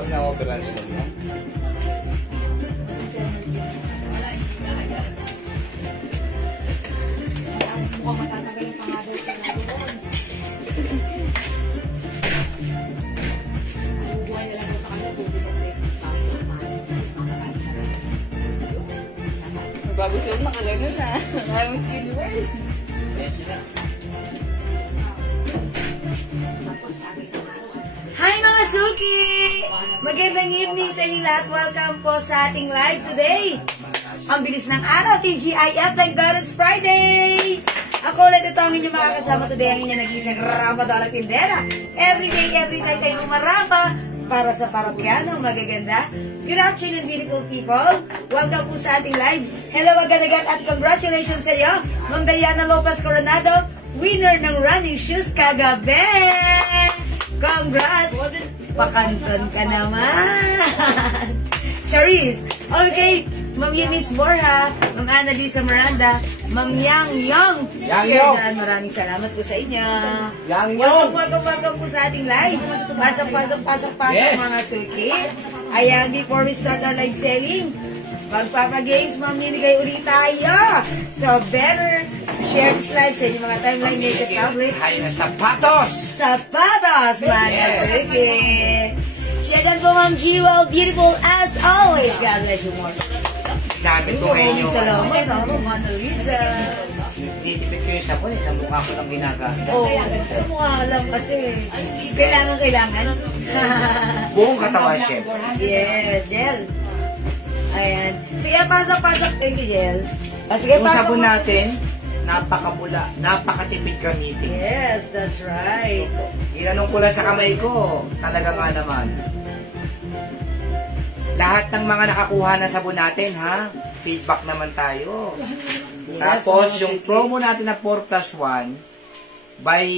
Pag na-opera sila mo. Mukhang matatagal yung pangalan sa doon. Bubuhay na lang sa kanila kung di ba bago sila nakaganon na. Maraming skinware. Hi mga Suki! Magandang evening sa inyo lahat. Welcome po sa ating live today. Ang bilis ng araw, TGIF, thank God it's Friday! Ako ulit ito ang inyong makakasama today, ang inyong nag-iisang rampadolang tindera. Every day, every time kayo marapa para sa parokyanong magaganda. Good afternoon, beautiful people. Welcome po sa ating live. Hello agad-agad at congratulations sa iyo, Ma'am Diana Lopez Coronado, winner ng running shoes kagabi! Congrats! Pakanton ka naman! Charis! Okay, Ma'am Eunice Borja, Ma'am Annalisa Miranda, Ma'am Yang Yong. Maraming salamat po sa inyo. Welcome po sa ating live. Pasok yes. Mga Suki. Ayan, before we start our live selling, magpapagays, Ma'am, ninigay ulit tayo. So, better share this live sa inyong mga timeline ngayon sa tablet. Tayo na sapatos! Sapatos, mga Suki. Share po, Ma'am Jewel, beautiful as always. God bless you more. Dami ko ngayon yung... Salamat, Ma'am Lisa. Ditipid ko yung sabon, sa mukha ko lang ginagamit. Oo, sa mukha lang kasi. Kailangan. Buong katawan, chef. Yes, gel. Ayan. Sige, pasok. Thank you, gel. Sige, yung sabon natin, napakabula, napakatipid gamitin. Yes, that's right. Ginanong ko lang sa kamay ko, talaga nga naman. Lahat ng mga nakakuha na sabon natin, ha? Feedback naman tayo. Yes, tapos, yung promo natin na 4+1, by,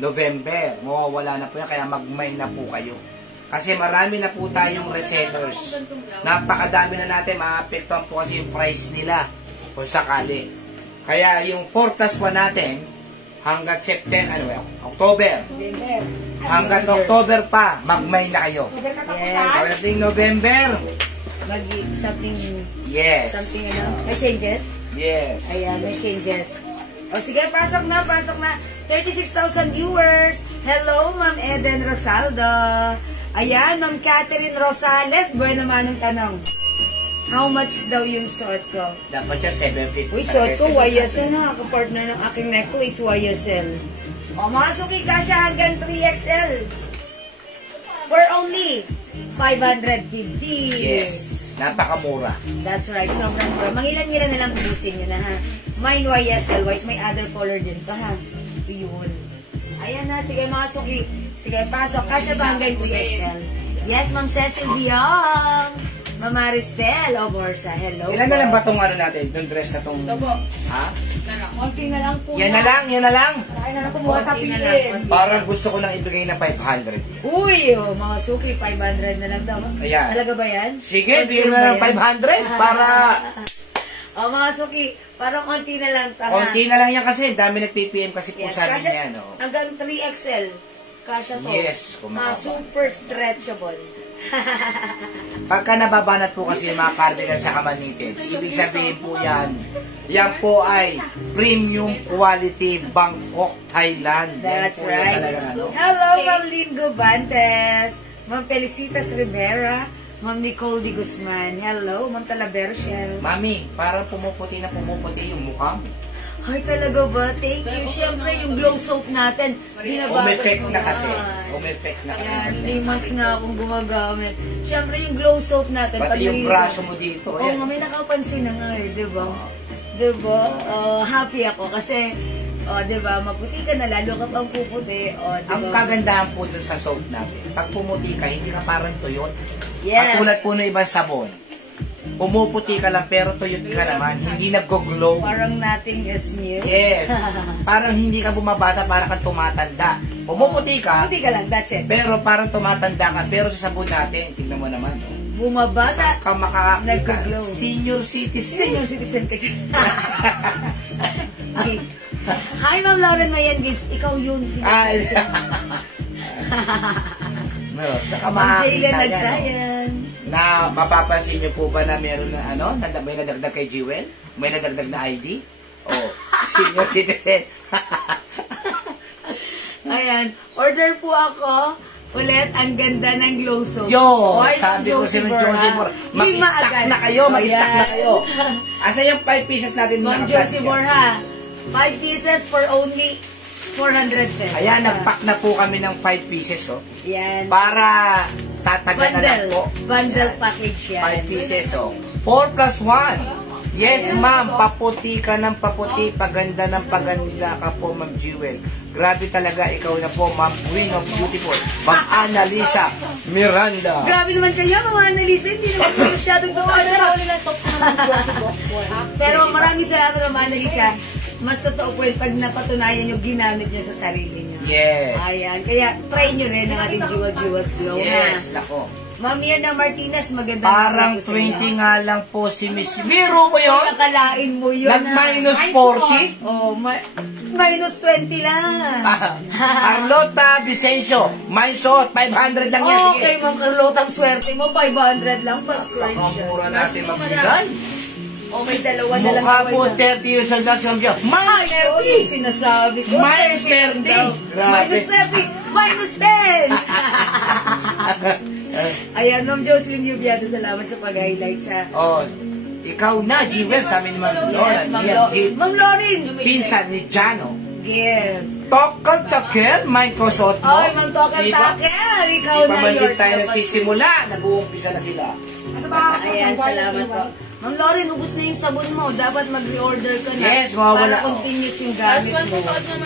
November, mawawala na po yan, kaya mag-mine na po kayo. Kasi marami na po tayong resellers. Napakadami na natin, maapektuhan po kasi yung price nila, kung sakali. Kaya yung 4+1 natin, hanggang October. Hanggang October pa, mag-mine na kayo. Yes. Pagdating November, something, yes. Something, may changes? Yes. Ayan, may changes. O sige, pasok na. 36,000 viewers. Hello, Ma'am Eden Rosaldo. Ayan, Ma'am Catherine Rosales. Buwan naman ang tanong. How much daw yung suot ko? Dapat siya 750. Uy, suot ko, YSL na. Kapartner ng aking necklace, YSL. O, mga Suki, kasya hanggang 3XL. For only 550. Yes. Napakamura. That's right. Sobrang mura. Mangilan-ngilan na lang pusin nyo na, ha. Mine YSL white. May other color din pa, ha. Yun. Ayan na. Sige, mga Suki. Sige, pasok. Kasya ba hanggang 3XL? Yes, Ma'am Cecil Diong. Ma'am Maristel Oborsa. Hello. Ilan na lang ba itong natin? Itong dress na itong... Ha? Konti na lang po. Yan na lang. Kaya na lang kumuha sa pilin. Parang gusto ko nang ibigay na 500. Uy, mga Suki, 500 na lang daw. Ayan. Talaga ba yan? Sige, bigyan mo na ng 500 para... Mga Suki, parang konti na lang. Konti na lang yan kasi. Dami nag-PPM kasi po sa amin yan. Hanggang 3XL. Kasya to. Yes. Super stretchable. Pagka nababanat po kasi yung mga cardigan sa kamanitin, ibig sabihin po yan po ay premium quality Bangkok, Thailand. That's right. Hello, Ma'am Lingo Bantes, Ma'am Felicitas Rivera, Ma'am Nicole Di Guzman. Hello, Ma'am Talabercial. Mami, parang pumuputi yung mukha mo. Ay, talaga ba? Thank you. Siyempre, yung glow soap natin, umeffect na kasi. Umeffect na kasi. 3 months na akong gumagamit. Siyempre, yung glow soap natin. Pati yung braso mo dito. Oo, may nakapansin na nga eh, diba? Diba? Happy ako kasi, diba, maputi ka na, lalo ka pang puputi. Diba? Ang kagandahan po dun sa soap natin, pag pumuti ka, hindi ka parang tuyot. Yes. At tulad po ng ibang sabon. Pumuputi ka lang pero tuyot ka naman. Hindi nag-glow. Parang nothing is new. Yes. Parang hindi ka bumabata, parang kang tumatanda. Pumuputi ka. Puti ka lang, that's it. Pero parang tumatanda ka. Pero sa sabon natin, tignan mo naman. Bumabata. Saan ka makakakita? Nag-glow. Senior citizen. Senior citizen ka dyan. Hi, Ma'am Lauren Mayan Gibbs. Ikaw yun. No, saka Ma'am Jayla makakita yan. nagsayan. Na mapapansin niyo po ba na meron na may nadagdag kay Jewel? May nadagdag na ID? Oh, senior citizen. Ayan, order po ako. Ulit, ang ganda ng glow soap. Yo, Oy, sabi ko si Ma'am Josie Moore, Lima mag-stack agad. na kayo, mag-stack na Ayan. kayo. Asa yung 5 pieces natin Ma'am mga Josie Moore ha. 5 pieces for only 400 pesos. Ayan, nag-pack na po kami ng 5 pieces, oh. Yan. Para tatagan na lang po. Bundle Ayan. package yan. 5 pieces, oh. 4 plus 1. Yes, ma'am. Paputi ka ng paputi. Paganda ng paganda ka po, Ma'am Jewel. Grabe talaga. Ikaw na po, Ma'am Queen of Beautiful. Ma'am Annalisa Miranda. Grabe naman kayo, mga Annalisa. Hindi naman po masyadong Pero maraming salamat naman, Annalisa. Mas totoo po yun pag napatunayan nyo, ginamit nyo sa sarili nyo. Yes. Ayan. Kaya try nyo rin ang ating Jewels Glow Yes, na. nako. Ma'am Mirna Martinez, maganda. Parang 20 nga lang po si Miss. Biro mo yun? Nakalain mo yun. Nag-minus 40? Oh, minus 20 lang. Carlota Vicencio. My shot, 500 lang yan. Sige. Okay, Ma'am Carlota, ang swerte mo, 500 lang pa screenshot. Mura natin magbigay. O may dalawa na lang. Mukha po 30 years old na siya. Ay, Minus yung sinasabi ko. Minus 30. Grabe. Minus 30. Minus 10. Ayan, Ma'am Jocelyn Yubiado, salamat sa pag-highlight sa... Oh, ikaw na, Jewel, sa amin ni Ma'am Loren. Yes, Ma'am Yan, Loren. gifts. Ma'am Loren. Pinsan ni Jano. Gifts. Tokal-takel, may kusot mo. Ay, Ma'am Tokal-takel. Ikaw Di pa na man din yours. tayo nagsisimula. Nag-uumpisa na sila. Ano ba? Ayan, salamat po. Ma'am Loren, ubus na yung sabon mo. Dapat mag-reorder ka na. Yes, mawawala. Para continuous yung gamit mo.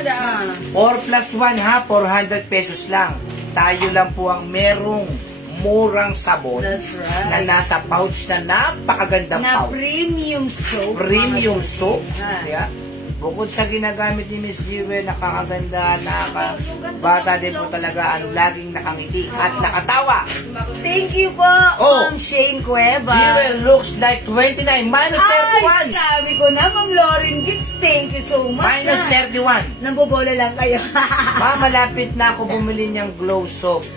Ah. 4 plus 1 ha, 400 pesos lang. Tayo lang po ang merong murang sabon That's right. na nasa pouch na napakagandang Na pouch. premium soap. Premium mga soap. Ah. Yeah. Bukod sa ginagamit ni Miss Jewel, nakakaganda, bata din po talaga ang laging nakangiti at nakatawa. Thank you po, Oh. Ma'am Shane Cueva. Jewel looks like 29, minus Ay, 31. sabi ko na, Ma'am Lauren Giggs, thank you so much. Minus 31. Nambobola lang kayo. Malapit na ako bumili niyang glow soap.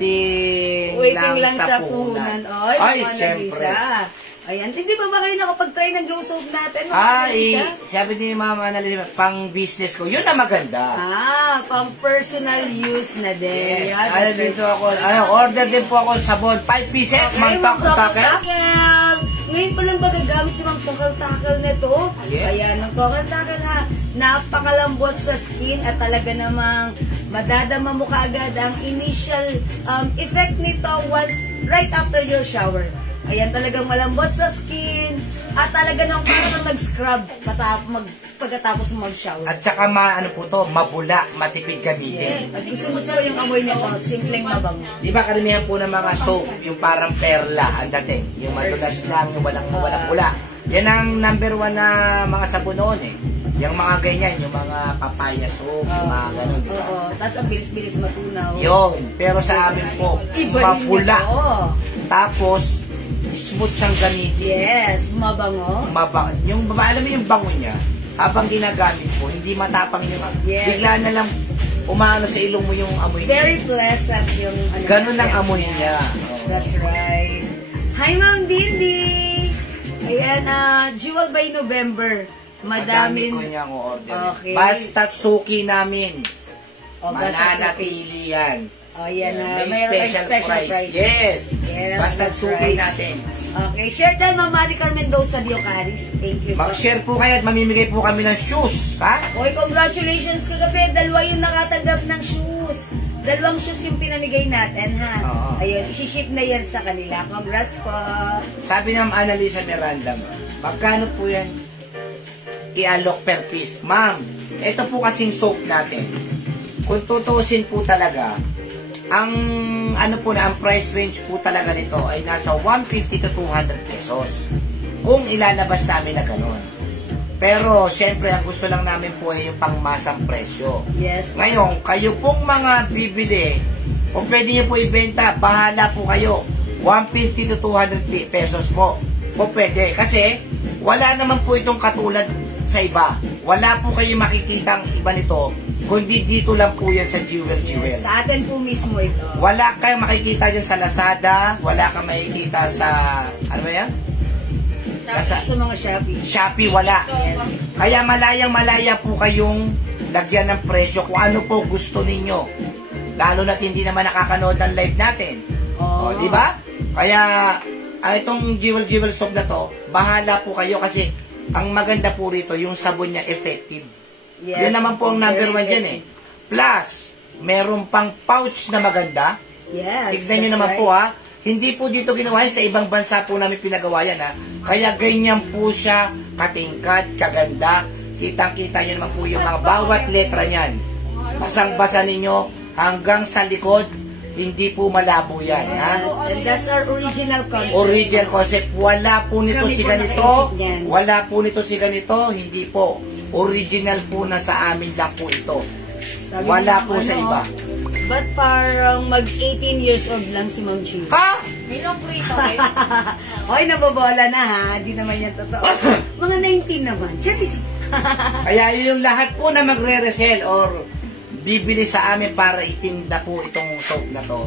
Waiting lang sa puhunan. Ay, Ma'am siyempre. Annalisa. Ayan, hindi ba kayo nakapag-try ng glow soap natin? Ma'am Ay, Annalisa? sabi ni Mama Annalisa, pang business ko. Yun na maganda. Pang personal use na din. Yes. Yan, Ano dito ako, order din po ako sabon. 5 pieces, Okay, Ma'am Takel. Takel. Ngayon pa lang ba gagamit si Ma'am Takel nito? Yes. Ayan, Ma'am Takel ha. Napakalambot sa skin at talaga namang madadama mo kaagad ang initial effect nito once right after your shower. Ayan, talagang malambot sa skin at talaga nang parang mag-scrub pagkatapos mag-shower. At saka ano po to, mabula, matipid gamitin. At gusto ko yung amoy nito, simpleng mabango. Di ba karamihan po ng mga soap, yung parang perla ang dating. Yung madulas lang, yung walang pula. Yan ang number 1 na mga sabon noon eh. Yung mga ganyan, yung mga papaya soap, yung mga ganun, di ba? Oo, tapos ang bilis-bilis matunaw. Yun. Pero sa amin po, Iba rin mapula. ito. Tapos, smooth siyang gamitin. Yes, mabango. Yung alam mo yung bango niya, habang ginagamit mo, hindi matapang yung Yes. bigla na lang umano sa ilong mo yung amoy niya. Very pleasant yung ano. Ganun ang scent amoy niya. That's right. Hi, Ma'am Dindi! Ayan, Jewel by November. Madami Madaming... ko niyang order. Okay. Basta suki namin. Oh, basta Mananatili yan. Oh, yan na. May Mayroon special price. Yes. Yes, Basta that's suki right. natin. Okay, share tayo, Ma'am Maricar Mendoza Diocaris. Thank you po. Mag-share po kayo at mamimigay po kami ng shoes. Ha? Oy, congratulations kagabi. 2 yung nakatanggap ng shoes. 2 shoes yung pinamigay natin, ha? Oo. Ayun, isi-ship na yan sa kanila. Congrats po. Sabi ng Annalisa Miranda, magkano po yan i-alok per piece? Ma'am, ito po kasing soap natin. Kung tutusin po talaga, ang ano po na, ang price range po talaga nito ay nasa 150 to 200 pesos. Kung ilalabas namin na ganun. Pero, syempre, ang gusto lang namin po ay yung pangmasang presyo. Yes. Ngayon, kayo pong mga bibili, kung pwede nyo po ibenta, bahala po kayo. 150 to 200 pesos po. Po pwede. Kasi, wala naman po itong katulad sa iba. Wala po kayo makikitang iba nito kundi dito lang po yan sa Jewel. Sa atin po mismo ito. Wala kayong makikita dyan sa Lazada, wala kang makikita sa, ano ba yan? Sa mga Shopee. Shopee, wala. Kaya malaya po kayong lagyan ng presyo kung ano po gusto ninyo. Lalo na't hindi naman nakakanood ng live natin. O, di ba? Kaya, itong Jewel soap na to, bahala po kayo kasi ang maganda po rito, yung sabon niya effective. Yes, Yun naman po ang number 1 dyan eh. Plus, meron pang pouch na maganda. Yes. Tignan nyo naman po ha. Hindi po dito ginawa yan. Sa ibang bansa po namin pinagawa yan ha. Kaya ganyan po siya katingkad, kaganda. Kitang-kita nyo naman po yung mga bawat letra niyan. Basang-basa ninyo hanggang sa likod. Hindi po malabo yan. Ha? And that's our original concept. Original concept. Wala po nito Kami si po ganito. nakaisip niyan. Wala po nito si ganito. Hindi po. Original po na sa amin lang po ito. Sabi Wala niya, po sa iba. But parang mag-18 years old lang si Ma'am Chi. Ha? May long po ito. Hoy, nabobola na ha. Di naman yan totoo. Mga 19 naman. Charis. Kaya yung lahat po na magre-resell or bibili sa amin para itinda po itong soap na to,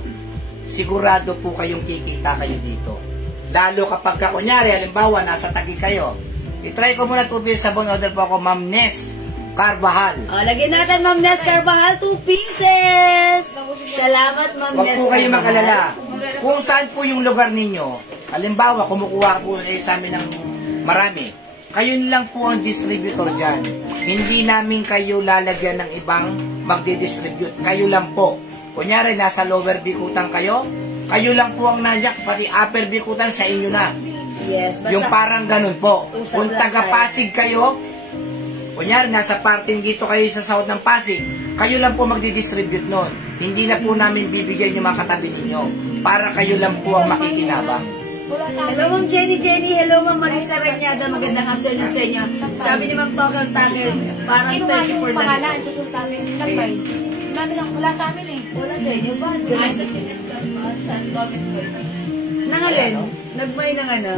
sigurado po kayong kikita kayo dito. Lalo kapag kunyari, halimbawa, nasa Taguig kayo, itry ko muna 2 pieces sabon, order po ako Ma'am Nes Carvajal. Lagyan natin Ma'am Nes Carvajal 2 pieces. Salamat Ma'am Huwag Nes po kayo Carvajal. mag-alala. Kung saan po yung lugar ninyo, halimbawa, kumukuha po sa amin ng marami, kayo lang po ang distributor dyan. Hindi namin kayo lalagyan ng ibang magdi-distribute. Kayo lang po. Kunyari, nasa lower Bikutan kayo, kayo lang po ang nandiyak, pati upper Bikutan sa inyo na. Yes, basta Yung parang ganun po. Usap Kung lang taga-Pasig kayo, kunyari, nasa parting dito kayo sa south ng Pasig, kayo lang po magdi-distribute nun. Hindi na po namin bibigyan yung mga katabi ninyo para kayo lang po ang makikinabang. Hello Ma'am Jenny. Hello Ma'am Marisa Rañada. Magandang afternoon sa inyo. Sabi ni Ma'am Tokal Tucker, parang 34 lang. Pangalan sa sultanin. Lagay. Dami lang. Wala sa amin eh. Wala sa inyo ba? Ito siniskan sa comment ko. Nangalin? Nagmay ng ano?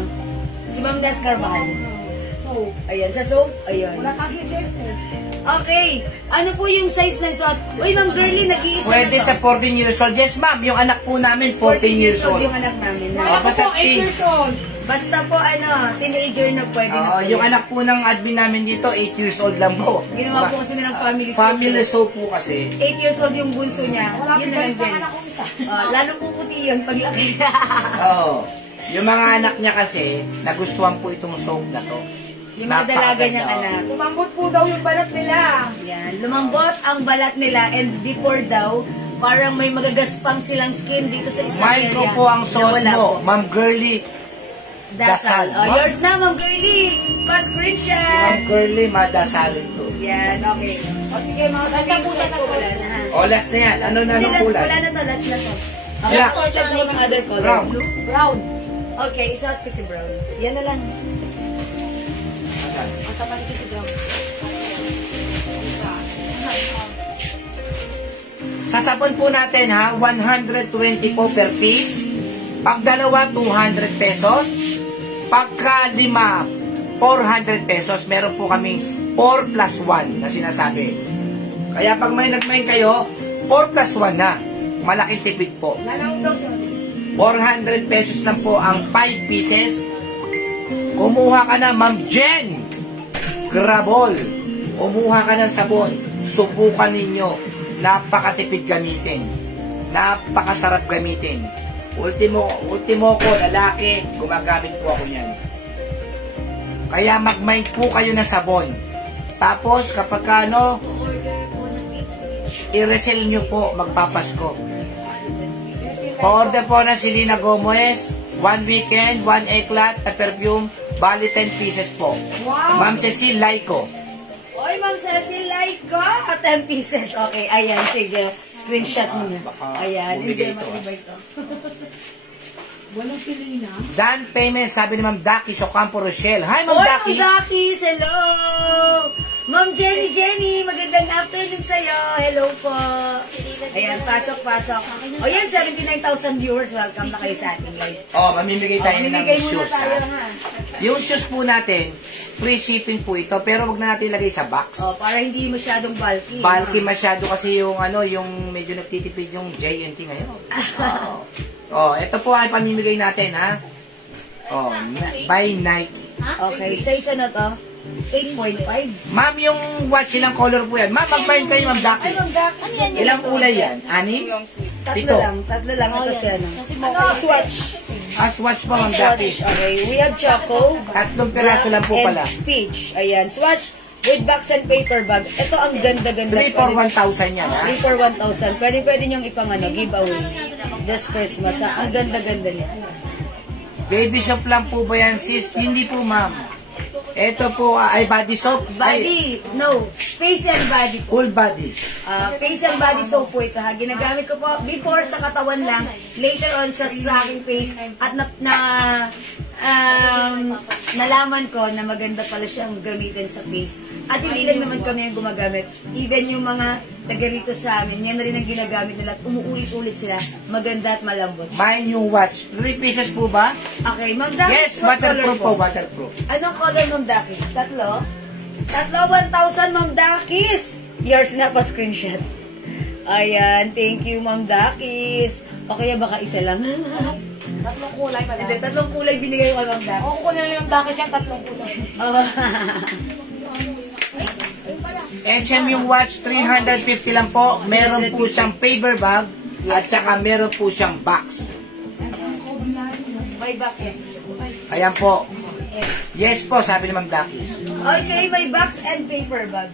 Si Ma'am Nes Carvajal. Ayan, sa soap. Ayan. Wala sa akin, Jess eh. Okay. Ano po yung size ng suot? Uy, Ma'am Girlie, nag-iisa Pwede na sa to. 14 years old. Yes, ma'am. Yung anak po namin, 14 years old. yung anak namin. Oh, Ako basta po, 8 years teens. old. Basta po, teenager na pwede na po. Yung yan. anak po ng admin namin dito, 8 years old lang po. Ginawa po kasi nilang family soap. Family soap po kasi. 8 years old yung bunso niya. Wala Yun na lang pa din. anak kong isa. Lalo po puti yun paglaki. Oo. Yung mga anak niya kasi, nagustuhan po itong soap na to. Yung mga dalaga niyang anak. Lumambot po daw yung balat nila. Yan. Lumambot ang balat nila and before daw, parang may magagaspang silang skin dito sa isang Mine area. ko po ang na suot wala mo, po. Ma'am Girlie. Dasal. Dasal. Yours na, Ma'am Girlie. Si Pa-screenshot. Ma'am Girlie, madasalin to. Yan, okay. O sige, mga screenshot ko, wala na ha. O, last na yan. Ano na Hindi, nung last, kulay? wala na to, last na to. Okay, Black. let's go ng other color. Brown. Blue? Brown. Okay, isuot ko si brown. Yan na lang. Ang tapat ko si brown. Sa sabon po natin ha, 120 po per piece. Pag dalawa, 200 pesos. Pagka lima, 400 pesos. Meron po kaming 4 plus 1 na sinasabi. Kaya pag may nagmain kayo, 4 plus 1 na. Malaking tipid po. Lalawang daw siya. 400 pesos lang po ang 5 pieces. Kumuha ka na, Ma'am Jen. Grabol. Kumuha ka ng sabon. Subukan ninyo. Napakatipid gamitin. Napakasarap gamitin. Ultimo ko, lalaki, gumagamit po ako niyan. Kaya mag-mind po kayo ng sabon. Tapos, kapag i-resell nyo po, magpapasko. Pa-order po ng Selena Gomez, 1 weekend, 1 eklat, a perfume, bali 10 pieces po. Wow. Ma'am Cecil Laico. Oy, Ma'am Cecil, like ko. 10 pieces. Okay, ayan, sige. Screenshot mo na. Baka Ayan, bumigay hindi ito, matibay to. Walang Pilina. Dan payment, sabi ni Ma'am Dakis Ocampo Rochelle. Hi, Ma'am Oy, Ma'am Dakis. Dakis, hello! Ma'am Jenny, magandang afternoon sa'yo. Hello po. Ayan, pasok. O yan, 79,000 viewers. Welcome na kayo sa ating live. Oh, mamimigay tayo ng Mamimigay muna shoes. tayo, ha? ha? Yung shoes po natin, free shipping po ito, pero wag na natin ilagay sa box. Oh, para hindi masyadong bulky. Bulky masyado kasi yung yung medyo nagtitipid yung JNT ngayon. Ito po ay pamimigay natin, ha? By night. Okay, sa isa na to, 8.5. Ma'am, yung watch, ilang color po yan? Ma'am, mag-find kayo, Ma'am Dakis. Ilang kulay yan? 6? Pito. Tatlo lang. Ito siya, no? Swatch. Swatch pa, Ma'am Swatch. Dakis. Okay, we have Choco. 3 piraso lang po and pala. Peach. Ayan, swatch with box and paper bag. Ito ang ganda-ganda. 3 for 1,000 yan, ha? 3 for 1,000. Pwede nyong ipang giveaway. This Christmas, ha? Ang ganda-ganda niya. Baby soap lang po ba yan, sis? Hindi po, ma'am. Ito po ay body soap. Body, no. Face and body po. Full body. Face and body soap po ito, ha. Ginagamit ko po before sa katawan lang, later on sa aking face, at nalaman ko na maganda pala siyang gamitin sa face. At hindi lang naman kami ang gumagamit. Even yung mga taga rito sa amin, yan na rin ang ginagamit nila at umuulit-ulit sila. Maganda at malambot. Mine yung watch. 3 pieces po ba? Okay, Ma'am Dakis. Yes, waterproof po, waterproof. Anong color, Ma'am Dakis? Tatlo? 1,000, Ma'am Dakis. Yours na pa screenshot. Ayan, thank you, Ma'am Dakis. O kaya baka isa lang. Tatlong kulay pala. Hindi, 3 kulay binigay ko kay Ma'am Dakis. Oo, kunin lang yung dakit yan, 3 kulay. HM yung watch, 350 lang po. Meron po siyang paper bag at saka meron po siyang box. May box yan. Ayan po. Yes po, sabi ni Ma'am Dakis. Okay, may box and paper bag.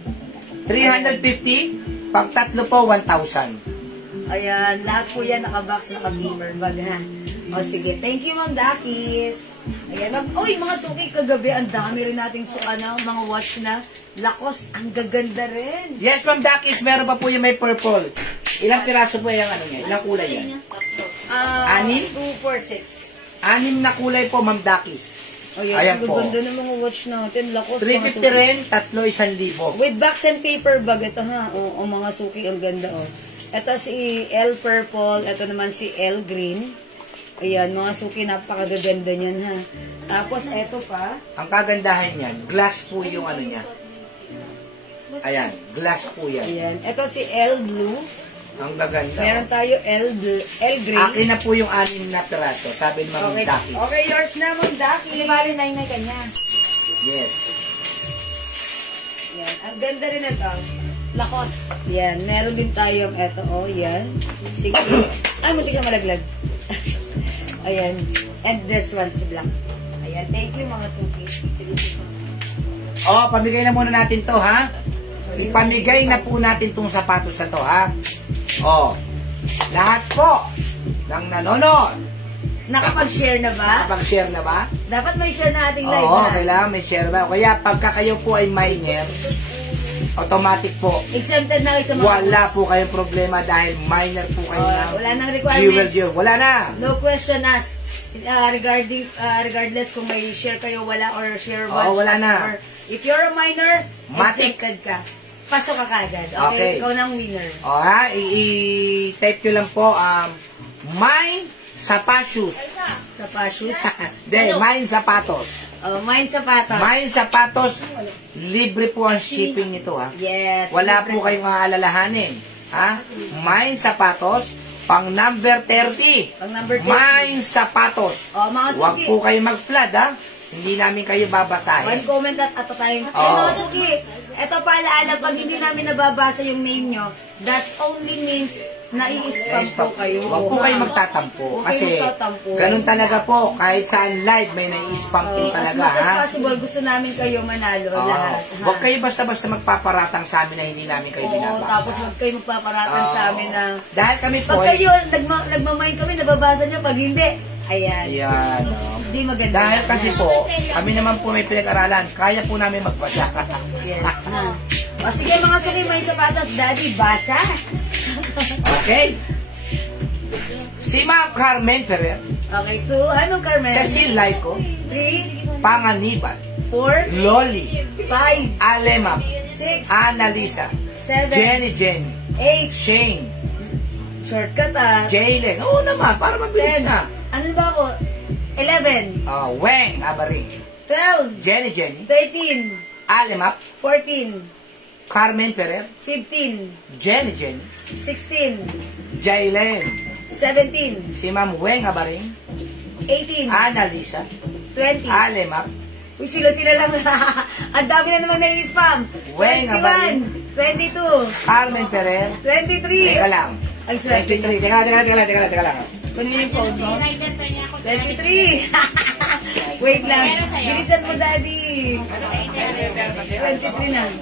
350, pag tatlo po, 1,000. Ayan, lahat po yan naka-box, naka-paper bag, ha. O sige, thank you, Ma'am Dakis. Ayan, mga suki, kagabi, ang dami rin nating mga watch na Lacoste, ang gaganda rin. Yes, Ma'am Dakis, meron pa po yung may purple. Ilang piraso po yung niya? Ilang kulay yan? 6? 2, 4, 6. 6 na kulay po, Ma'am Dakis. Ayan, ang gaganda ng mga watch natin. Lacoste, 350 rin, 1,000. With box and paper bag, ito ha. O mga suki, ang ganda, o. Ito si L Purple, ito naman si L Green. Ayan, mga suki, napakagaganda niyan, ha. Tapos, ito pa. Ang kagandahan niyan, glass po yung niya. Ayan, glass po yan. Ayan, ito si L Blue. Ang gaganda. Meron tayo L Green. Akin na po yung 6 na piraso, sabi ni Ma'am Dakis. Okay, yours na, Ma'am Dakis. Bali, 9 na kanya. Yes. Yan, ang ganda rin ito. Lacoste. Yan, meron din tayong ito, yan. Sige. Ay, muntik na malaglag. Ayan. And this one, si Black. Ayan, thank you mga suki. Pamigay na muna natin to, ha? Ipamigay na po natin tong sapatos na to, ha? Lahat po ng nanonood. Nakapag-share na ba? Nakapag-share na ba? Dapat may share na ating live, Oo, ha? kailangan may share ba? Kaya pagka kayo po ay minor, automatic po. Exempted na kayo sa mga... Wala po kayong problema dahil minor po kayo na. Wala nang requirements. Wala na. No question asked. Regardless kung may share kayo, wala, or share watch. Wala na. Or if you're a minor, Matik. exempted ka. Pasok ka kagad. Okay? Ikaw nang winner. I-type nyo lang po, mine sapatos. Sapatos? Hindi, mine sapatos. Mine sapatos. Mine sapatos, libre po ang shipping nito, ha? Yes. Wala po kayong aalalahanin, ha? Mine sapatos, pang number 30. Pang number 30. Mine sapatos. Mga Huwag suki. po kayo mag-flood, ha? Hindi namin kayo babasahin. One comment at a time. Mga suki, ito paalaala, pag hindi namin nababasa yung name nyo, that only means nai-spam po kayo. Huwag po kayo magtatampo. Huwag Kasi, kayo magtatampo. ganun talaga po. Kahit saan live, may nai-spam po talaga, as much as ha? possible, gusto namin kayo manalo lahat. Huwag kayo basta-basta magpaparatang sa amin na hindi namin kayo binabasa. Tapos huwag kayo magpaparatan sa amin na... Dahil kami po Pag kayo, nagmamain kami, nababasa nyo, pag hindi, ayan. Ayan. Hindi maganda. Dahil kasi po, kami naman po may pinag-aralan, kaya po namin magbasa. Yes. Sige mga suki, may sapatos, Daddy, basa. Okay. Si Ma'am Carmen Ferrer. Okay, 2. Hi, Ma'am Carmen. Cecil Laico. 3, Panganiban. 4, Loli. 5, Alemap. 6, Annalisa. 7, Jenny. 8, Shane. shortcut Jaylen. Oo naman, para mabilis 10. na. Ano ba ako? 11, Weng Abaring. 12, Jenny Jenny, 13, Alemap, 14, Carmen Ferrer, 15, Jenny Jenny, 16, Jailen, 17, si Ma'am Weng Abaring, 18, Annalisa, 20. Alemap, Uy, sila lang. Ang dami na naman na-spam. Weng, 21, 22, Carmen Ferrer, 23. teka lang, Ay, sorry. 23, teka lang. Kunin yung phone mo. 23. Wait lang. Bilisan mo, Daddy. 23 na.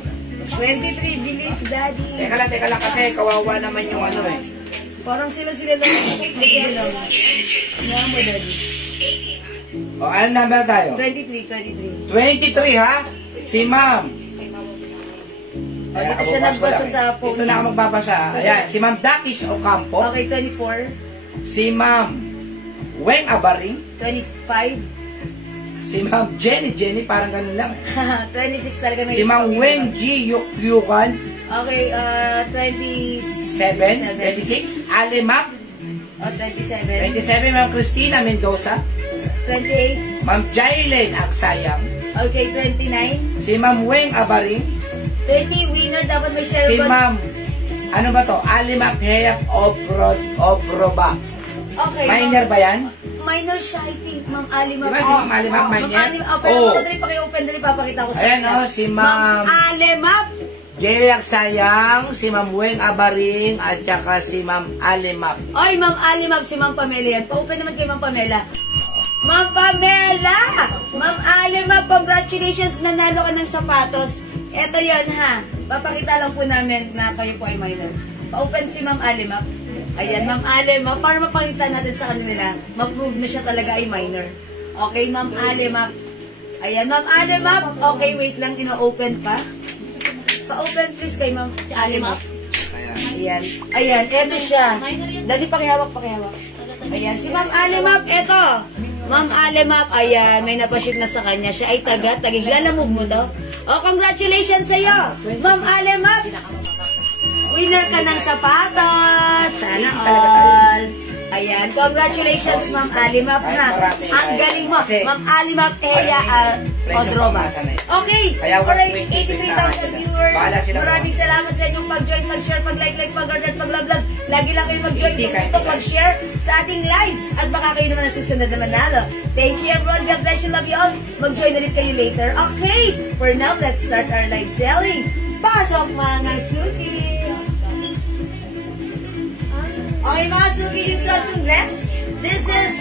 23, bilis, Daddy. Teka lang kasi kawawa naman yung ano eh. Parang sila lang. Sige lang. Yan mo, Daddy. O, ano number tayo? 23. 23 ha? Si Ma'am. Dito siya nagbasa sa phone. Ito na ako magbabasa. Ayan, si Ma'am Dakis Ocampo. Okay, 24. Si Ma'am Weng Abaring. 25. Si Ma'am Jenny, parang ganun lang. 26 talaga na Si Ma'am Weng G. Yukan. Okay, 27. 26. Alemap. O, 27. 27, Ma'am Cristina Mendoza. 28. Ma'am Jailen Agsayang. Okay, 29. Si Ma'am Weng Abaring. 30, winner. Dapat may share Si button. Ma'am, ano ba to? Alemap Heyak Obroba. Okay. Minor ba yan? Minor siya, I think. Ma'am Alimap. Diba si Ma'am Alimap, minor? Ma'am Alimap. Pero Oh. dali paki-open, dali papakita ko sa Ayan kanila. o, si Ma'am Alimap. Jailen Agsayang, si Ma'am Weng Abaring, at saka si Ma'am Alemap. Oy, Ma'am Alimap, si Ma'am Pamela yan. Pa-open naman kay Ma'am Pamela. Ma'am Pamela! Ma'am Alimap, congratulations, nanalo ka ng sapatos. Eto yan ha. Papakita lang po namin na kayo po ay minor. Pa-open si Ma'am Alimap. Ayan, Ma'am Alimap. Para mapakita natin sa kanila, ma-prove na siya talaga ay minor. Okay, Ma'am Alimap. Ayan, Ma'am Alimap. Okay, wait lang, ina-open pa. Pa-open please kay Ma'am si Alimap. Ayan. Ayan, eto siya. Dali, pakihawak. Ayan, si Ma'am Alimap, eto. Ma'am Alimap, ayan, may napaship na sa kanya. Siya ay tagiglalamog mo to. Oh, congratulations sa'yo, Ma'am Alimap. Winner ka ng sapatos. Sana all. Ayan, congratulations, Ma'am Alimap ha. Ang galing mo, Ma'am Alimap Eya Odroba. Okay, alright, 83,000 viewers. Maraming salamat sa inyong pag-join, mag-share, pag-like, pag-order, pag-love. Lagi lang kayo mag-join dito, mag-share sa ating live. At baka kayo naman ang susunod na manalo. Thank you everyone, God bless you, love you all. Mag-join ulit kayo later. Okay, for now, let's start our live selling. Pasok mga suki! Okay mga suki, yung suot kong dress, this is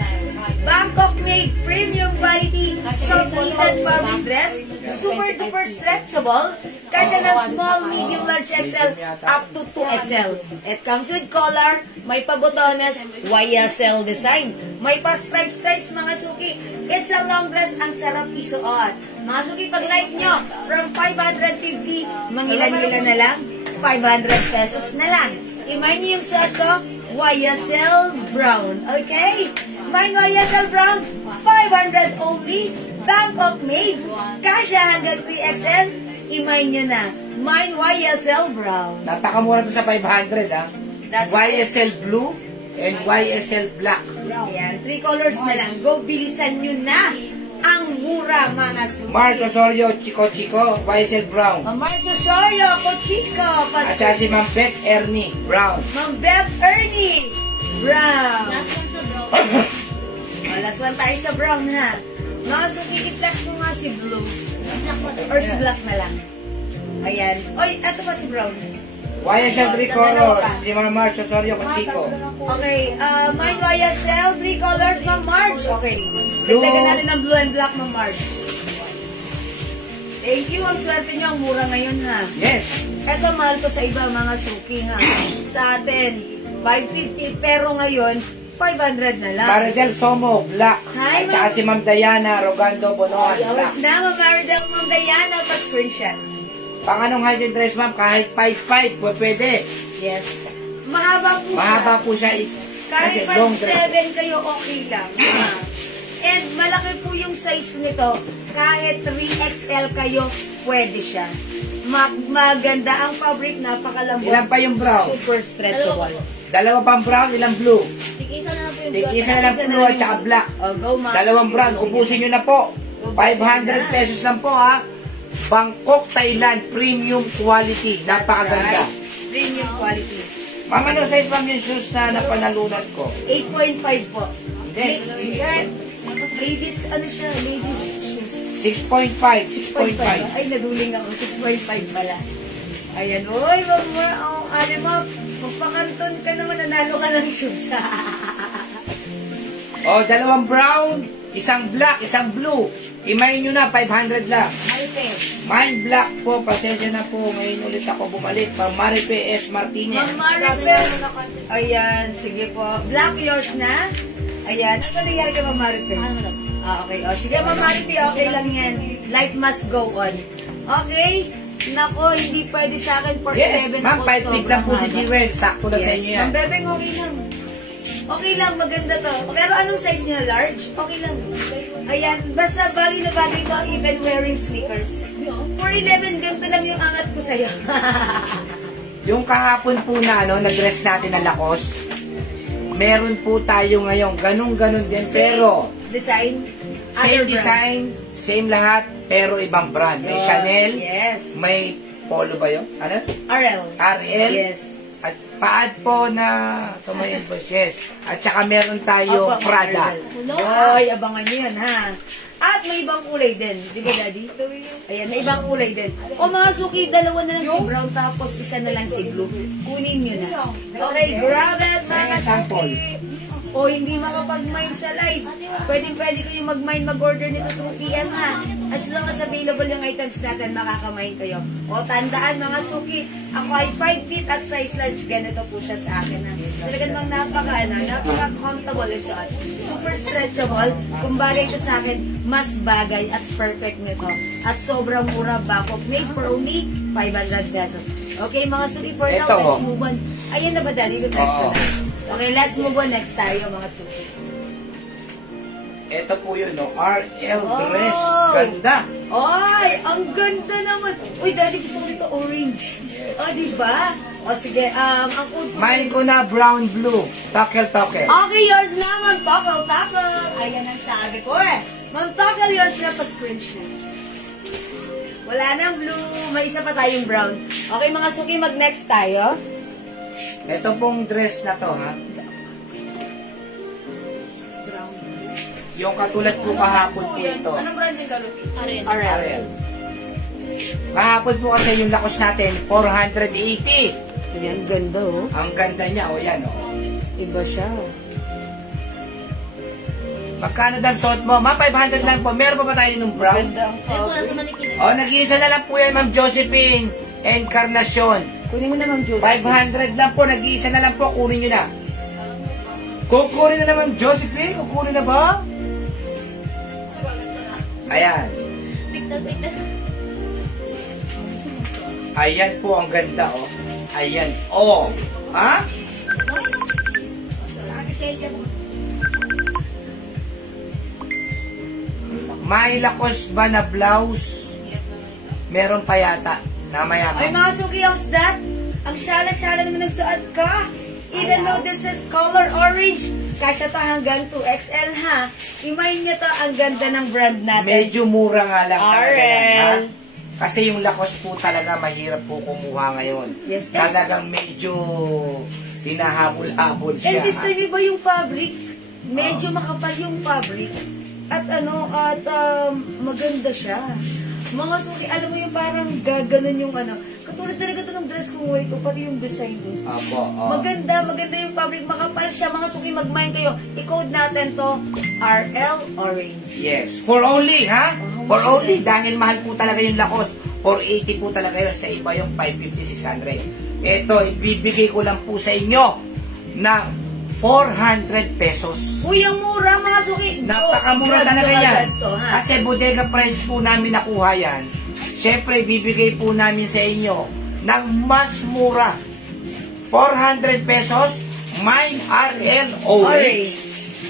Bangkok made premium quality soft knitted fabric dress, super duper stretchable, kasya ng small, medium, large XL up to 2XL. It comes with collar, may pabotones, YSL design, may pa-stripes mga suki. It's a long dress, ang sarap isuot. Mga suki, pag like nyo, from 550, mangilan-ilan na lang, 500 pesos na lang. Imay niyo yung suot ko, YSL Brown. Okay? Fine YSL Brown, 500 only. Bangkok made. Kasya hanggang 3XL. Imay nyo na. Mine YSL Brown. Napakamura to sa 500 ha. That's YSL Blue and YSL Black. Ayan, 3 colors na lang. Go, bilisan nyo na. Ang mura, mga suki. Mark Osorio, Chico, YSL Brown. Ma'am Marjo Sorio, Cochico, At saka si Ma'am Beth Ernie Brown. Ma'am Beth Ernie Brown. Last one tayo sa brown ha. Mga suki, i-flex mo nga si blue. Or si black na lang. Ayan. Oy, ito pa si brown. YSL 3 colors, si Ma'am Mark Osorio, Chico. Okay, mine YSL, 3 colors, Ma'am Marge. Okay. Blue. Dagdagan natin ng blue and black, Ma'am Marge. Thank you. Ang swerte nyo, ang mura ngayon ha. Yes. Ito, mahal to sa iba, mga suki ha. Sa atin, 550, pero ngayon, 500 na lang. Maridel Somo, Black. Hi, At saka si Ma'am Diana Rogando Bonoan, Yours Black. na, Ma'am Maridel, Ma'am Diana, pa-screenshot. Pang anong height and dress, ma'am? Kahit 5'5", pwede. Yes. Mahaba po siya. Mahaba po siya. Kahit Kasi long dress. 5'7" kayo, okay lang. And malaki po yung size nito. Kahit 3XL kayo, pwede siya. Maganda ang fabric, napakalambot. Ilan pa yung brown? Super stretchable. Dalawa pang brown, ilang blue. Tig-isa na po yung Tig-isa na lang blue at saka black. Oh, go, ma'am. Dalawang brown. Ubusin nyo na po. 500 pesos lang po ha. Bangkok, Thailand, premium quality. Napakaganda. Premium quality. Ma'am, ano size ma'am yung shoes na napanalunan ko? 8.5 po. Hindi. Ladies, ano siya? Ladies shoes. 6.5. 6.5. Ay, naduling ako. 6.5 pala. Ayan. Uy, wag mo. Ano mo, magpakanton ka naman. Nanalo ka ng shoes. Oh, dalawang brown, isang black, isang blue. Imayin nyo na, 500 lang. Maripe. Mine black po, pasensya na po. Ngayon ulit ako bumalik. Pang Maripe S. Martinez. Maripe. Ayan, sige po. Black yours na. Ayan. Ano nangyari ka, Maripe? Okay. O, sige, Maripe, okay lang yan. Life must go on. Okay? Nako, hindi pwede sa akin for 11 Yes, ma'am, po. 5 tig lang po si Jewel. Sakto na sa inyo yan. Ma'am Bebeng, okay lang. Okay lang, maganda to. Pero anong size niya? Large? Okay lang. Ayan, basta bagay na bagay to, even wearing sneakers. For 11, ganito lang yung angat ko sa'yo. Yung kahapon po na, nag-dress natin na lakos, meron po tayo ngayon, ganun-ganun din, pero Design? same Other brand. design, same lahat, pero ibang brand. May Chanel, Yes. may Polo ba yun? Ano? RL. RL, Yes. at paad po na tumayin po, yes. At saka meron tayo Opo, Prada. Ay, abangan nyo yan, ha? At may ibang kulay din. Di ba, Daddy? Ayan, may ibang kulay din. O mga suki, dalawa na lang si brown, tapos isa na lang si blue. Kunin nyo na. Okay, grab it, mga May sample. suki. O hindi makapag-mine sa live. Pwede kayo mag-mine, mag-order nito 2 PM, ha? As long as available yung items natin, makaka-mine kayo. O tandaan, mga suki, ako ay 5 feet at size large. Ganito po siya sa akin, ha? Talagang bang napaka-comfortable isuot. Super stretchable. Kung bagay ito sa akin, mas bagay at perfect nito. At sobrang mura, backup made for only 500 pesos. Okay, mga suki, for now, Ito, let's move on. Ayan na ba, Daddy? Yung price ko Oo. na. Okay, let's move on next tayo, mga suki. Ito po yun, RL dress. Oh! Ganda. Ay, ang ganda naman. Uy, Daddy, gusto ko ito orange. O, diba? O, sige, ang food ko. Mine ko na brown blue. Tokel. Okay, yours na, Ma'am Tackle. Ayan ang sabi ko eh. Ma'am Tackle, yours na, pa-screenshot. Wala nang blue. May isa pa tayong brown. Okay, mga suki, mag-next tayo. Ito pong dress na to, ha? Brown. Yung katulad po kahapon po ito. Anong brand yung galo? RL. Kahapon po kasi yung lakos natin, 480. Ayan, ganda oh. Ang ganda niya, yan Iba siya. Magkano daw suot mo? Ma, 500 lang po. Meron pa ba tayo nung brown? Ganda ang fabric. Nag-iisa na lang po yan, Ma'am Josephine. Encarnacion. Kunin mo na, Ma'am Josie. 500 lang po. Nag-iisa na lang po. Kunin nyo na. Kukunin na na, Ma'am Josephine. Kukunin na ba? Ayan. Ayan po ang ganda, oh. Ayan. Oh. Ha? May lakos ba na blouse? Meron pa yata. Namaya Ay, pa. mga suki, ang that? Ang syala-syala naman ng suot ka. Even though this is color orange, kasya to hanggang 2XL, ha? Imayin niyo to, ang ganda ng brand natin. Medyo mura nga lang talaga yan, ha? RL. Kasi yung lakos po talaga mahirap po kumuha ngayon. Yes. Talagang medyo hinahabol-habol And siya. this ha? time, iba yung fabric. Medyo makapal yung fabric. At maganda siya. Mga suki, alam mo yung parang gaganon yung katulad talaga ito ng dress kong wear ko, pati yung design ko. Apo, oh. Maganda yung fabric, makapal siya. Mga suki, mag-mind kayo. I-code natin to, RL Orange. Yes. For only, ha? For only. Dahil mahal po talaga yung lakos. 480 po talaga yun. Sa iba yung 550, 600. Ito, ibibigay ko lang po sa inyo ng 400 pesos. Uy, ang mura, mga suki. Napakamura Grab talaga nyo yan. agad to, ha? Kasi bodega price po namin nakuha yan. Siyempre, bibigay po namin sa inyo ng mas mura. 400 pesos, mine RL Orange.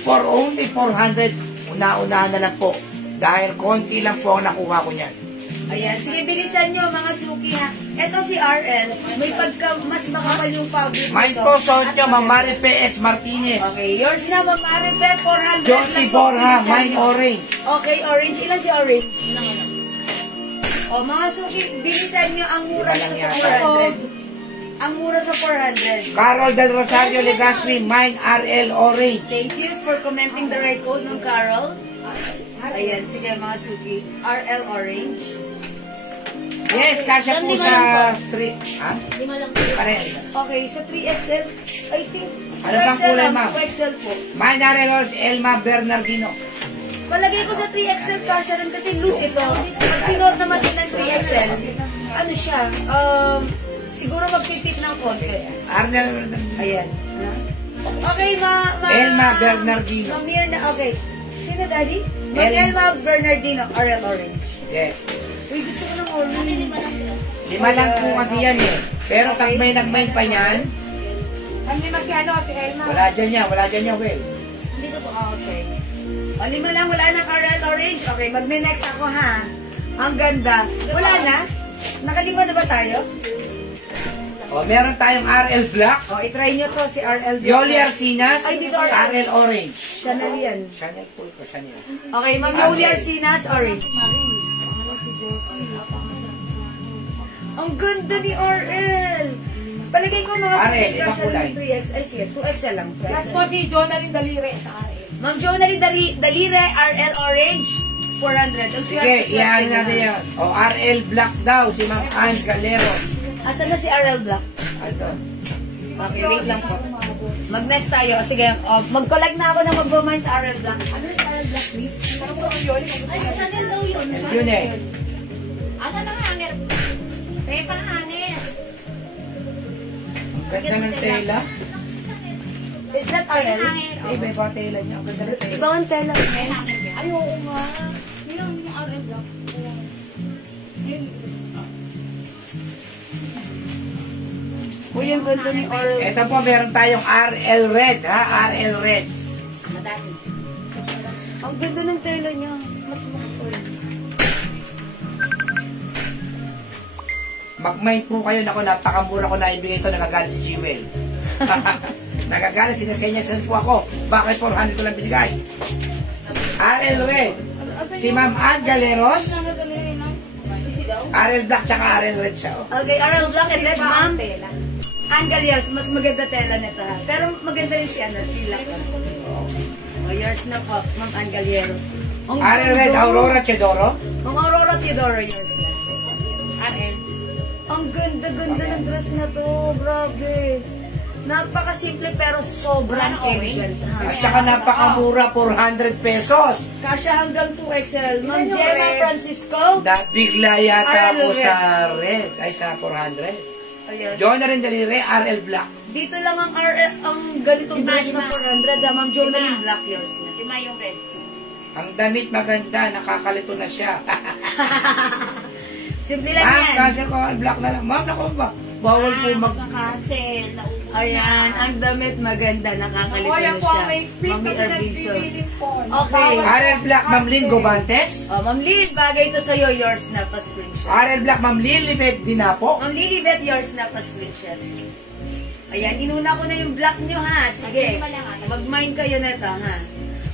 For only 400, una-unahan na lang po. Dahil konti lang po ang nakuha ko niyan. Ayan, sige, bilisan nyo mga suki ha. Ito si RL, may mas makapal yung fabric Mine nito. po, suot nyo, Ma'am Mari P.S. Martinez. Okay, yours na, Ma'am Maripe, 400 Josie lang po, Borja, bilisan mine nyo. orange. Okay, orange. Ilan si orange? O, mga suki, bilisan nyo ang mura Iba lang nito sa yata. 400. Ang mura sa 400. Carol Del Rosario Legaspi, mine RL orange. Thank you for commenting the right code ng Carol. Ayan, sige mga suki. RL orange. Yes, kasya po sa street. Ha? Lima lang. Pare. Okay, sa 3XL, I think. Ano bang 2XL kulay, lang, ma'am? 2XL po. Mine RL orange, Elma Bernardino. Palagay ko sa 3XL kasha rin kasi loose ito. Pag sinuot naman din ng 3XL, ano siya, siguro magpipit ng konti. Arnel Ayan. Okay, Elma Bernardino. Mamir na, okay. Sino, Daddy? Elma Bernardino, RL orange. Yes. Uy, gusto ko ng orange. 5 lang po kasi yan eh. Pero pag may nag-mine pa yan, Ang lima si Elma. wala dyan yan, Will. Dito po. Okay. O, 5 lang, wala ng RL orange. Okay, mag-next ako ha. Ang ganda. Wala na? Nakalima na ba tayo? O, meron tayong RL Black, O, itry nyo to si RL. Yoli Arcinas, Ay, dito RL. RL Orange. Chanel yan. Chanel po ito, Chanel. Okay, Ma'am Yoli Arcinas, orange. Ang ganda ni RL. Palagay ko mga RL, speaker ibang siya kulay. ng 3X. Ay, sige, 2XL lang. Last 2XL. po si Jonalyn Dalire sa RL. Ma'am Jonalyn Dalire, RL orange, 400. Ang Sige, swerte-swerte iyan niya. natin yan. O, RL Black daw, si Ma'am Ann Galeros. Asan na si RL Black? Ano? Okay, wait lang po. Mag-next tayo. Sige, mag-collect na ako ng mag-romance sa RL Black. Ano yung RL Black, please? Ay, Chanel daw yun. Yun eh. Ano na hanger? Pepa hanger. Ganda ng tela. Is that RL? Eh, may pa tela niya. Ang ganda ng tela. Ibang ang tela. Ay, oo nga. Yun ang RL lang. Uy, yung ganda ni RL. Ito po, meron tayong RL Red, ha? RL Red. Madami. Ang ganda ng tela niya. Mas makapal. Mag-mind po kayo. Naku, napakamura ko na ibigay ito. Nagagalit si Jewel. Nagagalit, sinasenyasan po ako. Bakit 400 ko lang binigay? RL Red. Si Ma'am Ann Galeros. RL Black tsaka RL Red siya. Oh. Okay, RL Black and Red, ma'am. Tela. Angaliers, mas maganda tela nito ha. Pero maganda rin si Lacos. Oh, yours na po, Ma'am Angalieros. RL Red, Aurora Chedoro. Ang Aurora Theodoro, yours na. RL. Ang ganda-ganda ng dress na to. Grabe. Napakasimple pero sobrang elegant. At saka napakamura, 400 pesos. Kasya hanggang 2XL. Ma'am Ano, Gemma Red? Francisco. Bigla yata RL ako Red. sa Red. Ay, sa 400. Ayan. Jonathan Dalire, RL Black. Dito lang ang RL, ang ganitong dress na 400. Ma'am Jonalyn Black, yours na. Lima yung red. Ang damit maganda, nakakalito na siya. Simple lang Ma'am, yan. kasi ko, black na lang. Ma'am, naku ba? Bawal po mag... Cancel. Ayan, ang damit maganda, nakakalito Oy, na ako siya. ang may pink Mami na Arbizo. pinagpipili po. Okay. RL Black, Ma'am Lynn Gobantes. Oh, Ma'am Liz, bagay ito sa'yo, yours na pa-screenshot. RL Black, Ma'am Lilibet Dinapo. Ma'am Lilibet, yours na pa-screenshot. Ayan, inuna ko na yung black nyo ha. Sige, mag-mind kayo nito ha.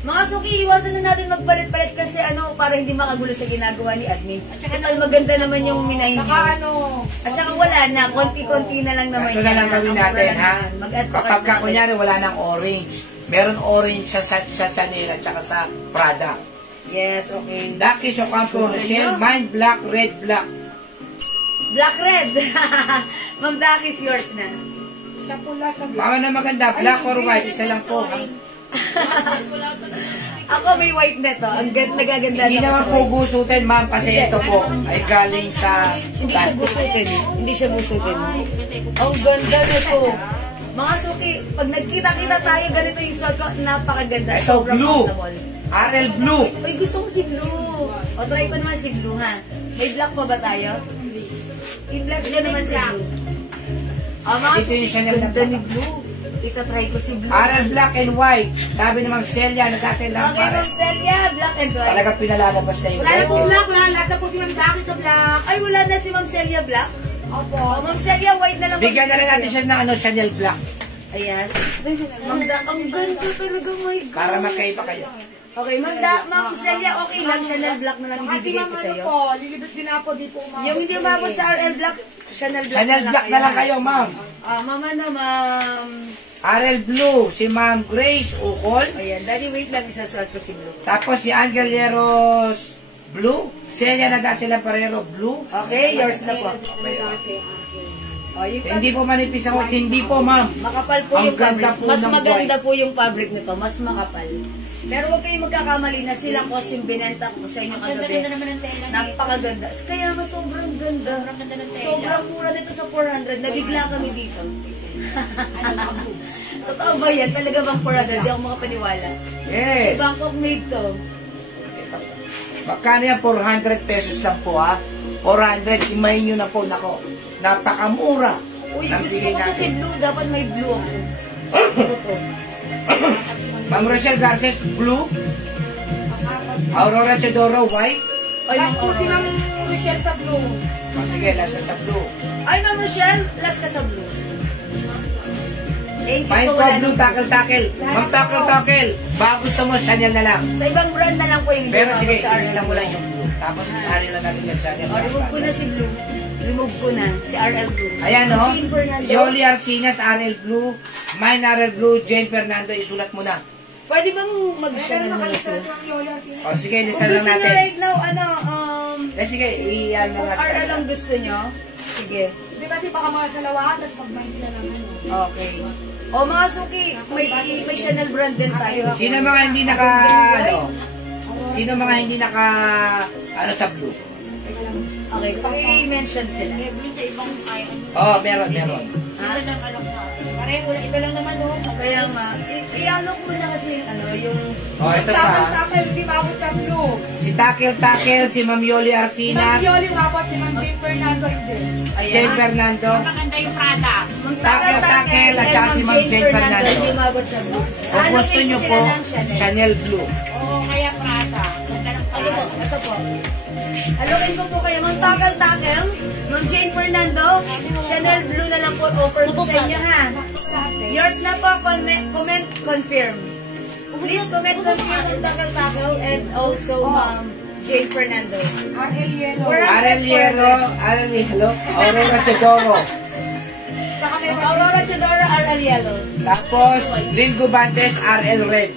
Mga suki, iwasan na natin magpalit-palit kasi para hindi makagulo sa ginagawa ni admin. Total maganda naman yung minahin Saka nyo. At saka wala na, konti-konti na lang naman Ito na lang gawin Ang natin, mura ha? naman. Mag-add pa Kapag kayo na kunyari wala ng orange, meron orange sa Chanel at saka sa Prada. Yes, okay. Dakis Ocampo, Rochelle, mine black, red, black. Black red. Ma'am Dakis, yours na. Siya pula sa black. Mga na maganda, black or white, isa lang po. Ha? Ako may white na to. Ang nagaganda Hindi na naman sa po white. gusutin, ma'am, kasi ito po ay galing sa Hindi siya plastic. gusutin. Hindi siya gusutin. Ang ganda nito. Mga suki, pag nagkita-kita tayo, ganito yung suot ko, napakaganda. Ito, Sobrang blue. comfortable. RL Blue. Uy, gusto ko si blue. O, try ko naman si blue, ha? May black pa ba tayo? I-flex ko naman si blue. Mga Ito yung Chanel na ganda ni blue. itatry ko si Blue. RL Black and White. Sabi ni Ma'am Celia, nagkasay lang Okay, Ma'am Celia, black and white. Talaga pinalalabas na yung Wala na po black, wala. Lasa po si Ma'am Daki sa black. Ay, wala na si Ma'am Celia black. Opo. Oh, Ma'am Celia, white na lang. Bigyan na lang natin siya ng Chanel Black. Ayan. Ma'am Da, ang ganda talaga, my God. Para magkaiba kayo. Okay, Ma'am Celia, okay lang. Chanel black na lang Kasi ibibigay Ma'am ko ano sa'yo. po, lilibot din ako, di po umabot. Yung hindi umabot sa RL black, Chanel black Chanel Black na lang kayo, Ma'am. Ma'am, ano, Ma'am. RL Blue, si Ma'am Grace Ukol. Ayan, daddy, wait lang, isasulat ko si Blue. Tapos si Angel Yeros Blue. Celia Nagasila Parero Blue. Okay, yours na po. Oh, yung Hindi po manipis ako. Hindi po, Ma'am. makapal po Ang yung ganda fabric. po Mas ng maganda po yung fabric nito, mas makapal. Pero huwag kayong magkakamali na silang costume binenta ko sa inyo kagabi. Ganda naman ng tela. Napakaganda. Kaya mas sobrang ganda. Sobrang ganda ng tela. Sobrang mura nito sa 400. Nabigla kami dito. Totoo ba yan? Talaga bang 400? Di ako makapaniwala. Si Yes. Bangkok made to. Magkano yan? 400 pesos lang po, ha? 400, imayin nyo na po. Nako, napakamura. Uy, Nang gusto bigay ko kasi natin. blue. Dapat may blue ako. Ano to? Ma'am Rochelle Garces, Blue. Aurora Chodoro, White. Ay, Last po si Ma'am Michelle sa blue. Sige, nasa sa Blue. Ay, Ma'am Rochelle, last ka sa blue. Thank you. Fine So, ko, wala Blue, nang- tackle. Ma'am, tackle. Baka gusto mo, Chanel na lang. Sa ibang brand na lang po yung Pero blue, sige, sa ilis lang mo lang yung Blue. Tapos, ari lang natin sa Chanel. Oh, remove ko na si blue. Remove ko na si RL Blue. Ayan, no? Jean Fernando. Yoli Arcinas, RL Blue. Mine, RL Blue. Jane Fernando, isulat mo na. Pwede bang mag-share Pero na nakalista ito? si Ma'am Yola. Sino? O, sige, Kung lisan gusto lang nyo natin. right now, Sige, iyan mo kung natin. RL ang gusto nyo, sige. Di kasi baka mga salawahan, tapos pag-mind sila ng ano. Okay. O mga suki, may Chanel brand din tayo. Sino mga hindi naka, Sino mga hindi naka, sa Blue? Okay, paki-mention sila. May blue sa ibang ay ano. Oh, meron. Ha? Ito lang alam ko. Pareho, iba lang naman oh. Kaya nga, i-ano ko na kasi yung Oh, ito pa. Tapos, di mabot sa blue. Si Takel, si Ma'am Yoli Si Ma'am Arcinas, Yoli, mabot si Ma'am Jane Fernando, hindi. Jane Fernando, Maganda yung product. Takel, at saka si Ma'am Jane Fernando. Hindi mabot sa blue. Kung gusto nyo po, Chanel Blue. Oo, kaya product. Ganda ng Ano po? product. Ito po. Alokin ko po kayo. Ma'am Takel, Ma'am Jane Fernando, Chanel Blue na lang po offer ko sa inyo ha. Yours na po, comment, confirm. Please comment, confirm Ma'am Takel and also Ma'am Jane Fernando. RL Yellow. RL Yellow, Aurora Chodoro. Saka may Aurora Chodoro, RL Yellow. Tapos, Lingo Bantes, RL Red.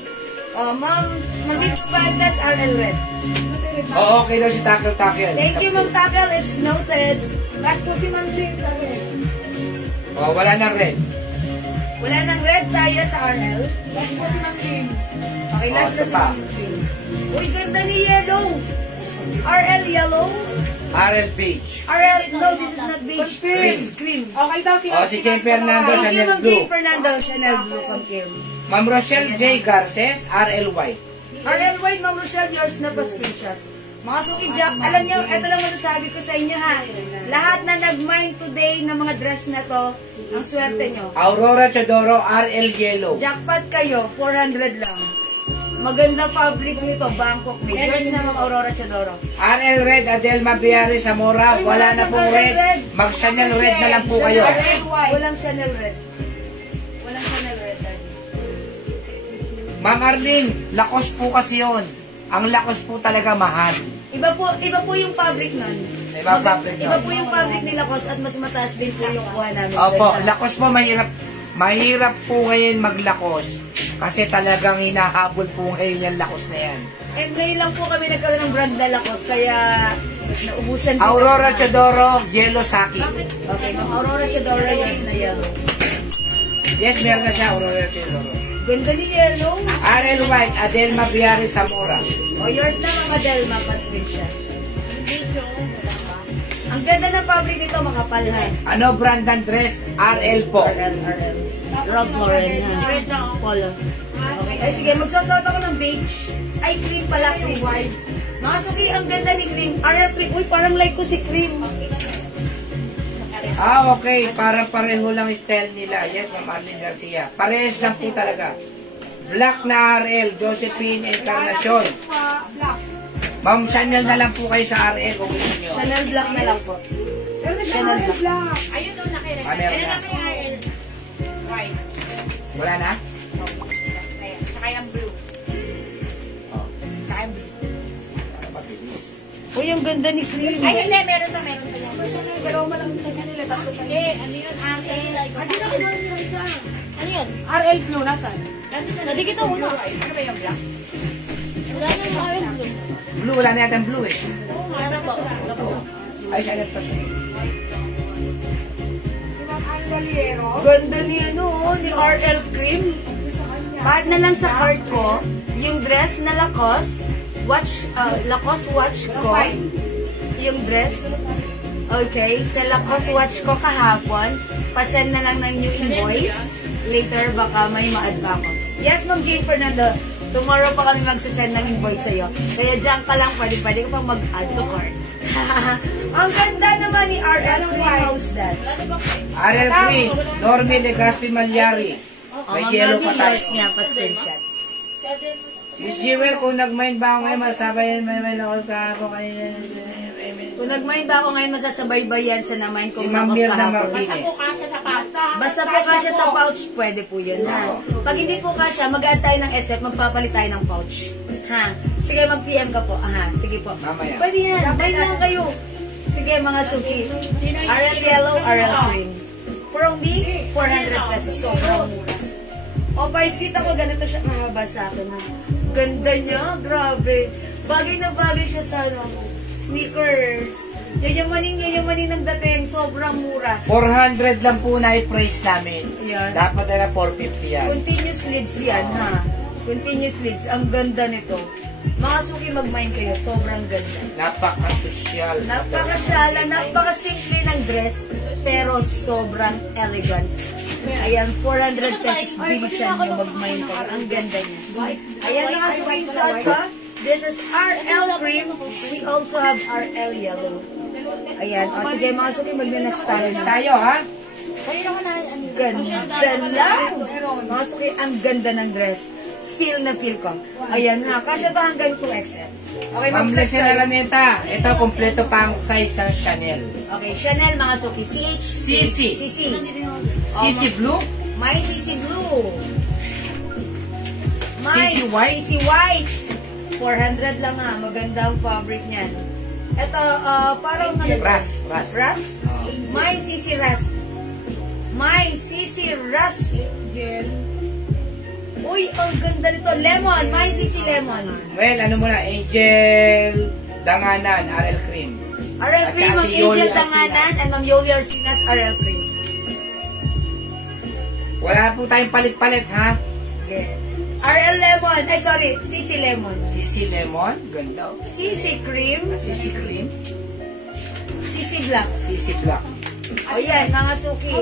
Ma'am Link Bandas, RL Red. Oo, okay daw si Takel. Thank you, Ma'am Takel. It's noted. last po si Ma'am Jane sa red. Oh, wala na red. Wala nang red tayo sa RL. Last po si Ma'am Jane. Okay, last ito na si pa. Ma'am Jane. Uy, ganda ni Yellow. RL Yellow. RL Beach. RL, no, this is not beige. Confirm. This is cream. Okay daw si Oh, si Jane Fernando, Thank you, Chanel Ma'am Blue. Jane Fernando. Chanel Blue, confirm. Ma'am Rochelle J. Garces, RL White. RL White, Ma'am Rochelle, yours na pa screenshot. Mga suki Jack, alam niyo, ito lang masasabi ko sa inyo ha. Lahat na nag-mine today ng mga dress na to, ang swerte nyo. Aurora Chodoro, RL Yellow. Jackpot kayo, 400 lang. Maganda public nito, Bangkok made. Yours na Ma'am Aurora Chodoro. RL Red, Adelma Biari, Zamora. Wala na pong red. Mag-Chanel Red na lang po kayo. Red, walang Chanel Red. Walang Chanel Red. Daddy. Ma'am Arlene, lakos po kasi yun. Ang lakos po talaga mahal. Iba po yung fabric nun. Iba fabric nun. Iba po yung fabric ni Lacoste at mas mataas din po yung kuha namin. Opo, Ganda. lakos po mahirap. Mahirap po ngayon maglakos. Kasi talagang hinahabol po ngayon yung lakos na yan. And ngayon lang po kami nagkaroon ng brand na Lacoste, kaya naubusan po. Aurora kami. Chodoro, Yellow Saki. Okay, Ma'am Aurora Chodoro, yours na yellow. Yes, meron na siya, Aurora Chodoro. Ganda ni yellow. RL White, Adelma Biari, Zamora. O, yours na Ma'am Adelma, pa-screenshot. Ang ganda ng fabric nito, makapal ha. Ano brand ng dress? RL po. RL. Ralph Lauren ha. Polo. Okay. Ay, sige, magsasot ako ng beige. Ay, cream pala, cream. White. Mga suki, ang ganda ni cream. RL cream. Uy, parang like ko si cream. Ah, okay. Para pareho lang style nila. Yes, Ma'am Arlene Garcia. Parehas lang po talaga. Black na RL, Josephine Encarnacion. Ma'am, Chanel na lang po kayo sa RL kung gusto nyo. Chanel Black na lang po. Chanel Black. Ayun doon nakilala. Ah, meron na. White. Wala na? Saka yung blue. Oh, Saka yung blue. para mabilis. Uy, ang ganda ni Cream. Ay, hindi. Meron pa yung dalawa mo lang kasi nila. Tatlo pa. Hindi. Ano yun? RL. Ano yun? RL blue. Nasaan? Nadigit ako. Ano ba yung black? Wala na yung RL blue. Blue, wala na yata blue eh. Meron pa. Ay, Chanel pa siya. Ganda ni ni RL Cream. Kahit na lang sa card ko, yung dress na Lacoste watch ko, yung dress, okay, sa Lacoste watch ko kahapon, pasend na lang ng new invoice. Later, baka may ma-add pa ako. Yes, Ma'am Jane Fernando, tomorrow pa kami magsasend ng invoice sa'yo. Kaya dyan ka lang, pwede ko pang mag-add to cart. Ang ganda naman ni RL Cream. How's that? RL Green, Normie Legaspi Malyari. May yellow pa tayo. niya, pa-screenshot. Miss Jewel, kung nag-mind ba ako ngayon, masabay may lakot ka ako kanina. Kung nag-mind ba ako ngayon, masasabay-bay yan sa na-mind Si kong Ma'am nakos Mirna kahapon. Martinez. Basta po kasya sa pouch, pwede po yun, ha? Pag hindi po kasya, mag-add tayo ng SF, magpapalit tayo ng pouch. Ha? Sige, mag-PM ka po. Aha, sige po. Mamaya. Pwede yan. Buy lang kayo. Sige, mga suki. RL Yellow, RL Green. For only 400 pesos. Sobrang mura. O, 5 feet ako, ganito siya mahaba sa akin, ha? Ganda niya, grabe. Bagay na bagay siya sa sneakers. Yayamanin ng dating, sobrang mura. 400 lang po na i-price namin. Yan. Dapat na 450 yan. Continuous sleeves yan, ha? Continuous sleeves. Ang ganda nito. Mga suki, mag-mind kayo. Sobrang ganda. Napaka-social. Napakasyala, napakasimple ng dress, pero sobrang elegant. Ayan, 400 pesos. Bilisan nyo, mag-mind kayo. Ang ganda niya. Ayan mga suki, yung suot ko. This is RL Cream. We also have RL Yellow. Ayan. O sige mga suki, mag-next tayo na. Tayo, ha? Ganda lang. Mga suki, ang ganda ng dress. Feel na feel ko. Ayan ha, kasya to hanggang 2XL. Okay, Ma'am mag-flex Leslie tayo. Araneta, ito kompleto pa ang size ng Chanel. Okay, Chanel mga suki. CH. Sisi. CC. Sisi Blue, May CC Blue. May CC White. CC White. 400 lang ha. Maganda ang fabric niyan. Ito, parang Rust. Rust? May CC Rust. May CC Rust. Uy, ang ganda nito. Lemon. May CC Lemon. Well, ano muna, Angel Danganan, RL Cream. RL At Cream, saka Ma'am si Angel Yoli Tanganan Arsinas. and Ma'am Yoli Arsinas, RL Cream. Wala po tayong palit-palit, ha? Sige. RL Lemon. Ay, sorry. CC Lemon. Sisi Lemon, ganda. CC Cream. Sisi Cream, CC Black. Sisi Black. O yan, mga suki.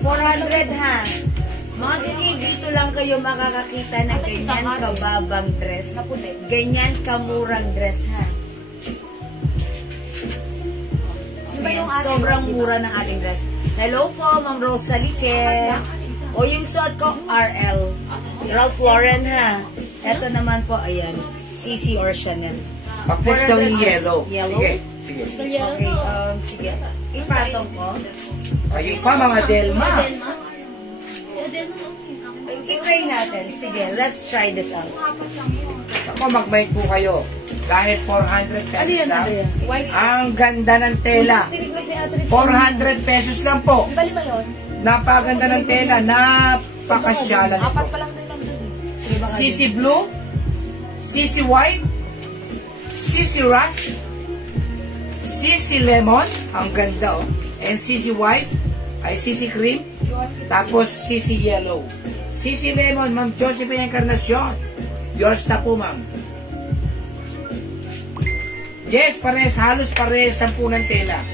400 ha. Mga suki, dito lang kayo makakakita ng ganyan kababang dress. Ganyan kamurang dress ha. Ayan, sobrang mura ng ating dress. Hello po, Ma'am Rosalique. O yung suot ko, RL. Ralph Lauren ha. Ito naman po, ayan. CC or Chanel. Pa-flex daw yung yellow. Yellow? Sige. Okay, sige. Ipatong ko. Ayun pa, mga Delma. I-try natin. Sige, let's try this out. Ako, mag-mind po kayo. Kahit 400 pesos Ano yan? lang. Ano yan? White. Ang ganda ng tela. 400 pesos lang po. Bali ba yun? Napakaganda ng tela. Napakasyalan Apat nito. pa lang din ang dun. CC Blue, CC White, CC Rust, CC Lemon, ang ganda oh. And CC White, ay CC Cream, tapos CC Yellow. CC Lemon, Ma'am Josephine Encarnacion. Yours na po, ma'am. Yes, pares, halos pares ang po ng tela.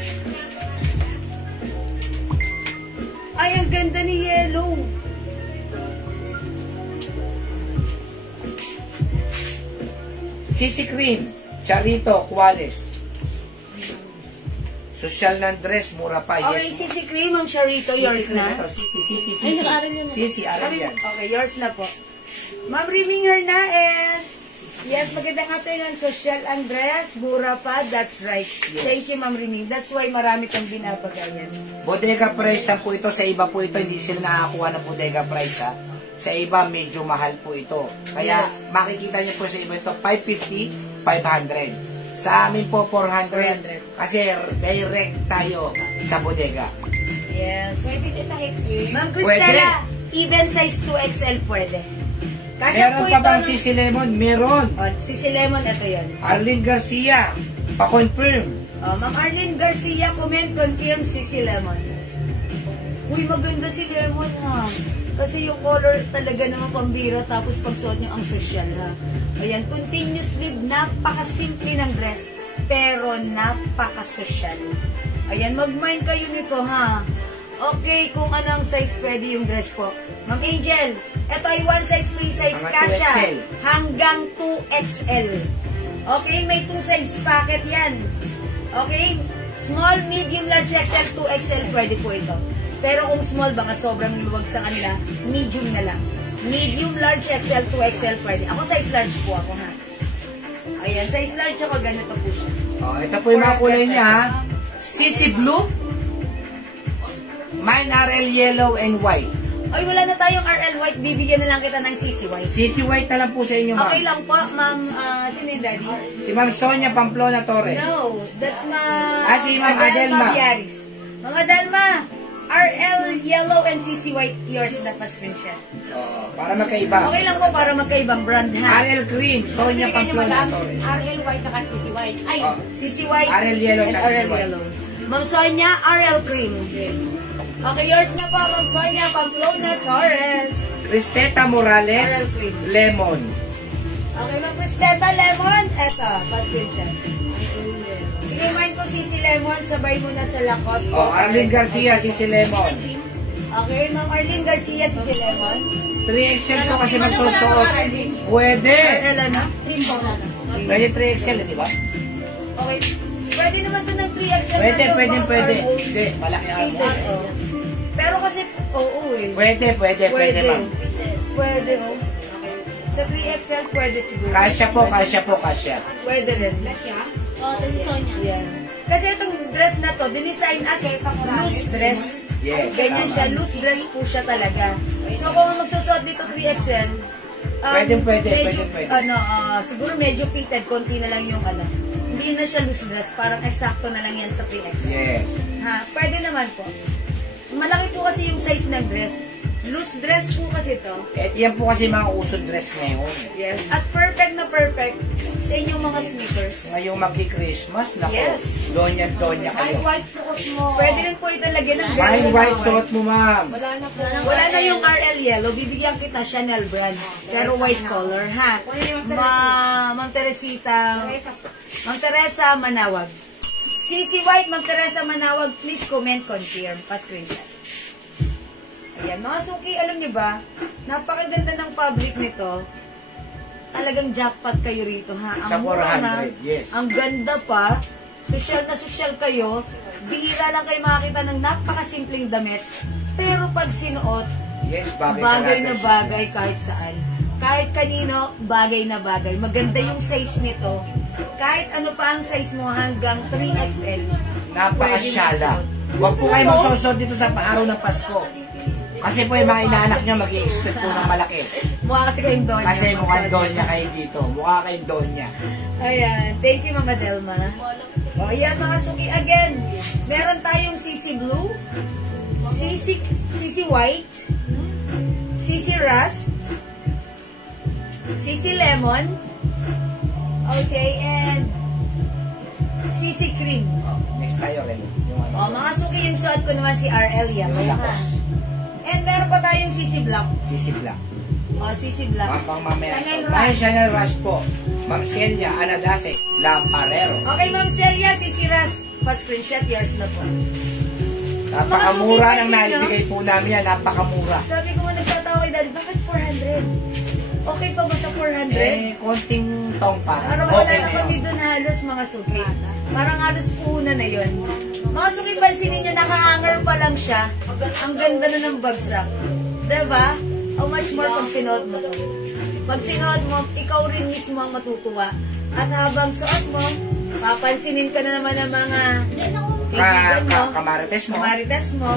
Ay, ang ganda ni Yellow. CC Cream, Charito, Cuales. Social ng dress, mura pa. Okay, Yes. Sisi Cream, Ma'am Sharito, yours na. Ay, nag-aaral yun. Sisi, aral yan. Okay, yours na po. Ma'am Riming Hernaez. Yes, magandang afternoon. Social ang dress, mura pa. That's right. Yes. Thank you, Ma'am Riming. That's why marami kang binabagayan. Bodega price lang po ito. Sa iba po ito, hindi sila nakakuha ng bodega price, ha. Sa iba, medyo mahal po ito. Kaya, Yes. makikita niyo po sa iba ito, 550, 500. Sa amin po, 400. Kasi direct tayo sa bodega. Yes. Pwede siya sa XL. Ma'am Cristela, even size 2XL pwede. Kasya Meron po pa ito. bang Sisi Lemon? Meron. Oh, Sisi Lemon, ito yun. Arlene Garcia, pa-confirm. Oh, Ma'am Arlene Garcia, comment, confirm Sisi Lemon. Uy, maganda si Lemon, ha. Kasi yung color talaga naman pambira, tapos pagsuot nyo ang social, ha. Ayan, continuous sleeve, napakasimple ng dress, pero napaka-social. Ayan, mag-mind kayo nito, ha. Okay, kung anong size pwede yung dress po. Ma'am Angel, ito ay one size, free size, Mga kasya. 2XL. Hanggang 2XL. Okay, may 2 size packet yan. Okay, small, medium, large, XL, 2XL, pwede po ito. Pero kung small, baka sobrang luwag sa kanila, medium na lang. Medium, large, XL, 2XL, pwede. Ako size large po ako, ha. Ayan, size large ako, ganito po siya. Oh, ito po yung mga kulay niya, ha. Sisi Blue, mine RL Yellow and White. Ay, wala na tayong RL White, bibigyan na lang kita ng CC White. Sisi White na lang po sa inyo, ma'am. Okay lang po, ma'am, sino yung daddy? Si Ma'am Sonia Pamplona Torres. No, that's si Ma'am Adelma. Biaris. Mga Dalma, RL Yellow and CC White, yours na pa-screenshot. Oh, para magkaiba. Okay lang po para magkaibang brand, ha? RL Green, Sonia Pamplona Torres. RL White tsaka CC White. Ay, Oh, CC White RL Yellow and at CC RL White. Yellow. Ma'am Sonia, RL Cream. Okay, yours na po, Ma'am Sonia Pamplona Torres. Cristeta Morales, RL Green. Lemon. Okay, Ma'am Cristeta Lemon. Eto, pa-screenshot. Sige, mind ko CC Lemon, sabay mo na sa Lacoste. Oh, Arlene Garcia, Sisi Lemon. Okay, Ma'am Arlene Garcia, CC Lemon. 3XL po kasi magsusuot. Pwede. RL ano? trim po na. Pwede 3XL, di ba? Okay. Pwede naman ito ng 3XL. Pwede, kasi pwede, box pwede. RO. Hindi, malaki ang Pwede, oh. Pero kasi, oo eh. Pwede, pwede, ma'am. Pwede, oh. Sa 3XL, pwede siguro. Kasya po, kasya. Pwede rin. Oh, ito si Sonia. Yan. Kasi itong dress na to, dinesign as loose dress. Yes, Ganyan tama. siya, loose dress po siya talaga. So kung magsusot dito 3XL, Pwede. medyo, siguro medyo fitted, konti na lang yung hindi na siya loose dress, parang eksakto na lang yan sa 3XL. Yes. Ha, pwede naman po. Malaki po kasi yung size ng dress. Loose dress po kasi to. At yan po kasi mga usod dress ngayon. Yes. At perfect na perfect sa inyong mga sneakers. Ngayong magki-Christmas, nako, Yes. donya Ay, kayo. white suot mo. Pwede rin po ito lagyan ng May white suot mo, ma'am. Wala na po. Wala na yung RL yellow, bibigyan kita Chanel brand. Pero white color, ha? Ma'am Teresita, Ma'am Teresa Manawag. CC White, Ma'am Teresa Manawag, please comment, confirm, pa-screenshot. Ayan, mga suki, alam niyo ba, napakaganda ng fabric nito. Talagang jackpot kayo rito, ha? Sa Ang mura 400, na, yes. ang ganda pa, sosyal na sosyal kayo, bihira lang kayo makakita ng napakasimpleng damit. Pero pag sinuot, Yes, bagay, bagay sa na natin. bagay kahit saan. Kahit kanino, bagay na bagay. Maganda yung size nito. Kahit ano pa ang size mo hanggang 3XL. Napakasyala. Huwag po kayo magsusot dito sa araw ng Pasko. Kasi po yung mga inaanak nyo mag-i-expect po ng malaki. Mukha kasi kayong donya. Kasi mukhang donya kayo dito. Mukha kayong donya. Ayan. Thank you, Mama Delma. O, ayan mga suki. Again, meron tayong CC Blue, CC White, CC Rust, CC Lemon, okay, and CC Cream. Next tayo rin. O, mga suki, yung suot ko naman si RL Yellow. Ha? And meron pa tayong CC Black. Sisi Black. O, CC Black. Ma'am pang mamaya. Chanel Ma'am Chanel Rush po. Ma'am Celia Anadase Lamparero. Okay, Ma'am Celia, CC Rust. Pa-screenshot, yours na po. Napakamura ng Mga suki, naibigay po namin yan. Napakamura. Sabi ko nga nagtatawa kay Daddy, bakit 400? Okay pa ba sa 400? Eh, konting tong pants. Parang wala Okay na na kami yun. doon halos mga suki. Parang halos puhunan na yun. Mga suki, pansinin nyo, naka-hanger pa lang siya. Ang ganda na ng bagsak. Diba? How much more pag sinuot mo to? Pag sinuot mo, ikaw rin mismo ang matutuwa. At habang suot mo, papansinin ka na naman ng mga kaibigan mo. Kamarites mo. Kamarites mo.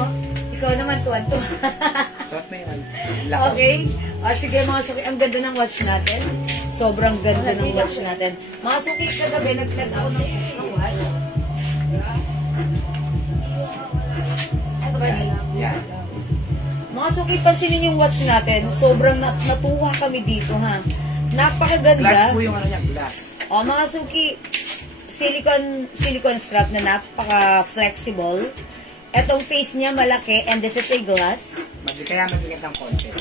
Ikaw naman tuwan-tuwa. Suot mo yun. Okay? Sige mga suki, ang ganda ng watch natin. Sobrang ganda ng watch natin. Mga suki, kagabi, nag-flex ako ng watch. Ito ba nila? Yan. Mga suki, pansinin yung watch natin. Sobrang natuwa kami dito, ha? Napakaganda. Glass po yung ano niya, glass. O, mga suki, silicone strap na napaka-flexible. Etong face niya malaki, and this is a glass. Kaya mabigat ng konti.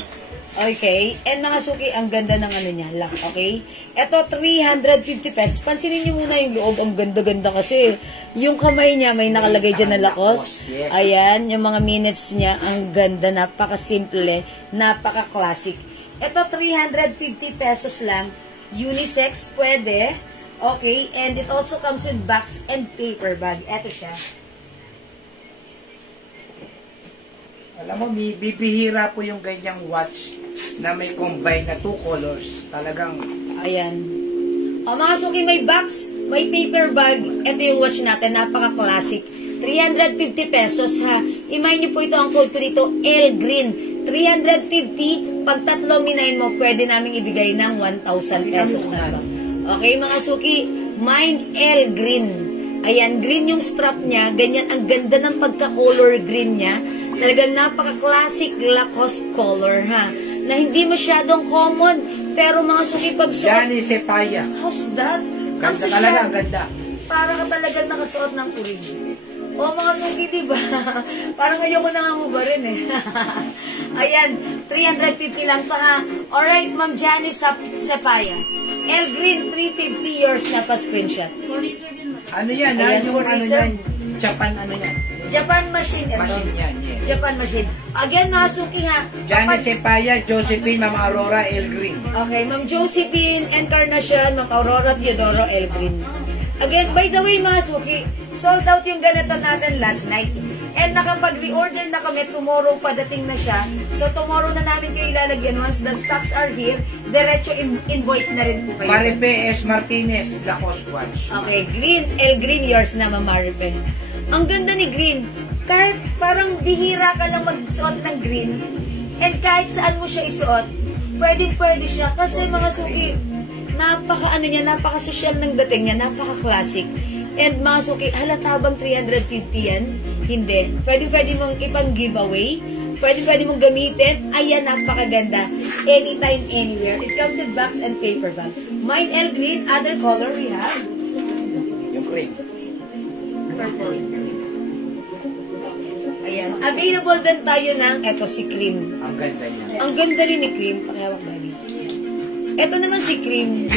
Okay. And mga suki, ang ganda ng ano niya, lock, okay? Ito, 350 pesos. Pansinin niyo muna yung loob. Ang ganda-ganda kasi. Yung kamay niya, may nakalagay dyan na lakos. Yes. Ayan, yung mga minutes niya, ang ganda. Napaka-simple, napaka-classic. Ito, 350 pesos lang. Unisex, pwede. Okay, and it also comes with box and paper bag. Ito siya. Alam mo, bibihira po yung ganyang watch na may combine na 2 colors. Talagang... Ayan. O mga suki, may box, may paper bag. Ito yung watch natin, napaka-classic. 350 pesos ha. Imagine nyo po ito, ang code ko dito, L Green. 350, pag tatlo minayin mo, pwede namin ibigay ng 1,000 pesos na ba. Okay mga suki, mine L Green. Ayan, green yung strap niya. Ganyan, ang ganda ng pagka-color green niya. Talagang napaka-classic Lacoste color, ha? Na hindi masyadong common. Pero mga suki, pag suot... Gianni Cepaya. How's that? Ganda talaga, ang ganda. Para ka talagang nakasuot ng kurig. O mga suki, diba? Parang ayoko na nga mo ba rin, eh. Ayan, 350 lang pa, ha? Alright, Ma'am Gianni Cepaya. L Green, 350 yours na pa screenshot. Ano yan, ha? Ayan, Yung ano sir. yan, Japan, ano yan? Japan machine ito. Machine yan, yes. Japan machine. Again, mga suki, ha? Gianni Cepaya, Josephine, Ma'am Aurora, L. Green. Okay, Ma'am Josephine, Encarnacion, Ma'am Aurora, Teodoro, L. Green. Again, by the way, mga suki, sold out yung ganito natin last night. And nakapag-reorder na kami, tomorrow padating na siya. So, tomorrow na namin kayo ilalagyan. Once the stocks are here, diretso invoice na rin po kayo. Maripe S. Martinez, Lacoste watch. Okay, Green, L. Green, yours na, Ma'am Marife. Ang ganda ni Green. Kahit parang bihira ka lang magsuot ng green, and kahit saan mo siya isuot, pwede siya. Kasi mga suki, napaka-social ng dating niya, napaka-classic. And mga suki, halata bang 350 yan? Hindi. Pwede mong ipang-giveaway. Pwede mong gamitin. Ayan, napakaganda. Anytime, anywhere. It comes with box and paper bag. Mine L Green, other color we have. Yung cream. Purple. Ayan. Available din tayo ng, eto si Cream. Ang ganda niya. Ang ganda rin ni Cream. Pakihawak bali. Eto naman si Cream.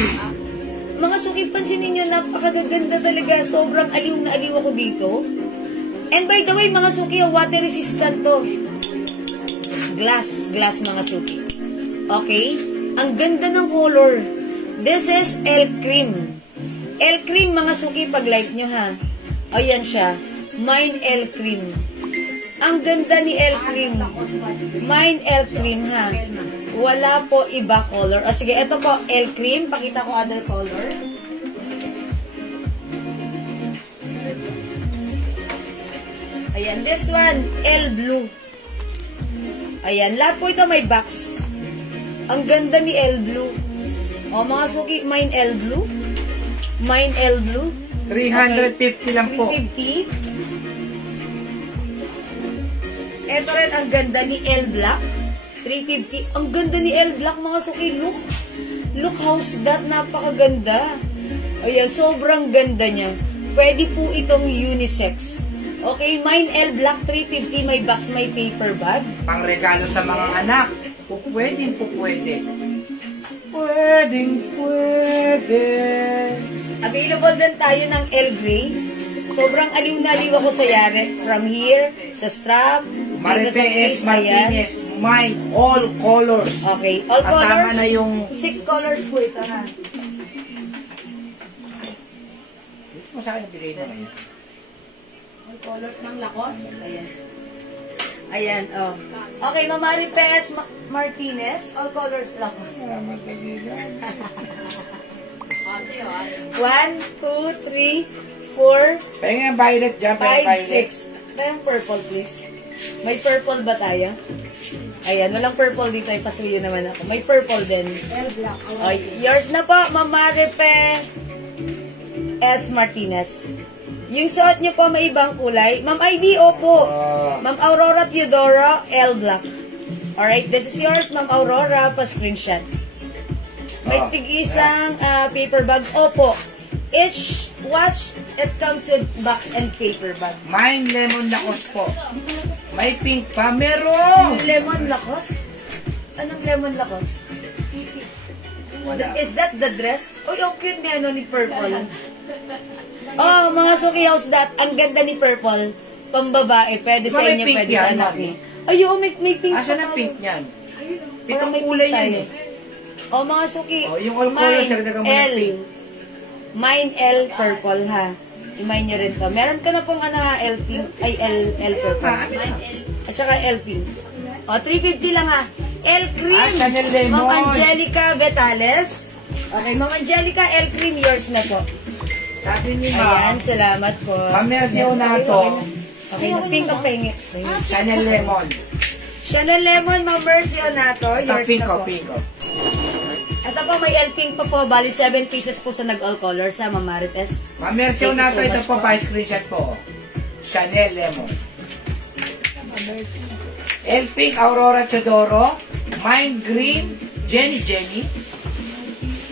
Mga suki, pansinin nyo, napakaganda talaga. Sobrang aliw na aliw ako dito. And by the way, mga suki, water resistant to. Glass mga suki. Okay? Ang ganda ng color. This is L Cream. L Cream, mga suki, pag like nyo ha. Ayan siya. Mine L Cream. Ang ganda ni L Cream. Mine L Cream ha. Wala po iba color. O sige, ito po L Cream. Pakita ko other color. Ayan, this one, L Blue. Ayan, lahat po ito may box. Ang ganda ni L Blue. O mga suki, mine L Blue. Mine L Blue. 350 lang po. 350. Ito rin ang ganda ni L Black. 350. Ang ganda ni L Black, mga suki. Look how's that. Napakaganda. Ayan, sobrang ganda niya. Pwede po itong unisex. Okay, mine L Black, 350. May box, may paper bag. Pang regalo sa mga anak. Pwede. Available din tayo ng L Gray. Sobrang aliw na aliw ako sa yare. From here, sa strap, Maripe S. Martinez, mine all colors. okay, all Kasama colors. na yung... 6 colors po ito ha. Ito sa akin, bigay mo ngayon. Ang color ng lakos. Ayan. Ayan, oh. Okay, Mamari Perez Martinez, all colors lakos. Madali lang. 1, 2, 3, 4, Pahingin ang violet dyan, 5, 6. Parang purple, please. May purple ba tayo? Ayan, walang purple dito. Ipasuyo naman ako. May purple din. Black. Oh, yours na po, Ma'am Maripe S. Martinez. Yung suot niyo po may ibang kulay. Ma'am Ivy, opo. Ma'am Aurora Teodoro, L. Black. Alright, this is yours, Ma'am Aurora. Pa-screenshot. May tig-isang paper bag. Opo. Each watch, it comes with box and paper bag. Mine lemon lakos po. May pink pa. Meron! Lemon lakos? Anong lemon lakos? Sisi. Is that the dress? Uy, ang cute niya, no, ni Purple. Oh, mga Suki House that. Ang ganda ni Purple. Pambabae. Pwede sa Diba may inyo, pink pwede yan, sa anak Mami? niyo. Ay, oo, may pink. Asan pa ang pa. pink niyan? Parang Pitong may kulay pink yan tayo. eh. Oh, mga Suki. Oh, yung all colors, nagdagan mo ng L. pink. Mine L purple, ha. I-mine nyo rin to. Meron ka na pong ano ha, L pink. Ay, L purple. At saka L pink. O, 350 lang ha. L cream. Chanel Lemon. Ma'am Angelica Betales. Okay, Ma'am Angelica, L cream, yours na po. Sabi ni Ayan, Ma'am, salamat po. Ma'am Mercio na to. Okay, pink ang pengit. Chanel Lemon. Chanel Lemon, Ma'am Mercy Onato, Ito, yours pink na o, po. pink o. Ito po, may L pink pa po. Bali, 7 pieces po sa nag-all colors ha, Ma'am Marites. Ma'am Mercio Thank you na so to. Ito much po, po. pa-screenshot po. Chanel Lemon. El Pink, Aurora Teodoro. Mine Green, Jenny.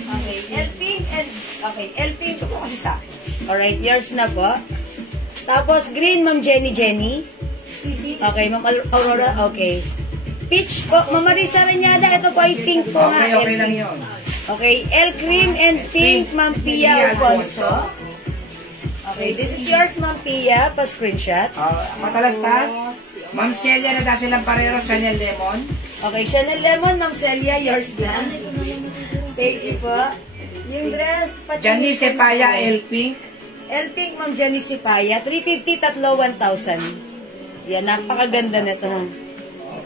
Okay, L pink and... Okay, L pink. Ito po kasi sa akin. Alright, yours na po. Tapos, green, Ma'am Jenny. Okay, Ma'am Aurora, okay. Peach po, Ma'am Marisa Reñada, ito po ay pink po nga. Okay L lang pink. yun. Okay, L cream and pink, Ma'am Pia Alfonso. Okay, this is yours, Ma'am Pia, pa-screenshot. Matalastas. Ma'am Celia na dahil silang parero, Chanel Lemon. Okay, Chanel Lemon, Ma'am Celia, yours na. Thank you po. Yung dress, Janice Paya, El Pink. L pink, Ma'am Janice Paya, 350, tatlo, 1,000. Yan, napakaganda nito ha.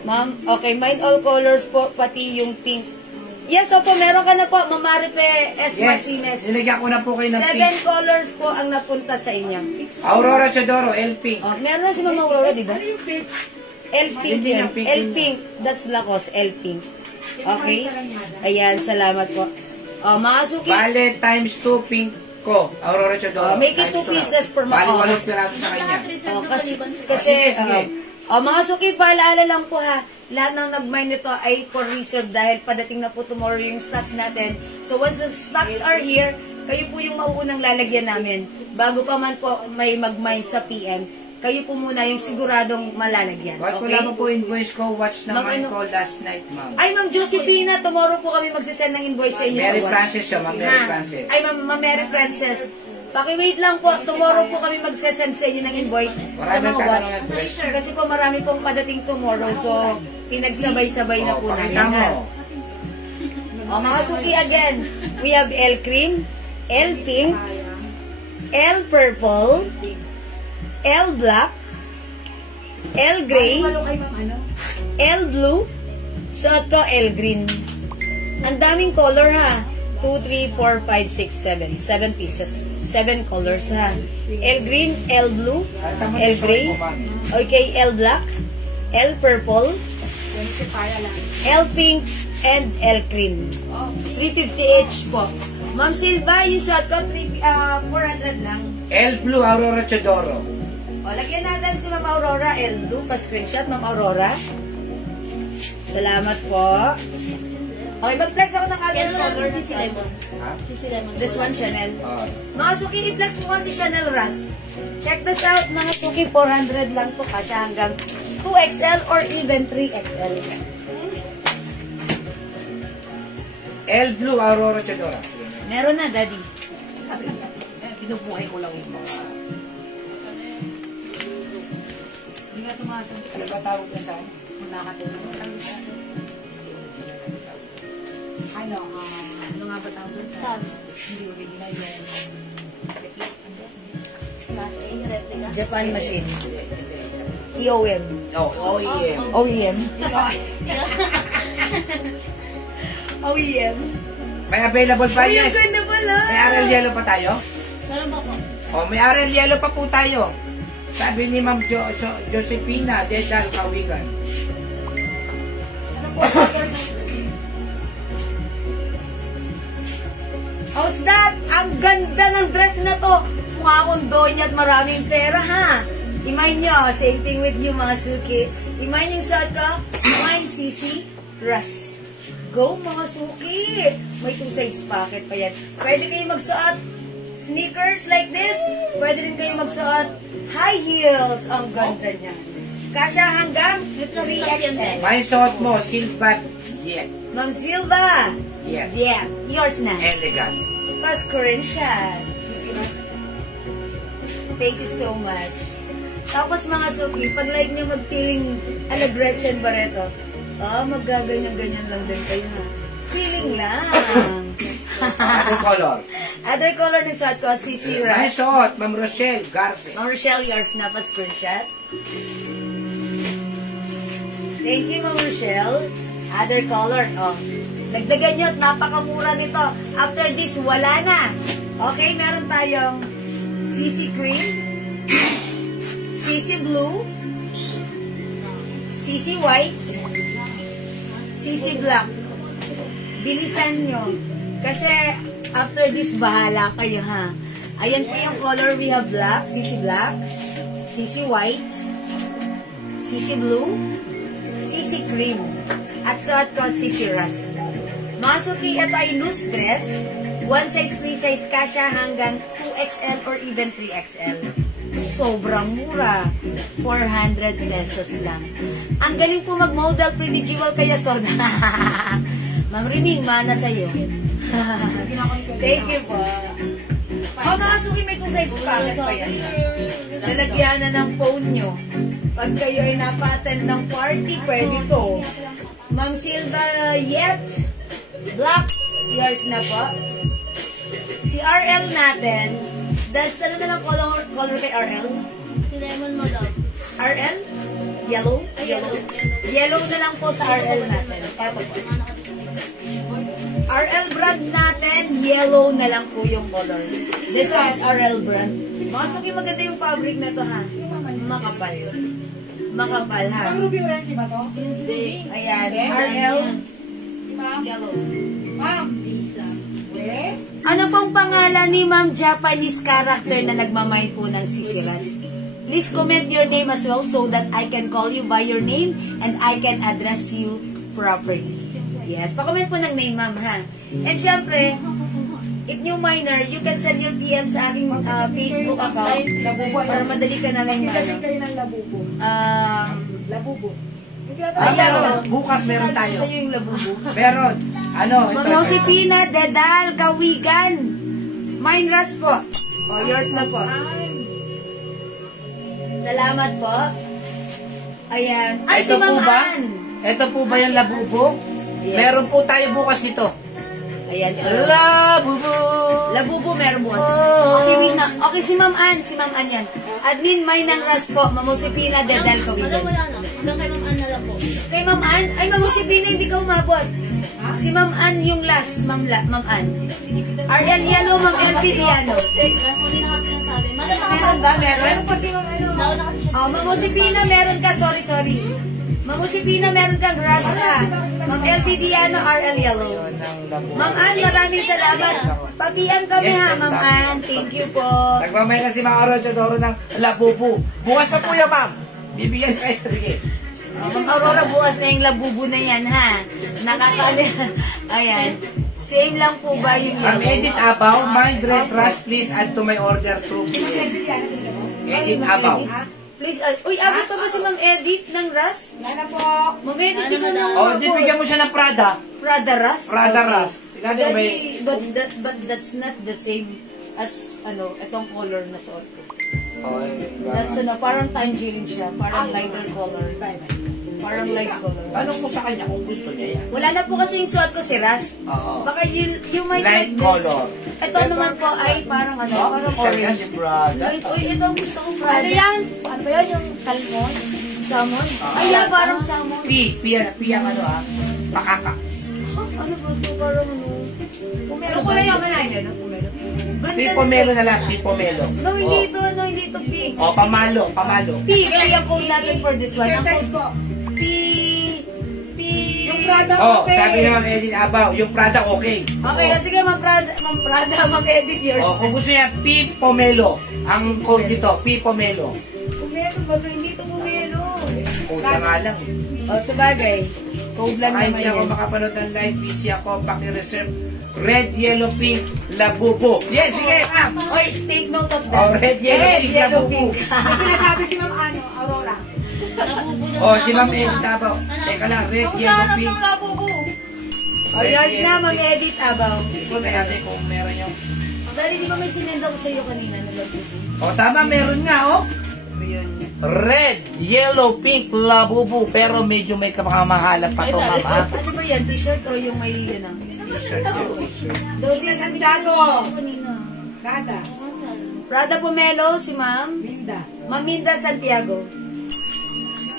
Ma'am, okay, mine all colors po, pati yung pink. Yes, opo, meron ka na po, Ma'am Maripe S. Yes, Martinez. nilagyan ko na po kayo ng 7 pink. colors po ang napunta sa inyo. Aurora Teodoro, El Pink. Oh, meron na si Ma'am Aurora, di ba? L pink Hindi yan. yung pink L yun. pink. That's Lacoste, L pink. Okay? Ayan, salamat po. Oh, mga Suki. Bale times 2 pink ko, Aurora Teodoro. Make it Times 2 two lang. pieces per Bale mga 8 piraso sa kanya. Oh, kasi Sige, sige. mga Suki, paalala lang po ha, lahat ng nag-mine nito ay for reserve dahil padating na po tomorrow yung stocks natin. So once the stocks are here, kayo po yung mauunang lalagyan namin. Bago pa man po may mag-mine sa PM, kayo po muna yung siguradong malalagyan. What Okay? wala mo po invoice ko, watch Ma'am, naman ano? ko last night, ma'am. Ay, Ma'am Josephina, tomorrow po kami magsisend ng invoice sa inyo Mary sa watch. Frances siya, Ma'am Mary Ha? Frances. Ay, Ma'am Mary Frances. Paki-wait lang po. Tomorrow po kami magsesend sa inyo ng invoice sa Maraming mga watch. katanungan, Grace. Kasi po marami pong padating tomorrow. So, pinagsabay-sabay na po namin. Pakita mo. Ha? O, mga Suki again. We have L cream, L pink, L purple, L black, L gray, L blue, suot ko L green. Ang daming color ha. 2, 3, 4, 5, 6, 7. 7 pieces. 7 colors ha. L green, L blue, L gray, okay, L black, L purple, L pink, and L cream. 350 each po. Ma'am Silva, yung suot ko, 400 lang. El Blue, Aurora Teodoro. O, lagyan natin si Ma'am Aurora, L blue, pa-screenshot, Ma'am Aurora. Salamat po. Okay, mag-flex ako ng other colors. Si Lemon. Ha? Si Lemon. This one, Chanel. Oh. Mga Suki, i-flex mo nga si Chanel Rust. Check this out, mga Suki, 400 lang to kasya hanggang 2XL or even 3XL. El Blue, Aurora Teodoro. Meron na, Daddy. Binubuhay ko lang yung mga... Hindi nga tumasan. Ano ba tawag na sa akin? Nakatulong. Ano nga ba tawag? Saan? Hindi original yan. Class A, replica. Japan machine. EOM. OEM. OEM. OEM. May available pa, Ay, ang yes. ganda pala. May RL Yellow pa tayo? Meron pa po. May RL Yellow pa po tayo. Sabi ni Ma'am Josephina, Dedal Kawigan. How's that? Ang ganda ng dress na to. Mukha akong donya at maraming pera, ha? Imay nyo, same thing with you, mga suki. Imay yung suot ko, mine, Sisi, Russ. Go, mga suki! May 2 size pocket pa yan. Pwede kayo magsuot sneakers like this. Pwede din kayo magsuot high heels. Ang ganda niya. Kasya hanggang 3XL. May suot mo, silver. Yeah. Ma'am Silva. Yeah. Yeah, yours na. Elegant. Mas current siya. Thank you so much. Tapos mga suki, pag like nyo mag-feeling ala Gretchen Barreto, magaganyan-ganyan lang din kayo, ha? Feeling lang. Other color. Other color ng suot ko, Sisi May Rush. suot, Ma'am Rochelle Garces. Ma'am Rochelle, yours na pa screenshot. Thank you, Ma'am Rochelle. Other color. Dagdagan nyo at napakamura nito. After this, wala na. Okay, meron tayong Sisi Cream, Sisi Blue, Sisi White, Sisi Black. Bilisan nyo. Kasi after this, bahala kayo, ha. Ayan po yung color. We have black, Sisi Black, Sisi White, Sisi Blue, Sisi Cream. At suot ko, Sisi Rust. Masuki, ito ay loose dress. 1 size, 3 size, kasya hanggang 2XL or even 3XL. Sobrang mura. 400 pesos lang. Ang galing po mag-model, pretty jewel kaya soda. Ma'am Riming, mana sa'yo. Thank you po. Masuki, may 2 size packet pa yan. Lalagyan na ng phone nyo. Pag kayo ay napa-attend ng party, pwede to. Ma'am Silva, yet. Black, yours na po. Si RL natin, that's ano na lang color kay RL? Si Lemon mo daw. RL? Yellow? Yellow na lang po sa RL natin. Eto po. RL brand natin, yellow na lang po yung color. This is RL brand. Masuki, maganda yung fabric na to, ha? Makapal. Makapal, ha? Ruby orange ba to? Ayan, RL. Yellow. Ma'am, Lisa. Ano pong pangalan ni Ma'am Japanese character na nagmamay po ng Sisiras? Please comment your name as well so that I can call you by your name and I can address you properly. Yes, pa-comment po ng name, ma'am, ha? And syempre, if new minor, you can send your PM sa aking Facebook account para madali ka na lang kayo ng labubo. Labubo. Ayan, bukas meron tayo. sa'yo yung labubo. Meron. Ano? Ito. Mamosipina, Dedal, Kawigan. Mine Ras po. Yours na po. Salamat po. Ayan. Ay, si Ito po Ma'am ba? Ann. Ito po ba yung labubo? Yes. Meron po tayo bukas nito. Ayan. Labubo! Labubo meron bukas. Oh. Okay, wait na. Okay, si Ma'am Ann. Si Ma'am Ann yan. Admin, Mine Ras po. Mamosipina, Dedal, Kawigan. Wala na. Hanggang kay Ma'am Ann na lang po. Kay Ma'am Ann? Ay, Mamosipina, hindi ka umabot. Si Ma'am Ann yung last. Ma'am Ann. RL Yano, Ma'am LP Yano. Hindi na kasi nasabi. Meron ba? Meron? Nauna kasi siya. Mamosipina, meron ka. Sorry. Mamosipina, meron kang Rasta. Ma'am LP Diano, RL Yellow. Ma'am Ann, maraming salamat. Papian kami, ha, Ma'am Ann. Thank you po. Nagmamay na si Ma'am Aurora Doro ng labubo. Bukas pa po yan, ma'am. Bibigyan kayo. Sige. Ma'am Aurora, bukas na yung labubo na yan, ha? Nakakali. Ayan. Same lang po ba yung Ma'am, yellow? edit abaw. My dress rush, please add to my order through PM. Edit abaw. Please, uy, abot pa ba si Ma'am Edith ng Rust? Wala po. Ma'am Edith, di ka nang Di bigyan mo siya ng Prada. Prada Rust? Prada Okay. Rust. Tingnan mo may- But that's not the same as, itong color na suot ko. That's, parang tangerine siya. Parang lighter color. Parang light color. Tanong ko sa kanya kung gusto niya yan. Wala na po kasi yung suot ko si Rust. Oo. Baka you might Light like this. color. ito naman po ay parang ano, parang orange. Si Prada. Uy, ito ang gusto ko, Prada. Ano yan? Ano ba yan? Yung salmon? Salmon? Ay, yan, parang salmon. P ang ano ha? Pakaka. Ano ba ito? Parang ano? Pero kulay yung manay yan. Pumelo. P pomelo na lang, P pomelo. No, hindi ito, no, hindi ito P. O, pamalo. P ang code natin for this one. Ang code po. P. Yung Prada Oh, okay. sabi naman Edith Abaw, yung Prada okay. Okay, sige, Ma'am Prada, Ma'am-edit yours. O, kung gusto niya, P pomelo. Ang code dito, P pomelo. Pumelo ba? Hindi ito pumelo. Code na nga lang. O, sabagay. Code lang Kahit naman hindi ako yan. makapanood ng live, busy ako, paki-reserve. Red, yellow, pink, labubo. Yes, sige, ma'am. Oy, take note of Oh, that. red, yellow, pink, labubo. May sinasabi si Ma'am Aurora. Oh, si Ma'am Edith Abaw. Teka lang, red, yellow, pink. O, yours na, Ma'am-edit, Abaw. Tingnan natin kung meron yung... Dali, di ba may sinenda ko sa'yo kanina na labubo? Oh, tama, meron nga, oh. Yun. Red, yellow, pink, labubo. Pero medyo may kamakamahalan pa to, ma'am, ha? Ano ba yan? T-shirt o yung may yun ang? T-shirt yun, t-shirt. Doble Santiago. Kanina. Prada. Prada Pomelo, si Ma'am. Linda. Maminda Santiago.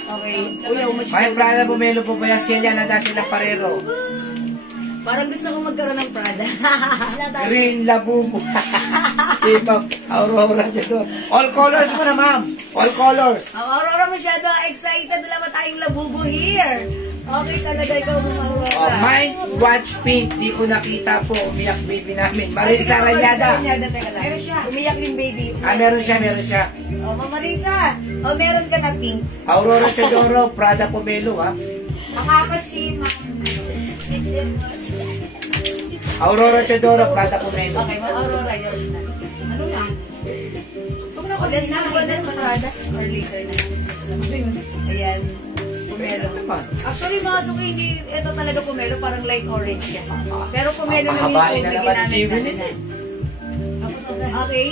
Okay. Uyaw mo May Prada Pomelo po ba yan? Celia, nada sila parero. Parang gusto ko magkaroon ng Prada. Green, labubo. Si Ma'am Aurora dyan. All colors mo na, ma'am. All colors. Ang Aurora masyado excited. Wala ba tayong labubo here? Okay talaga ikaw Ma'am Aurora. Oh, Mind Watch Pink. Di ko nakita po. Umiyak baby namin. Marisa Rayada. Meron siya. Umiyak yung baby. Ah, meron siya, meron siya. O, Ma'am Marisa. O, meron ka na pink. Aurora Chodoro, Prada Pomelo, ha? Nakaka si Ma'am. Aurora Chodoro, Prada Pomelo. Okay, Ma'am Aurora, yours na. Ano yan? O, let's move on na Prada. Or later na. Ayan. Pomelo. Actually, mga suki, hindi ito talaga pomelo. Parang light orange yan. Pero pomelo na yung Mahabain na tubig naman ginamit ni Jimmy. natin. Okay?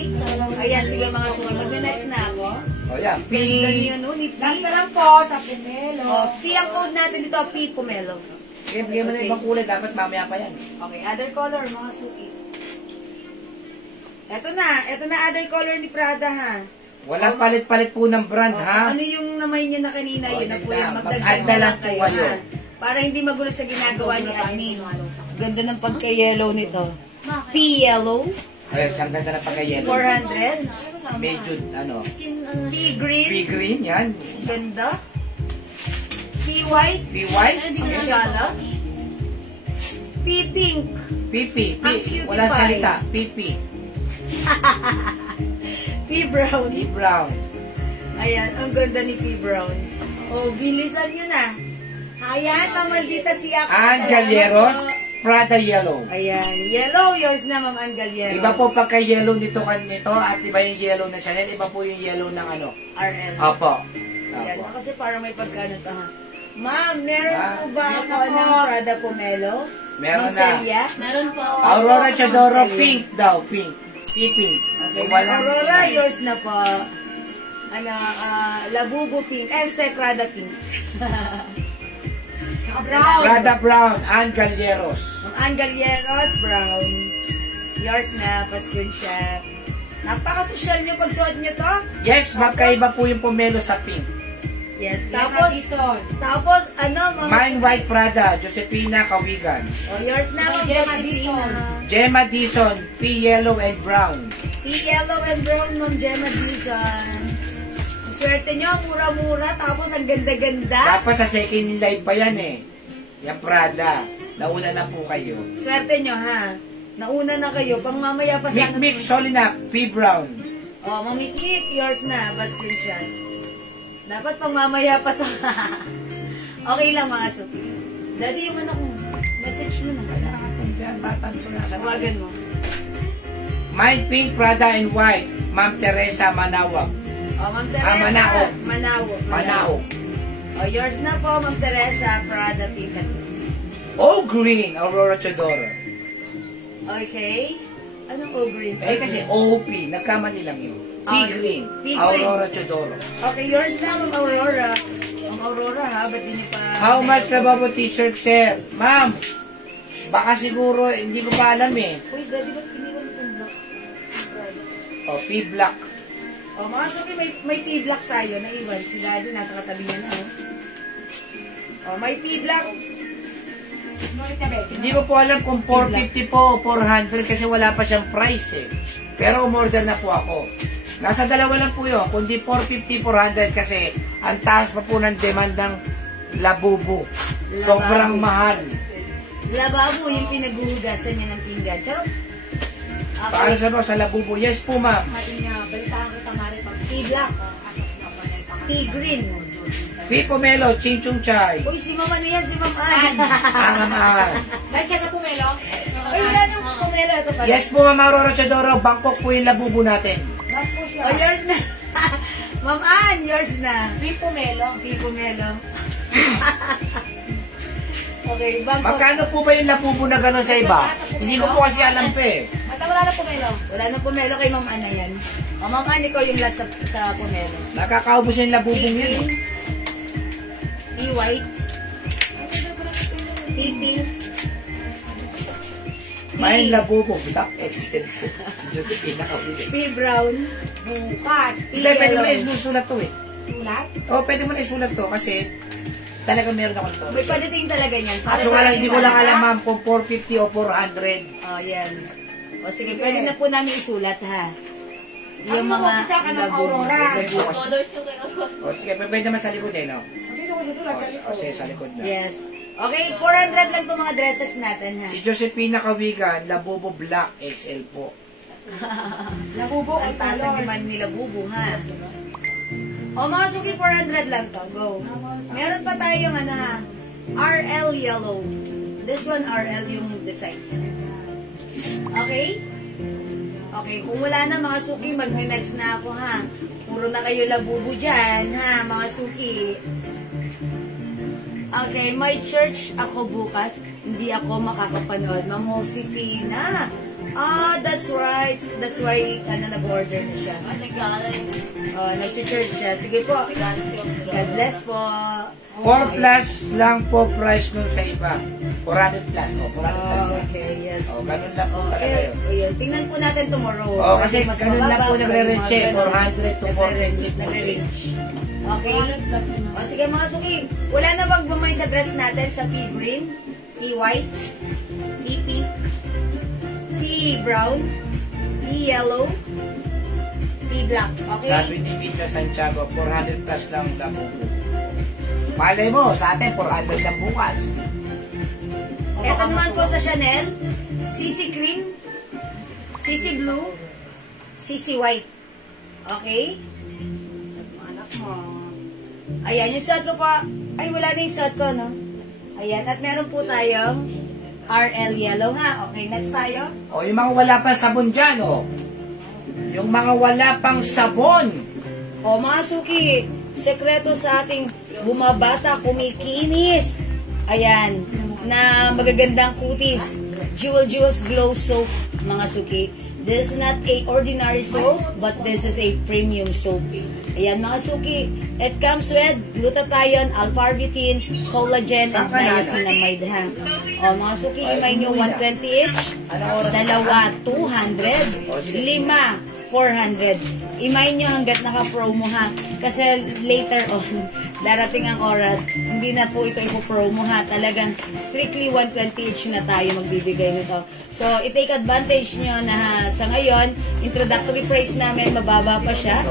Ayan, sige mga suki. Mag-next na ako. O yan, P. Ganda niyo, no? Ni P. Last na lang po sa Pumelo. O, P ang code natin dito. P pomelo. Sige, bigyan mo na ibang kulay. Dapat mamaya pa yan. Okay, other color, mga suki. Ito na other color ni Prada, ha? Walang palit-palit po ng brand, O, ha? Ano yung namay niyo na kanina, yun na po yung magdagdag Mag-add na lang po kayo. ha? Para hindi magulo sa ginagawa ni admin. Ganda ng pagka-yellow nito. P-yellow, Ayun, saan ganda na pagka-yellow. 400. Medyo, ano, P-green, P-green, yan. ganda. P-white, P-white, Shala. P-pink, PP, Ang P. cutie Walang pie. salita. PP. P-brown. P-brown. Ayan, ang ganda ni P-brown. O, bilisan nyo na. Ayan, mamaldita si ako. Angelieros, Prada Yellow. Ayan, yellow, yours na, Ma'am Angelieros. Iba po pagka-yellow nito at iba yung yellow na Chanel, iba po yung yellow ng ano. RL. Opo. Ayan, Opo. kasi parang may pagkano to, ha? Ma'am, meron Ah, po ba ako ng Prada Pomelo? Meron Ma'am na. Celia? Meron po. Aurora Chodoro, pink daw, pink. P-pink. Okay, Walang Aurora, design. yours na po. Ano, Labubo pink. Este, Prada pink. Brown. Prada Brown, Angelieros. Ang Angelieros, brown. Yours na, pa-screenshot. Napaka-social nyo pagsuot nyo to. Yes, magkaiba po yung pomelo sa pink. Yes. Tapos, Tapos, ano, mga... Mine White Prada, Josepina Kawigan. Oh, yours na, Ma'am Gemma Josefina. Gemma Dizon, P Yellow and Brown. Yellow and brown, Ma'am Gemma Dizon. Ang swerte nyo, mura-mura, tapos ang ganda-ganda. Dapat sa second live pa yan eh. Yung Prada. Nauna na po kayo. Swerte nyo, ha? Nauna na kayo, pang mamaya pa sana. Mick Solina, P Brown. Oh, mamikik, yours na, pa screenshot. Dapat pang mamaya pa to. Okay lang, mga suki. Daddy, yung anak mo, message mo na. Tawagan mo. Mine Pink, Prada and White. Ma'am Teresa Manawag. Oh, Ma'am Teresa. Manao. Manao. Oh, yours na po, Ma'am Teresa, Prada Pink. Oh, green, Aurora Chodoro. Okay. Anong O-green? Eh kasi OP, nagkamali lang yun. P Ah, green, P green. Aurora Chodoro. Okay, yours na, Ma'am Aurora. Ma'am Aurora, ha? Ba't di niyo pa... How much ka ba po t-shirt, sir? Ma'am, baka siguro, hindi ko pa alam eh. Uy, Daddy, ba't piniwan ko O, P-Black. O, mga suki, may P-Black tayo. Naiwan. Si Daddy nasa katabi niya na. O, may P-Black. Hindi ko po alam kung 450 po o 400 kasi wala pa siyang price eh. Pero umorder na po ako. Nasa dalawa lang po yun. Kundi 450, 400 kasi ang taas pa po ng demand ng Labubu. Sobrang mahal. Lababo yung pinaghuhugasan niya ng pinggan. Charot. Paano sa po sa Labubu? Yes po, ma'am. Balitaan kita, Mari. P-Black. P-green. P. Pomelo, Ching Chung Chai. Uy, si Mama na yan, si Mama Ann. Ang Dahil siya sa pumelo. Ay, wala nang kumera ito pala. Yes po, Ma'am Aurora Chadoro. Bangkok po yung Labubu natin. Oh, yours na. Ma'am Ann, yours na. Pumelo. Pipomelo. Okay, Bangkok. Magkano po ba yung Labubu na gano'n sa iba? Hindi ko po kasi alam pa eh. At wala na pumelo. Wala na pomelo kay Ma'am Ann na yan. O, Ma'am Ann, ikaw yung last sa pomelo. Nakakaubos yung Labubu yun. P-white. P-pink. May Labubu. Top Excel po. Si Josephine nakawili. P-brown. Bukas. Hindi, pwede mo na isulat to eh. Sulat. Oo, pwede mo na isulat to kasi talagang meron ako to. May padating talaga niyan. Kaso wala, hindi ko lang alam ma'am kung 450 o 400. Oh, yan. O, sige, pwede na po namin isulat, ha? Yung Ano, mga mag-isa ka ng Labubu. Aurora? Kasi bukas. O sige, pwede naman sa likod eh, no? O sige, sa likod na. Yes. Okay, 400 lang itong mga dresses natin, ha? Si Josephine Kawigan, Labubu Black XL po. Labubo. Ang taas ang demand ni Labubu, ha? O, mga suki, 400 lang to. Go. Meron pa tayong, ano, ha? RL Yellow. This one, RL yung design. Okay? Okay, kung wala na mga suki, mag-next na ako, ha? Puro na kayo Labubu dyan, ha, mga suki. Okay, may church ako bukas. Hindi ako makakapanood. Ma'am Josefina. Ah, that's right. That's why, nag-order na siya. Oh, nag-church siya. Sige po. God bless po. 4 plus lang po price nun sa iba. 400 plus. O, 400 plus lang. Okay, yes. O, ganun lang po talaga yun. Ayan, tingnan po natin tomorrow. O, kasi ganun lang po mababa, nagre-range eh. mga 400 to 450 po. nagre-range. Okay? O, sige mga suki. Wala na bang bumay sa dress natin sa P-green, P-white, P-pink, P-brown, P-yellow, P-black. Okay? Sabi ni Vita Santiago, 400 plus lang Labubu. Malay mo, sa atin, 400 lang bukas. Ito naman po sa Chanel, CC cream, CC blue, CC white. Okay? Anak mo. Ayan, yung suot ko pa. Ay, wala na yung suot ko, no? Ayan, at meron po tayong RL yellow, ha? Okay, next tayo. O, yung mga wala pang sabon dyan, o. Yung mga wala pang sabon. O, mga suki, sekreto sa ating bumabata, kumikinis. Ayan, na magagandang kutis. Jewels Glow Soap, mga suki. This is not a ordinary soap, but this is a premium soap. Ayan, mga suki. It comes with glutathione, alpha-arbutin, collagen, and niacinamide, ha. O, mga suki, imay nyo 120 each. Dalawa, 200. 5, 400. Imay nyo hanggat naka-promo, ha. Kasi later on, darating ang oras, hindi na po ito ipo-promo, ha. Talagang strictly 120 each na tayo magbibigay nito. So, i-take advantage nyo na, ha. Sa ngayon, introductory price namin, mababa pa siya.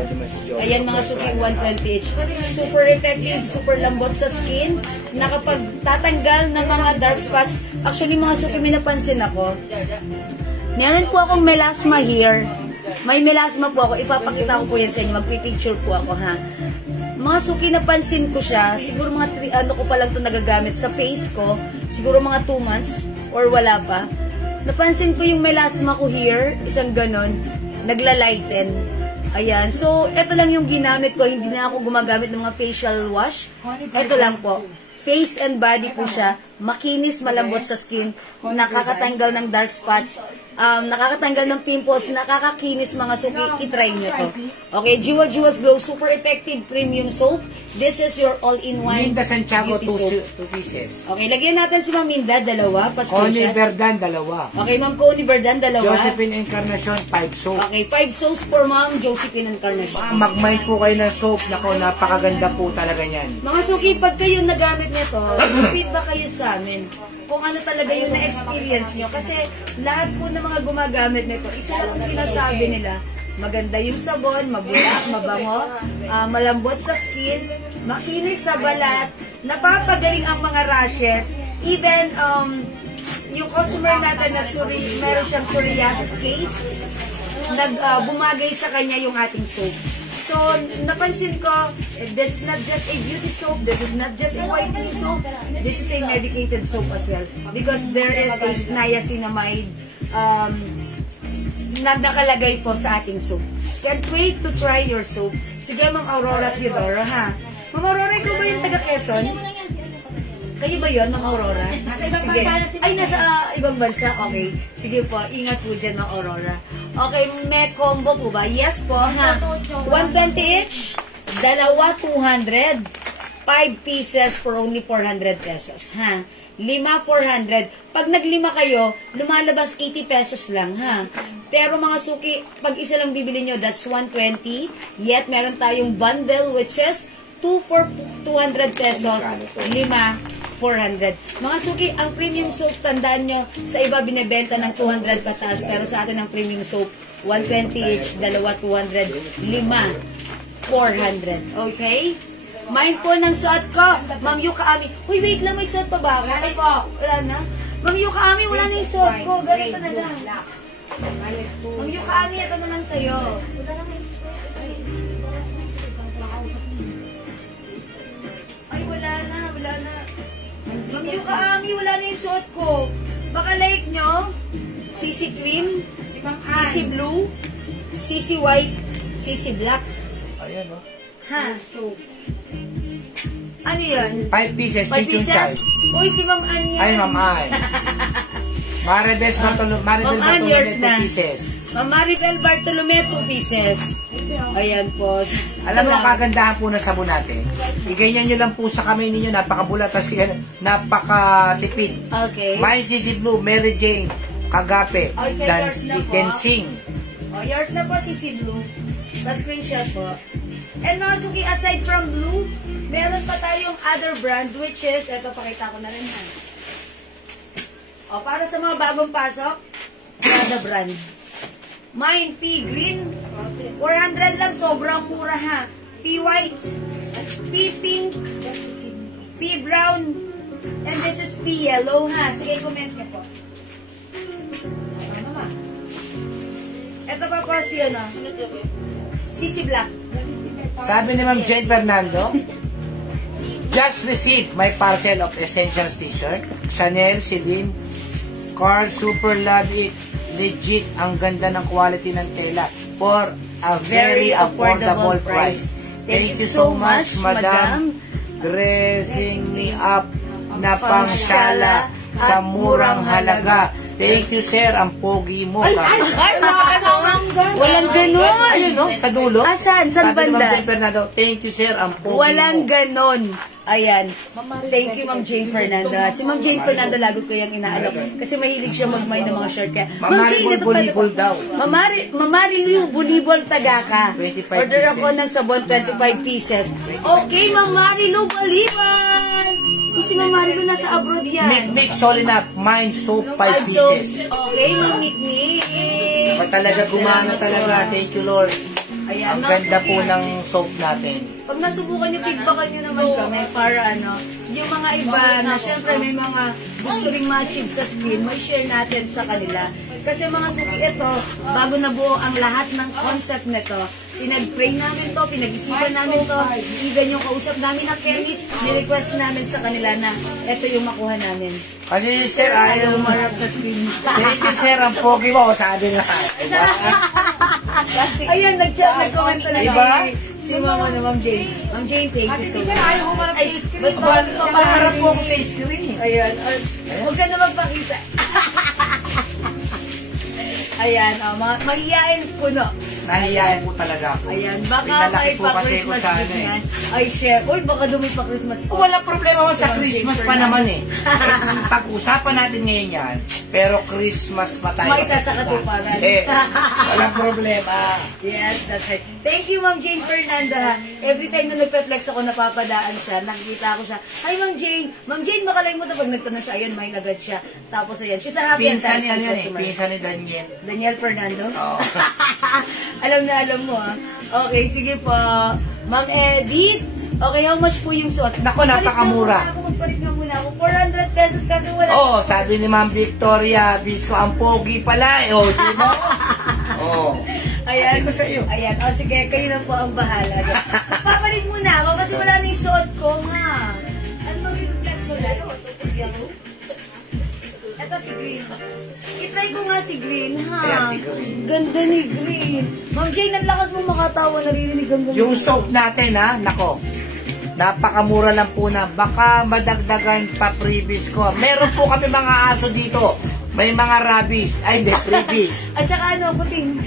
Ayan, mga suki, 120 each. Super effective, super lambot sa skin. Nakapagtatanggal ng mga dark spots. Actually, mga suki, may napansin ako. Meron po akong melasma here. May melasma po ako. Ipapakita ko po yan sa inyo. Magpipicture po ako, ha. Mga suki, napansin ko siya. Siguro mga ano ko pa lang ito nagagamit sa face ko. Siguro mga 2 months or wala pa. Napansin ko yung melasma ko here. Isang ganon. Nagla-lighten. Ayan. So, ito lang yung ginamit ko. Hindi na ako gumagamit ng mga facial wash. Ito lang po. Face and body po siya. Makinis, malambot sa skin. Nakakatanggal ng dark spots. nakakatanggal ng pimples, nakakakinis mga suki, itry nyo to. Okay, Jewel's Glow Super Effective Premium Soap. This is your all-in-one Minda Santiago, beauty 2 soap. pieces. Okay, lagyan natin si Ma'am Minda, dalawa. Connie Pa-screenshot. Verdan, 2. Okay, Ma'am Connie Verdan, dalawa. Josephine Encarnacion, 5 soap. Okay, 5 soaps for Ma'am Josephine Encarnacion. Magmay po kayo ng soap. Nako, napakaganda po talaga yan. Mga suki, pag kayo nagamit nito, feedback kayo sa amin kung ano talaga yung na-experience nyo. Kasi lahat po ng mga gumagamit nito, isa lang ang sinasabi nila, maganda yung sabon, mabulak, mabango, malambot sa skin, makinis sa balat, napapagaling ang mga rashes, even yung customer natin na meron siyang psoriasis case, bumagay sa kanya yung ating soap. So, napansin ko, this is not just a beauty soap, this is not just a whitening soap, this is a medicated soap as well. Because there is a niacinamide na nakalagay po sa ating soap. Can't wait to try your soap. Sige, Ma'am Aurora Theodora, ha? Ma'am Aurora, ikaw ba yung taga Quezon? Kayo ba yun, Ma'am Aurora? Sige. Ay, nasa ibang bansa? Okay. Sige po, ingat po dyan, Ma'am Aurora. Okay, may combo po ba? Yes po, ha? 120 each, dalawa 200, 5 pieces for only 400 pesos, ha? 5, 400. Pag naglima kayo, lumalabas 80 pesos lang, ha? Pero mga suki, pag isa lang bibili nyo, that's 120. Yet, meron tayong bundle which is 2 for 200 pesos, 5, 400. Mga suki, ang premium soap, tandaan nyo, sa iba binibenta ng 200 pataas, pero sa atin ang premium soap, 120 each, dalawa 200, 5, 400. Okay? Mind po ng suot ko. Ma'am Yuka Ami. Uy, wait lang, may suot pa ba ako? Ay po, wala na. Ma'am Yuka Ami, wala na yung suot ko. Ganito na lang. Ma'am Yuka Ami, ito na lang sa'yo. Ay, wala na, wala na. Ma'am Yuka Ami, wala na yung suot ko. Baka like nyo, CC Cream, CC Blue, CC White, CC Black. Ayan, no? Ha? Ano yun? 5 pieces, 5 chinchin pieces? chai. Uy, si Ma'am Ann yan. Ay, Ma'am Ann. Maribel Bartolome, yours 2 na. pieces. Ma'am Maribel Bartolome, 2 pieces. Ayan po. Alam mo, kagandahan po ng sabon natin. Iganyan nyo lang po sa kamay ninyo, napakabulat kasi napakatipid. Okay. May CC Blue, Mary Jane, Kagape, Okay, yours na po. Dancing. Oh, yours na po si Blue. Pa-screenshot po. And mga suki, aside from Blue, meron pa tayong other brand which is, eto pakita ko na rin ha. O, para sa mga bagong pasok, Prada brand. Mine, P Green, 400 lang, sobrang mura ha. P White, P Pink, P Brown, and this is P Yellow ha. Sige, comment niyo po. Ito pa po si ano, CC Black. Sabi ni Ma'am Jane Fernando, just received my parcel of Essentials t-shirt. Chanel, Celine, Carl, super love it. Legit, ang ganda ng quality ng tela for a very affordable price. Thank you so much, Madam. Dressing me up na pangsyala sa murang halaga. Thank you, sir. Ang pogi mo. Walang ganon. Ayun, no? Sa dulo. Asan? Saan Sabi ni Ma'am banda? Jane Fernando, thank you, sir. Ang pogi Walang mo. ganon. Ayan. Thank you, Ma'am Jane Fernando. Si Ma'am Jane Fernando, lagi ko yung inaalok. Kasi mahilig siya magmay ng mga shirt. Kaya, Mamaribol Bulibol daw. Mamarilu Bulibol Tagaka. 25 Order ako pieces. ng sabon, 25 pieces. Okay, Mamarilu Bulibol. Si Mamarilu nasa abroad yan. Mix solid na. Mine soap 5 So, pieces. okay, Mamiknik. Talaga gumana talaga. Thank you, Lord. Ayan, Ang ganda po ng soap natin. Pag nasubukan nyo, feedbackan nyo naman kami para ano, yung mga iba na syempre may mga gusto ring ma-achieve sa skin, may share natin sa kanila. Kasi mga suki ito, bago nabuo ang lahat ng concept nito, pinag-pray namin to, pinag-isipan namin to, even yung kausap namin na chemist, ni-request namin sa kanila na ito yung makuha namin. Kasi sir, Ayaw ayaw umarap sa skin. Thank you, sir. Ang pogi mo. Sabi na. Ayan, nag-comment talaga. Diba? Si Mama na Ma'am Jane. Ma'am Jane, thank you so much. Ay, ba't Maharap po ako sa screen. Ayan. Huwag ka na magpakita. Ayan, mahihain puno. Nahiyain po talaga ako. Ayan, baka Pinalaki may po kasi ko pa-Christmas sa gift ano yan. Ay, share. Uy, baka dumi pa Christmas. Walang problema man sa Christmas pa naman eh. Pag-usapan natin ngayon yan, pero Christmas pa tayo. May isa sa katuparan. Yes. Walang problema. Yes, that's right. Thank you, Ma'am Jane Fernanda. Every time na nagpe-flex ako, napapadaan siya. Nakikita ko siya. Hi, Ma'am Jane. Ma'am Jane, makalay mo na pag nagtanong siya. Ayun, may agad siya. Tapos, ayan. She's a happy and Pinsan satisfied yan eh. customer. Pinsan ni Daniel. Daniel Fernando? Oo. Alam na alam mo, ha? Okay, sige po. Ma'am Edith, okay, how much po yung suot? Nako, napakamura. Magpalit na muna ako. 400 pesos kasi wala. Oh, sabi ni Ma'am Victoria, Bisco, ang pogi pala eh. Oh, di ba? Oh. Ayan. Sabi ko sa iyo. Ayan. O sige, kayo na po ang bahala. Papalit muna ako kasi wala na yung suot ko, nga. Ano ba yung flex ko dahil? Ito si Green. I-try ko nga si Green, ha? Kaya si Green. Ganda ni Green. Ma'am Jane, ang lakas mo makatawa. Naririnig ang ganda. Yung soap natin ha, nako. Napakamura lang po na. Baka madagdagan pa previous ko. Meron po kami mga aso dito. May mga rabies. Ay, hindi, previous. At saka ano, puting.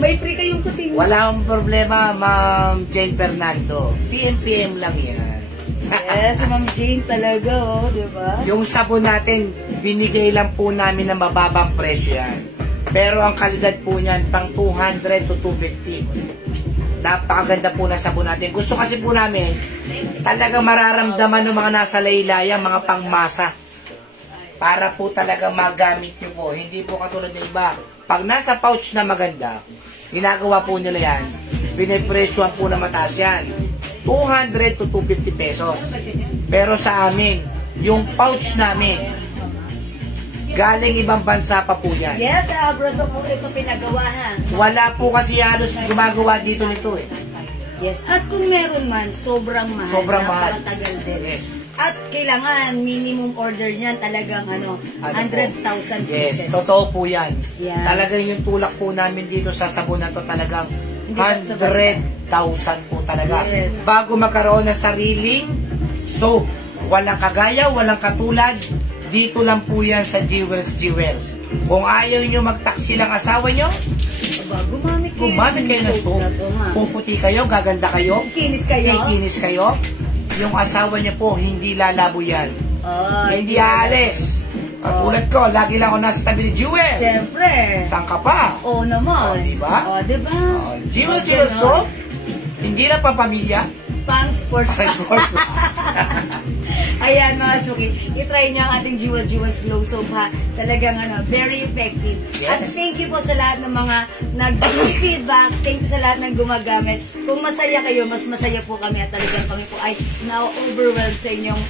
May free kayong puting. Wala akong problema, Ma'am Jane Fernando. PM lang yan. Yes, si Ma'am Jane talaga, oh, di ba? Yung sabon natin, binigay lang po namin na mababang presyo yan. Pero ang kalidad po niyan, pang 200 to 250. Napakaganda po na sabon natin. Gusto kasi po namin, talaga mararamdaman ng mga nasa laylayan, mga pangmasa. Para po talaga magamit nyo po. Hindi po katulad ng iba. Pag nasa pouch na maganda, ginagawa po nila yan, pinipresyohan po na mataas yan. 200 to 250 pesos. Pero sa amin, yung pouch namin, galing ibang bansa pa po yan. Yes, sa abroad po ito pinagawa, ha? Wala po kasi halos gumagawa dito nito eh. Yes, at kung meron man, sobrang mahal. Sobrang mahal. Napakatagal din. Yes. At kailangan, minimum order niyan talagang 100,000 Yes, pieces. totoo po yan. Yan. Talagang yung tulak po namin dito sa sabon na to talagang Hindi basta-basta. 100,000 po talaga. Yes. Bago magkaroon ng sariling soap. Walang kagaya, walang katulad. Dito lang po yan sa Jewels. Kung ayaw nyo magtaksi lang asawa nyo, gumamit kayo ng soap. Puputi kayo, gaganda kayo, Kikinis kayo. kikinis kayo. Yung asawa niya po, hindi lalabo yan. Ay, Hindi aalis. Katulad ko, lagi lang ako nasa tabi ni Jewel. Siyempre. Saan ka pa? Oo naman. Diba? Oo, diba? Jewel Okay, soap, hindi lang pamilya. Pang sports. Ayan mga suki, itry nyo ang ating Jewels Glow Soap, ha. Talagang very effective. Yes. At thank you po sa lahat ng mga nag-feedback. Thank you sa lahat ng gumagamit. Kung masaya kayo, mas masaya po kami at talagang kami po ay na-overwhelmed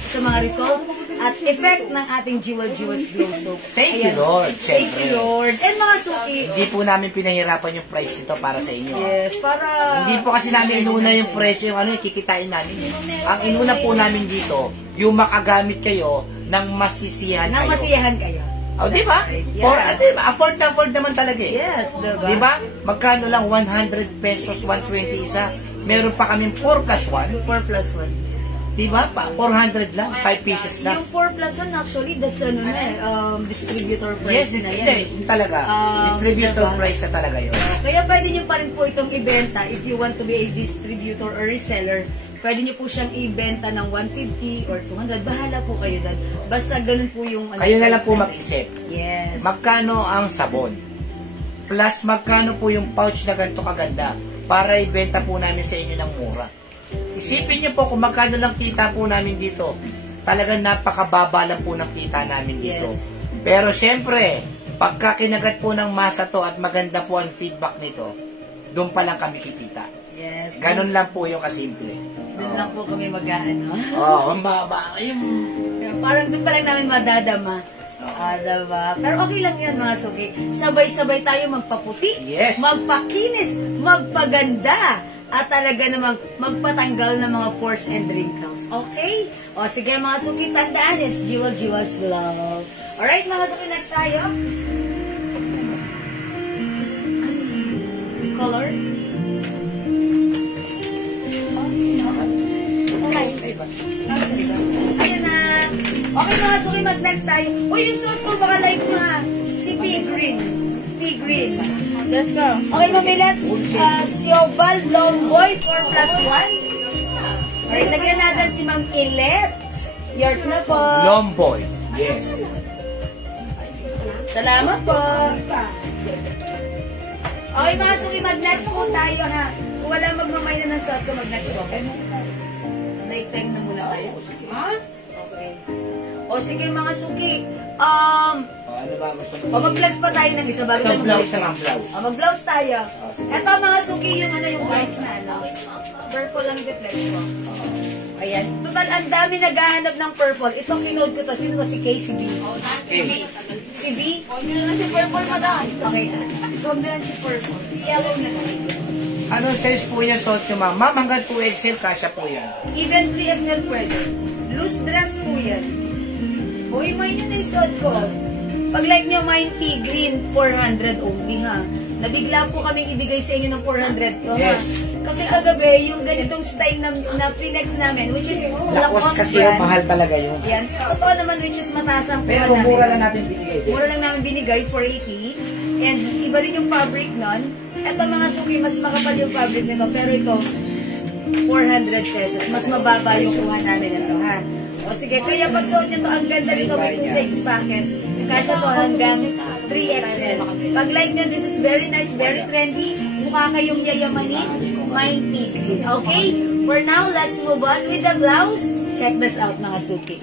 sa mga result at effect ng ating Jewels Glow Soap. Thank you, Lord. Thank you, Lord. And mga suki, Hindi po namin pinahirapan yung price nito para sa inyo. yes, para... Hindi po kasi namin inuna yung presyo, yung kikitain namin. Ang inuna po namin dito, yung makagamit kayo ng masisiyahan Nang kayo. masiyahan kayo. O, di ba? Yeah. Or, diba? Afford na afford naman talaga eh. Yes, diba? Di ba? Magkano lang 100 pesos, 120 isa. Meron pa kaming 4 plus 1. 4 plus 1. Di ba? 400 lang, 5 pieces na. Yung 4 plus 1 actually, that's distributor price Yes, na yan. hindi, yun talaga. Distributor diba? price na talaga yun. Kaya pwede nyo pa rin po itong ibenta if you want to be a distributor or reseller. Pwede nyo po siyang ibenta ng 150 or 200. Bahala po kayo doon. Basta ganun po yung... Kayo na lang po price mag-isip. Yes. Magkano ang sabon? Plus magkano po yung pouch na ganito kaganda para ibenta po namin sa inyo ng mura. Isipin nyo po kung magkano lang kita po namin dito. Talagang napakababa lang po ng kita namin dito. Yes. Pero syempre, pagka kinagat po ng masa to at maganda po ang feedback nito, doon pa lang kami kikita. Yes. Ganon lang po yung kasimple. Doon lang po kami mag-ano. Oo, Parang doon pa lang namin madadama. Diba? Pero okay lang yan mga suki. Sabay-sabay tayo magpaputi, Yes. magpakinis, magpaganda, at talaga namang magpatanggal ng mga pores and wrinkles. Okay? O sige mga suki, tandaan, it's Jewels Glow. Alright mga suki, next tayo. Color? Ayun na. Okay mga suki, mag-next tayo. Uy, yung suot ko, baka like mo ha. Si Pea Green. pea green. Let's go. Okay, mami, let's Siobal Longboy 4+1. Alright, lagyan natin si Ma'am Ilet. Yours na po. Lomboy. Yes. Salamat po. Okay, mga suki, mag-next po tayo, ha? Kung wala magmamay na ng suot ko, mag-next po. Okay, night time na muna kayo. Ha? Okay. O, sige, mga suki. Ano ba gusto mo? O, mag-flex pa tayo ng isa bago Ito, tayo blouse mag-flex. naman, blouse. O, mag-blouse tayo. Ito, mga suki, yung ano, yung price na, ano? Purple lang yung flex ko. Ayan. Total, ang dami naghahanap ng purple. Itong kinode ko to. Sino to? Si KCB. Okay. Si B? Huwag nyo na si Purple, madam. Okay. Huwag na lang si purple. Si yellow na lang. Anong size po yan, suot nyo, ma'am? Ma'am, hanggang 2XL, kasya po yan. Even 3XL pwede. Loose dress po yan. Uy, may yun na isuot ko. Pag like nyo, mine pea green, 400 only, ha? Nabigla po kaming ibigay sa inyo ng 400 to, ha? Yes. Kasi kagabi, yung ganitong style na pre-next namin, which is Lakos kasi yung mahal talaga yun. Yan. Totoo naman, which is mataas ang Pero namin. mura lang natin binigay din. Mura lang namin binigay, 480. And iba rin yung fabric nun. Ito mga suki, mas makapal yung fabric nito. Pero ito, 400 pesos. Mas mababa yung kuha namin ito, ha? O sige, kaya pag suot nyo to, ang ganda nito, may 2 6 packets. Kasya to hanggang 3XL. Pag like nyo, this is very nice, very trendy. Mukha kayong yayamanin. Mine pea green. Okay? For now, let's move on with the blouse. Check this out, mga suki.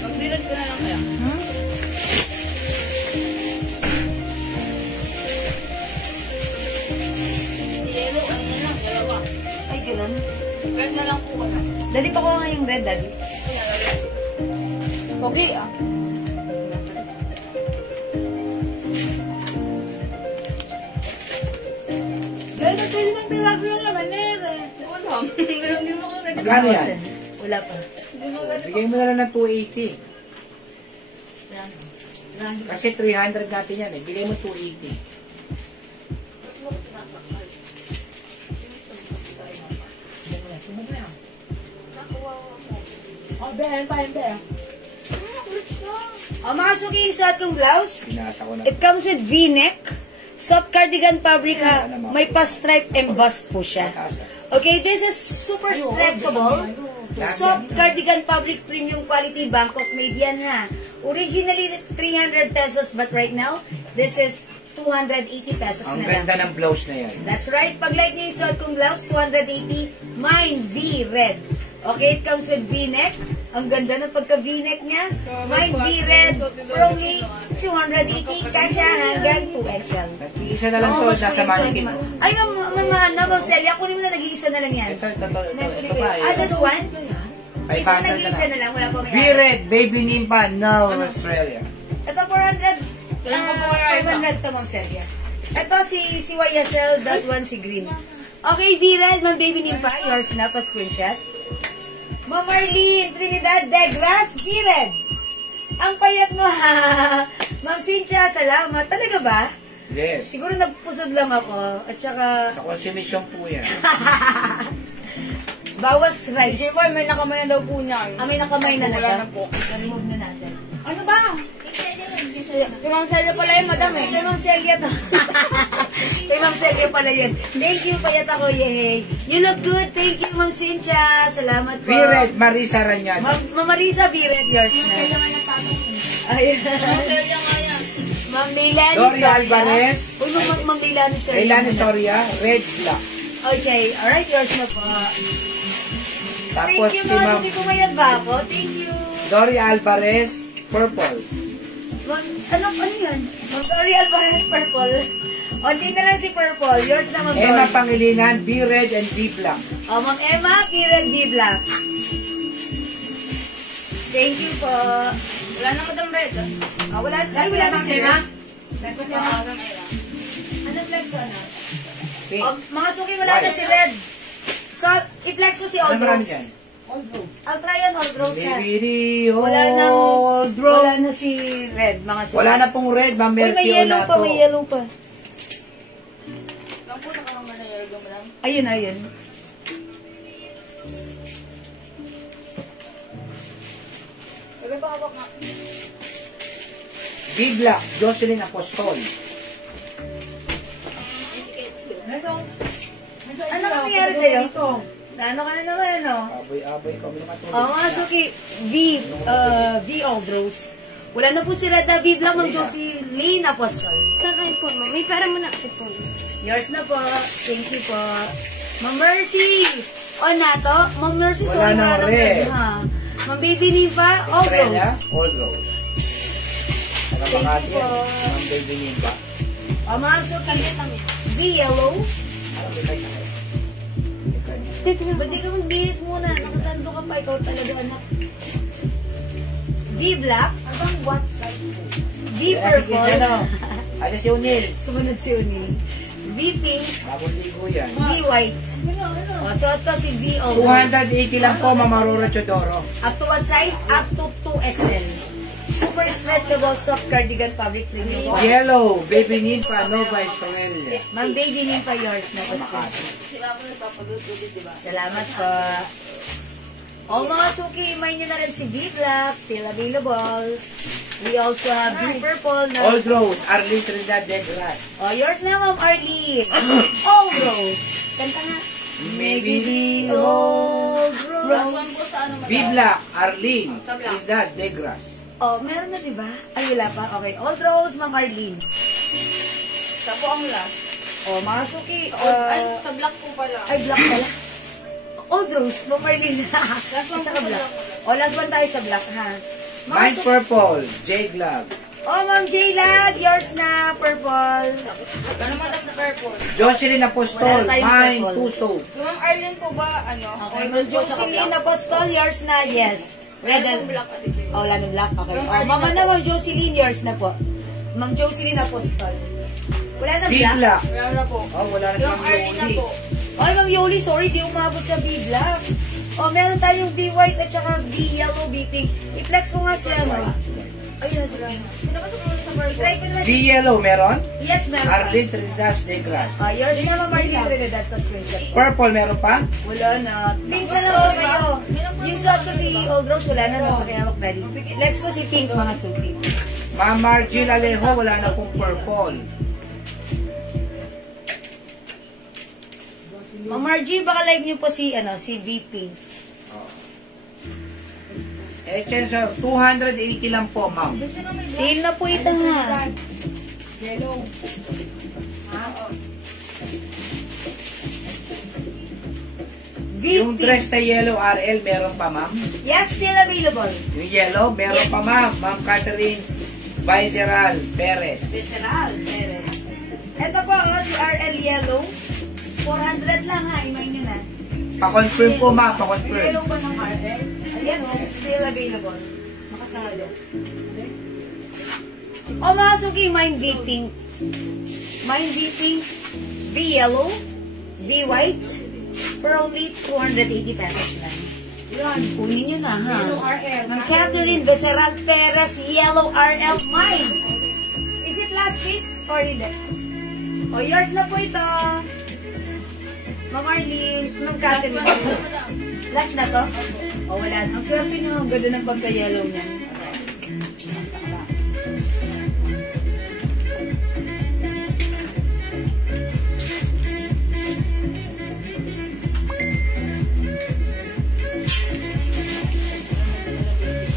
Magbilad ko na lang kaya. Yellow, ano na lang, dalawa. Ay, ganun. Red na lang po ko na. Dali pa ko nga yung red, daddy. Pogi, ah. Dahil na pwede mang milagro lang naman, Wala. Ngayon din mo ko na. Magkano yan? Wala pa. Bigay mo na lang ng 280. Kasi 300 natin yan eh. Bigay mo 280. Mga suki, yung suot kong blouse. Pinasa ko na. It comes with V-neck. Soft cardigan fabric, ha. May pa-stripe embossed po siya. Okay, this is super stretchable. Soft cardigan fabric, premium quality, Bangkok made yan, ha. Originally, 300 pesos, but right now, this is 280 pesos Ang na lang. ganda ng blouse na yan. That's right. Pag like niyo yung suot kong blouse, 280. Mine, V, red. Okay, it comes with V-neck. Ang ganda ng pagka-V-neck niya. Mine, V, red. For only 280. Kasya hanggang 2XL. Isa na lang to, nasa mannequin. Ay, mga Ma'am Celia, kunin mo na nag-iisa na lang yan. Ito pa. This one? Ay, Isa nag-iisa na lang. Wala pa may V-Red, Baby Nimpa, no, Australia. Ito, 400 to, Ma'am Celia. Ito, si YSL, that one, si Green. Okay, V-Red, Ma'am Baby Nimpa, yours na, pa-screenshot. Ma'am Marlene, Trinidad, Degras, V-Red. Ang payat mo, ha? Ma'am Cynthia, salamat. Talaga ba? Yes. Siguro nagpusod lang ako. At saka, Sa consumption po yan. bawas rice. Hindi po, may nakamay na daw po niya. May nakamay na Wala na po. Na-remove na natin. Ano ba? Si Ma'am Celia pala yung madam eh. Kay Ma'am Celia to. Kay Ma'am Celia pala yun. Thank you, payat ako, yehey. You look good. Thank you, Ma'am Cynthia. Salamat po. V-Red, Marisa Ranyad. Ma'am Marisa, V-Red, yours na. Ayun. Ma'am Celia nga yan. Ma'am Leilani Dory Soria. Alvarez. Uy, Ma'am Leilani Soria. Leilani Soria, Red Black. Okay, alright, yours na po. Tapos Thank you, si mga Ma'am suki, pumayat ba ako? Thank you. Dory Alvarez, Purple. Ano yun? Ma'am Dory Alvarez, purple. Only na lang si purple. Yours na, Ma'am Emma Dory. Pangilinan, B-Red and B-Black. Oh, Ma'am Emma, Kiran G. Black. Thank you po. Wala na madam Red. Ah, wala na si Red. Parang Ella. Ano flex ko, ano? Pink. Oh, mga suki, wala na si Red. So, i-flex ko si Ano Old marami Rose. dyan? I'll try on Old Rose, ha? Baby, Wala na si Red, mga suki. Wala na pong red, Ma'am Uy, may Mercy yellow pa, Olato. may yellow pa. Lang po nakamay na yellow madam. Ayun. V-Black, Jocelyn Apostol. Ano nangyayari sa'yo? Ano ka na naman, ano? Aboy-aboy kami nakatulog. Oo nga, Suki. V Old Rose. Wala na po sila na V Black, Ma'am Jocelyn Apostol. Saan iPhone mo? May pera mo na iPhone. Yours na po. Thank you po. Ma'am Mercy. O na to? Ma'am Mercy, Wala sorry, na wala na rin. po, ha? Ma'am Baby Niva, Old Estrella, Rose. Old Rose. Thank Nakamakati you yan. po. Ang baby nimba. O mga Suki, V Yellow. Alam mo, may kaya. Ba't di ka magbihis muna? Nakasando ka pa, ikaw talaga, anak. V Black. Abang what size mo? V Sige, Purple. ano? Ano si Unil? Sumunod si Uni. V Pink. Bagong ligo yan. V White. O, suot ko si V Old. 280 lang po, Mama Aurora Chodoro. Up to what size? Up to 2XL. Super stretchable soft cardigan fabric premium. Yellow, Baby Nympha, Nova Estrella. Ma'am Baby Nympha, yours na po. Sila mo nagpapaluto ulit, diba? Salamat po. O mga suki, may nyo na rin si V-Black, still available. We also have V Purple na. Old Rose, Arlene Trinidad de Gras. O, yours na, Ma'am Arlene. Old Rose. Kanta nga. Maybe the old Last rose. one po sa ano V-Black, Arlene Trinidad de Gras. Oh, meron na, diba? Ay, wala pa. Okay. Old Rose, Ma'am Arlene. Sa po ang last. Oh, mga suki. Ay, sa black po pala. Ay, black pala. Old Rose, Ma'am Arlene. Last one po Tsaka sa black. black. Oh, last one tayo sa black, ha? Mga Mine suki. Purple, J Glove. Oh, Ma'am J-Lad, yours na, purple. Ano man sa purple? Jocelyn Apostol, Wala tayong Mine purple. Tuso. Yung Ma'am Arlene po ba, ano? Okay, Ma'am Jocelyn Apostol, yours na, yes. Red Red and and black. Ate. Oh, wala ng black. Okay. Yung Oh, Arlene mama na na, po. Ma'am Jocelyn, yours na po. Ma'am Jocelyn Apostol. Wala na black. V-Black. Wala na po. Oh, wala na Yung siyang Arlene na Yoli. po. Ay, Ma'am Yoli, sorry, di umabot sa V-Black. Oh, meron tayong V-White at saka V-Yellow, V-Pink. I-flex ko nga sila, no? Ayun, sila. Sino ba tumulong sa purple? I-try ko naman. V-Yellow meron? Yes, meron. Arlene Trinidad de Gras. Oh, yours na, Ma'am Arlene Trinidad to screenshot. Purple meron pa? Wala na. Pink na lang po kayo. Yung suot ko si Old Rose, wala na. Napakihawak na rin. Let's go si Pink, mga suki. Ma'am Margil Alejo, wala na pong purple. Ma'am Margie, baka like niyo po si, si V-Pink. Eh, Chancellor, 280 lang po, ma'am. Sale na po ito nga. Yellow. Yung V-Pink. dress na yellow RL, meron pa, ma'am. Yes, still available. Yung yellow, meron pa, ma'am. Ma'am Catherine Viceral Perez. Visceral, Perez. Ito po, si RL Yellow. 400 lang ha, imay nyo na. Pa-confirm po, ma'am. Pa-confirm. Yellow po ng RL. Yes, still available. Makasalo. O mga suki, mine V-Pink. Mine V-Pink, V-Yellow, V-White, for only 280 pesos lang. Yan, kunin nyo na ha. Yellow RL. Ma'am Catherine Visceral Perez, Yellow RL, mine. Is it last piece or hindi? O, yours na po ito. Ma'am Arlene, Ma'am Last Catherine. one po, madam. Last na to? O, wala na. Ang swerte nyo, ang ganda ng pagka-yellow niyan.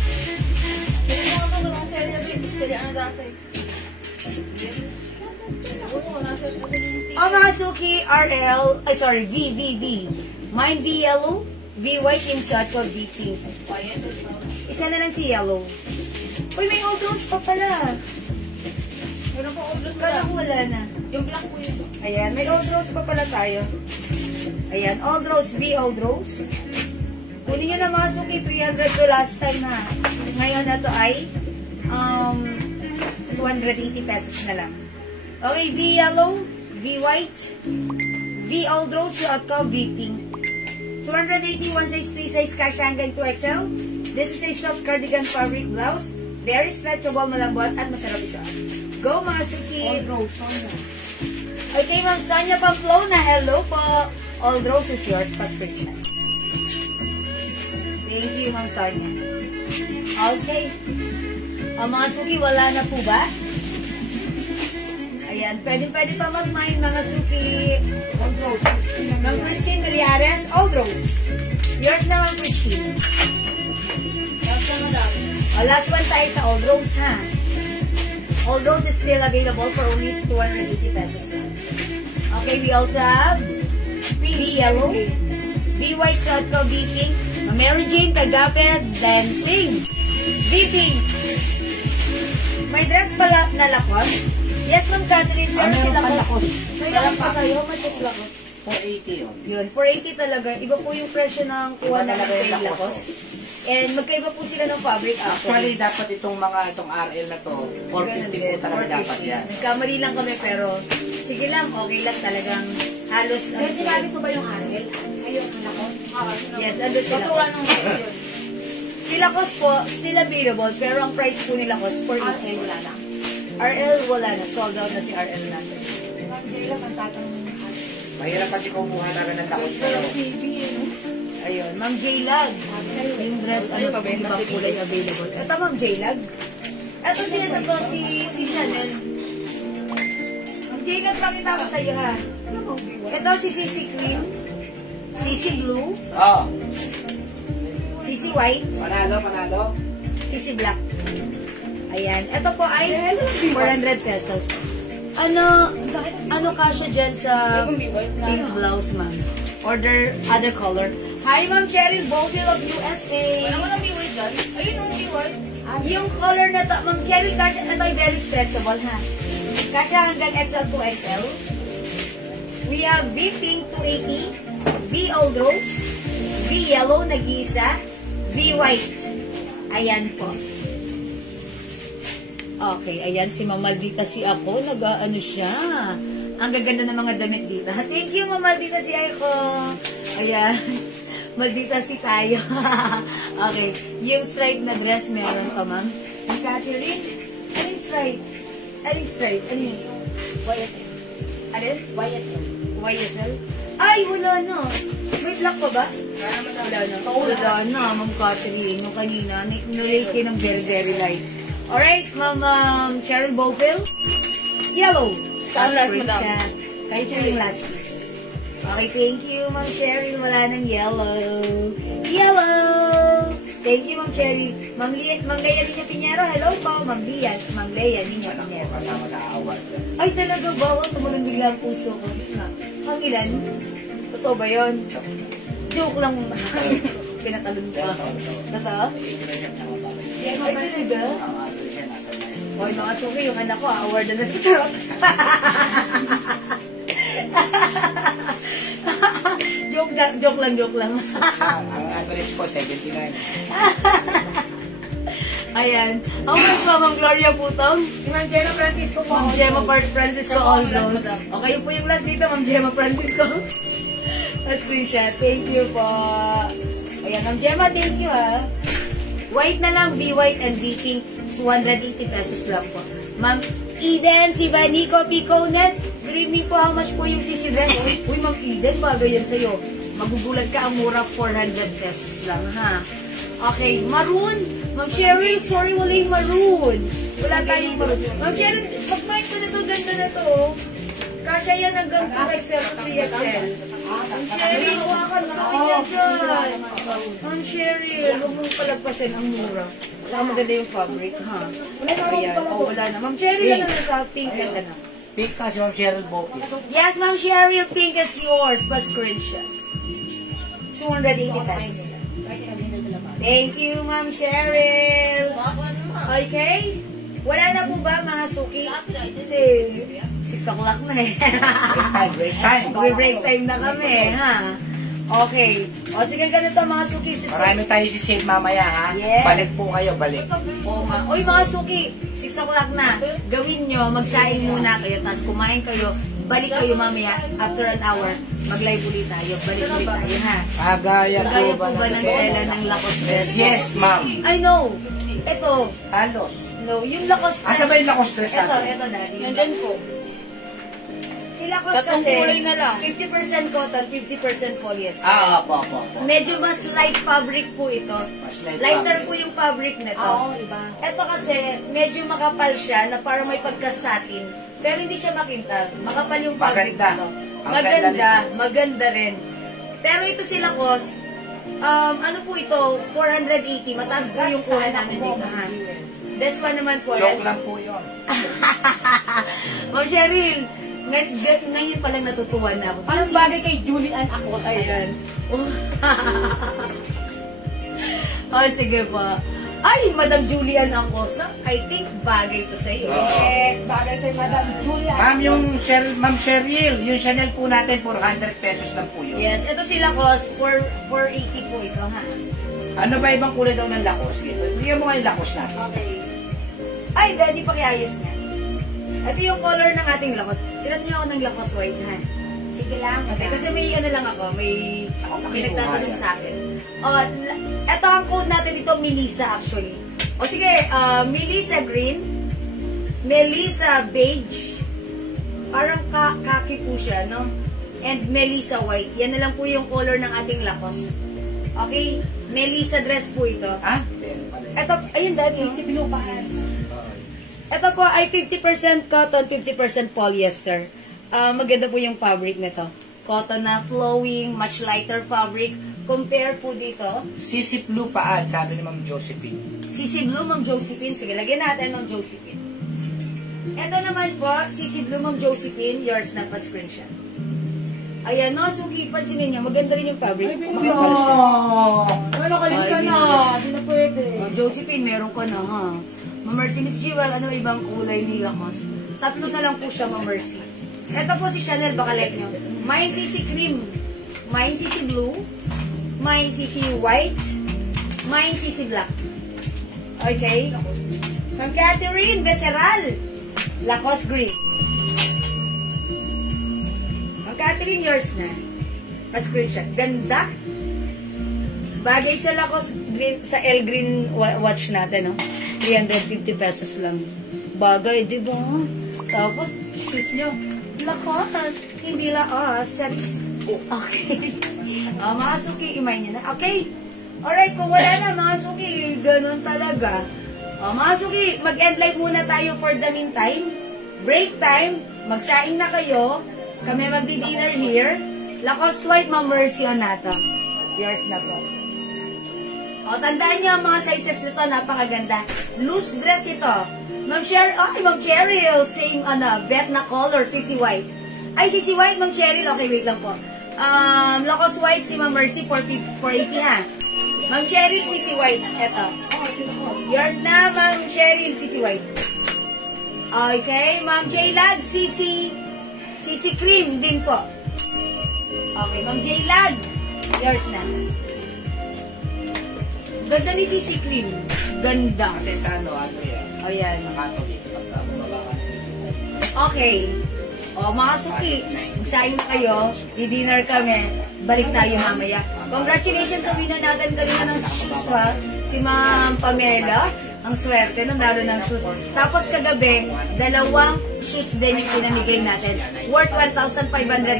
Sino mo ako ng Celia, babe? Celia, ano dasay? Oo, nasa yung O, mga suki, RL, ay sorry, V. Mine V-Yellow, V-White insert ko, V-Pink. Isa na lang si Yellow. Uy, may old rose pa pala. Meron po old rose Kala ko wala na. Yung black po yun. Ayan, may old rose pa pala tayo. Ayan, old rose, old rose. Kunin nyo na mga suki, 300 to last time na. Ngayon na to ay 280 pesos na lang. Okay, V-Yellow, V-White, V-Old Rose, yung out ko, V-Pink. 280, one size, 3 size, cash hanggang 2XL. This is a soft cardigan fabric blouse. Very stretchable, malambot, at masarap isuot. Go mga suki! Old rose, Sonia. Okay, Ma'am Sonia Pamplona, hello po. Old Rose is yours, pa-screenshot. Thank you, Ma'am Sonia. Okay. Mga suki, wala na po ba? Ayan, pwede pa mag-mine mga suki. Old Rose. Ma'am Christine Galiares, Old Rose. Yours na, Ma'am Christine. Last one tayo sa Old Rose, ha? Old Rose is still available for only 280 pesos lang. Okay, we also have B Yellow, B White Sotco, B Pink, Mary Jane Kagapet, Dancing, B Pink. May dress pala na lakos. Yes, Ma'am Catherine, pero si lakos. May lakos pa kayo, matches lakos. 480 yun. Yun, 480 talaga. Iba po yung presyo ng kuha na ng kay lakos. And magkaiba po sila ng fabric actually. Dapat itong RL na to, 450 po talaga dapat yan. Nagkamali lang kami pero sige lang, okay lang talagang halos. Kaya sinabi ko ba yung RL? Ayun, lakos? Yes, andun sila. Patulan ng yun. Sila Kos po, still available, pero ang price po nila Kos, 480. RL wala na. RL wala na, sold out na si RL natin. Hindi lang ang tatanong. Mahirap kasi kumuha na ng lakos pero Ayun, Ma'am J-Lag. Yung dress, ano pa ba kulay available? Ito, Ma'am J-Lag. Ito siya na to, si Chanel. Ma'am J-Lag, pakita ko sa'yo ha. Ito si CC Cream, CC Blue, CC White, panalo. CC Black. Ayan. Ito po ay 400 pesos. Ano kasya dyan sa pink blouse, ma'am? Order other color. Hi, Ma'am Cheryl Boville of USA. Wala mo nang B-White dyan? Ayun, yung B-White. Yung color na to, Ma'am Cheryl, kasya ito ay very stretchable, ha? Kasya hanggang XL to XL. We have V Pink 280, V Old Rose, V Yellow, nag-iisa, V White. Ayan po. Okay, ayan si Ma'am Maldita si ako, nag-ano siya. Ang gaganda ng mga damit dito. Thank you, Ma'am Maldita si Aiko. Ayan. Maldita si tayo. Okay. Yung stripe na dress meron pa, Ma'am. Ang Catherine, anong stripe? Anong stripe? Ano yun? YSL. Ano? YSL. YSL? Ay, wala na. May black pa ba? Wala na. Wala na, Ma'am Catherine. Nung kanina, nilate kayo ng very, very light. Alright, Ma'am Cheryl Boville. Yellow. Saan last, madam? Kahit yung last piece. Okay, thank you, Ma'am Cheryl. Wala ng yellow. Yellow! Thank you, Ma'am Cheryl. Ma'am Leia Niña Piñero. Hello po, Ma'am Leia. Ma'am Leia Niña Piñero. Kasama sa award. Ay, talaga ba? Tumulang bigla ang puso ko. Ang ilan? Totoo ba yun? Joke lang. Pinatalon ka. Totoo? Ay, talaga? Hoy, mga suki, yung anak ko, award na si Charot. Joke lang. Ang average po, 79. Ayan. How much ba, Ma'am Gloria Putong? Si Ma'am Gemma Francisco po. Ma'am Gemma Francisco Oldos. Okay po yung last dito, Ma'am Gemma Francisco. Screenshot. Thank you po. Ayan, Ma'am Gemma, thank you ha. White na lang, B White and B Pink. 280 pesos lang po. Ma'am Eden, si Vanico Picones. Good evening po. How much po yung CC dress? Uy, Ma'am Eden, bagay yan sa'yo. Magugulat ka, ang mura, 400 pesos lang, ha? Okay, maroon. Ma'am Cheryl, sorry, wala yung maroon. Wala tayong maroon. Ma'am Cheryl, pag-mic ko na to, ganda na to. Kasya yan hanggang 2XL to 3XL. Ma'am Cheryl, huwakan ko yan dyan. Ma'am Cheryl, huwag mong palagpasin ang mura. Wala maganda yung fabric, ha? Ayan, wala na. Ma'am Cheryl, ano na sa pink and ano? Pink na si Ma'am Cheryl Boville. Yes, Ma'am Cheryl, pink is yours. Plus screenshot. 280 pesos. Thank you, Ma'am Cheryl. Okay? Wala na po ba, mga suki? Kasi 6 o'clock na eh. Break time. Break time na kami, ha? Okay. O sige, ganito mga suki. Marami tayo si save mamaya, ha? Yes. Balik po kayo, balik. Oo nga. Uy, mga suki, 6 o'clock na. Gawin nyo, magsaing muna kayo, tapos kumain kayo, balik kayo mamaya, after an hour, mag-live ulit tayo. Balik ulit tayo, ha? Kagaya Kagaya po ba ng tela ng lakos dress? Yes, ma'am. I know. Ito. Halos. No, yung lakos dress. Asa ba yung lakos dress Ito, natin? Daddy. Nandyan po. Si Lacoste Tatlong kasi, kulay na lang. 50% cotton, 50% polyester. Opo. Medyo mas light fabric po ito. Mas light Lighter fabric. po yung fabric nito. Oo, iba. Ito kasi, medyo makapal siya na parang may pagka-satin. Pero hindi siya makintab. Makapal yung fabric Maganda. nito. Ang ganda Maganda rin. Pero ito sila cost, ano po ito, 480. Mataas po yung kuha namin dito, ha? This one naman po, Joke lang po yun. Ma'am Cheryl, ngayon palang natutuwa na ako. Parang bagay kay Julian Acosta. Ayan. Oh, sige po. Ay, Madam Julian Acosta, I think bagay to sa iyo. Yes, bagay kay Madam Julian. Ma'am Cheryl, yung Chanel po natin, 400 pesos lang po yun. Yes, ito sila cost, 480 po ito, ha? Ano ba ibang kulay daw ng Lacoste? Bigyan mo nga yung Lacoste natin. Okay. Ay, daddy, pakiayos nga. Ito yung color ng ating Lacoste. Tinan niyo ako ng Lacoste white, ha? Sige lang. Okay, kasi may ano lang ako, may nagtatanong sa akin. Ito ang code natin dito, Melissa actually. O sige, Melissa green, Melissa beige, parang khaki po siya, no? And Melissa white. Yan na lang po yung color ng ating Lacoste. Okay? Melissa dress po ito. Ha? Ito, ayun daddy. Si Blue Pants. Ito po ay 50% cotton, 50% polyester. Maganda po yung fabric nito. Cotton na flowing, much lighter fabric. Compare po dito. Sisi Blue Paad, sabi ni Ma'am Josephine. Sisi Blue, Ma'am Josephine. Sige, lagyan natin Ma'am Josephine. Ito naman po, Sisi Blue, Ma'am Josephine. Yours na pa-screenshot. Ayan, no, sugi, pansinin niyo. Maganda rin yung fabric. Makapal siya. Ano, kalis ka Ay, na. Hindi na pwede. Ma'am Josephine, meron ka na, ha? Ma'am Mercy, Miss Jewel, ano ibang kulay ni Lacoste? Tatlo na lang po siya, Ma'am Mercy. Ito po si Chanel, baka like nyo. Mine CC cream. Mine CC blue. Mine CC white. Mine CC black. Okay? Ma'am Catherine Becerral. Lacoste green. Ma'am Catherine, yours na. Pa-screenshot. Ganda. Bagay sa Lacoste green, sa L green watch natin, no? 350 pesos lang. Bagay, di ba? Tapos, shoes nyo. Lacoste. Hindi Laos. Charis. Okay. Mga suki, imay nyo na. Okay. Alright, kung wala na, mga suki, ganun talaga. Mga suki, mag-end live muna tayo for the meantime. Break time. Magsaing na kayo. Kami magdi-dinner here. Lacoste white, Ma'am Mercy on nato. Yours na po. Tandaan nyo ang mga sizes nito, napakaganda. Loose dress ito. Ma'am Cheryl, same, bet na color, CC White. Ay, CC White, Ma'am Cheryl, okay, wait lang po. Lacoste White, si Ma'am Mercy, 480 ha. Ma'am Cheryl, CC White, eto. Yours na, Ma'am Cheryl, CC White. Okay, Ma'am J-Lad, CC Cream din po. Okay, Ma'am J-Lad, yours na. Ganda ni CC Cream. Ganda. Kasi sa ano yan. O yan. Nakatuloy kapag bumaba ka. Okay. O mga suki, magsaing na kayo. Di-dinner kami. Balik tayo mamaya. Congratulations sa winner natin kanina ng shoes, ha? Si Ma'am Pamela. Ang swerte, nandalo ng shoes. Tapos kagabi, 2 shoes din yung pinamigay natin. Worth 1,500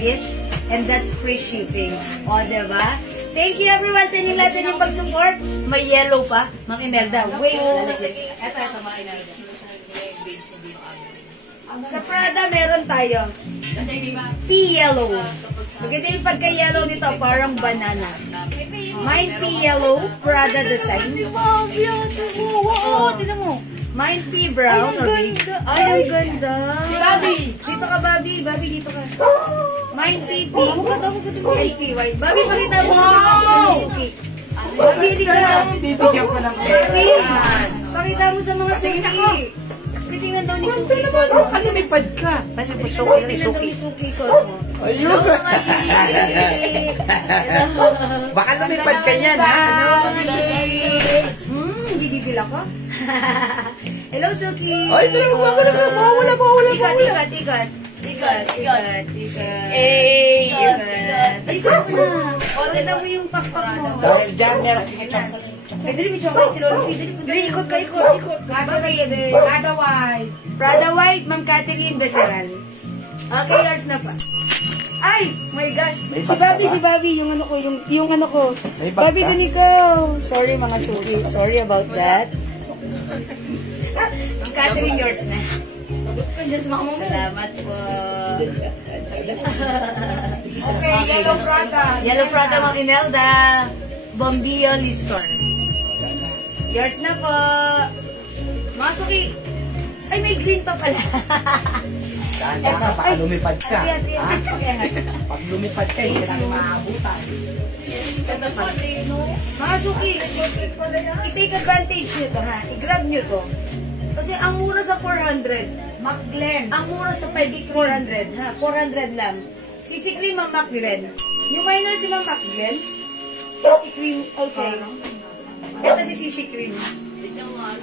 each. And that's free shipping. O, diba? Thank you everyone sa inyong lahat sa inyong pag-support. May yellow pa. Mang Imelda, wait. Ito, Mang Imelda. Sa Prada, meron tayo. P-yellow. Maganda yung pagka-yellow nito, parang banana. Mine P-yellow, Prada design. Oo, tignan mo. Mine P-brown. Ay, ang ganda. Bobby. Dito ka, Bobby. Bobby, dito ka. Mine P-pink. Ay, P-white. Bobby, pakita mo sa mga suki. Bobby, dito ka. Bibigyan ko ng Bobby, pera. pakita mo sa mga suki. Titingnan daw ni Suki. Suot mo. Ano may pad ka? Ano may suki? Titingnan daw ni Suki. Suot mo. Ayun. Baka lumipad ka niyan, ha? Gigigil ako. Hello, Suki. Ay, ito yung mawala. Ikat. Ikat na. O, tignan mo yung pakpak mo. Dahil dyan, meron. Sige, Pwede rin may chocolate si Lolo. Ikot ka. Prada White. Prada White, Ma'am Catherine Becerral. Okay, yours na pa. Ay, my gosh. May Si bag ka Bobby, ba? si Bobby, yung ano ko, yung ano ko. May bag Bobby, ka? dun ikaw. Sorry mga suki. Sorry about that. Ang Catherine, yours na. Salamat po. Okay, Yellow Prada. Yellow Prada, Ma'am Imelda. Bombio Liston. Yours na po. Mga suki. Ay, may green pa pala. Saan ka? Baka lumipad ka. Ayan, ayan. Ha? Ayan. Pag lumipad ka, hindi ka namin maaabutan. Mga suki, i-take advantage nyo to, ha? I-grab nyo to. Kasi ang mura sa 400. McGlen. Ang mura sa 400, ha? 400 lang. Sisi Cream, Ma'am McGlen. Yung minor si Ma'am McGlen. Sisi Cream, okay. Ito si Sisi Cream.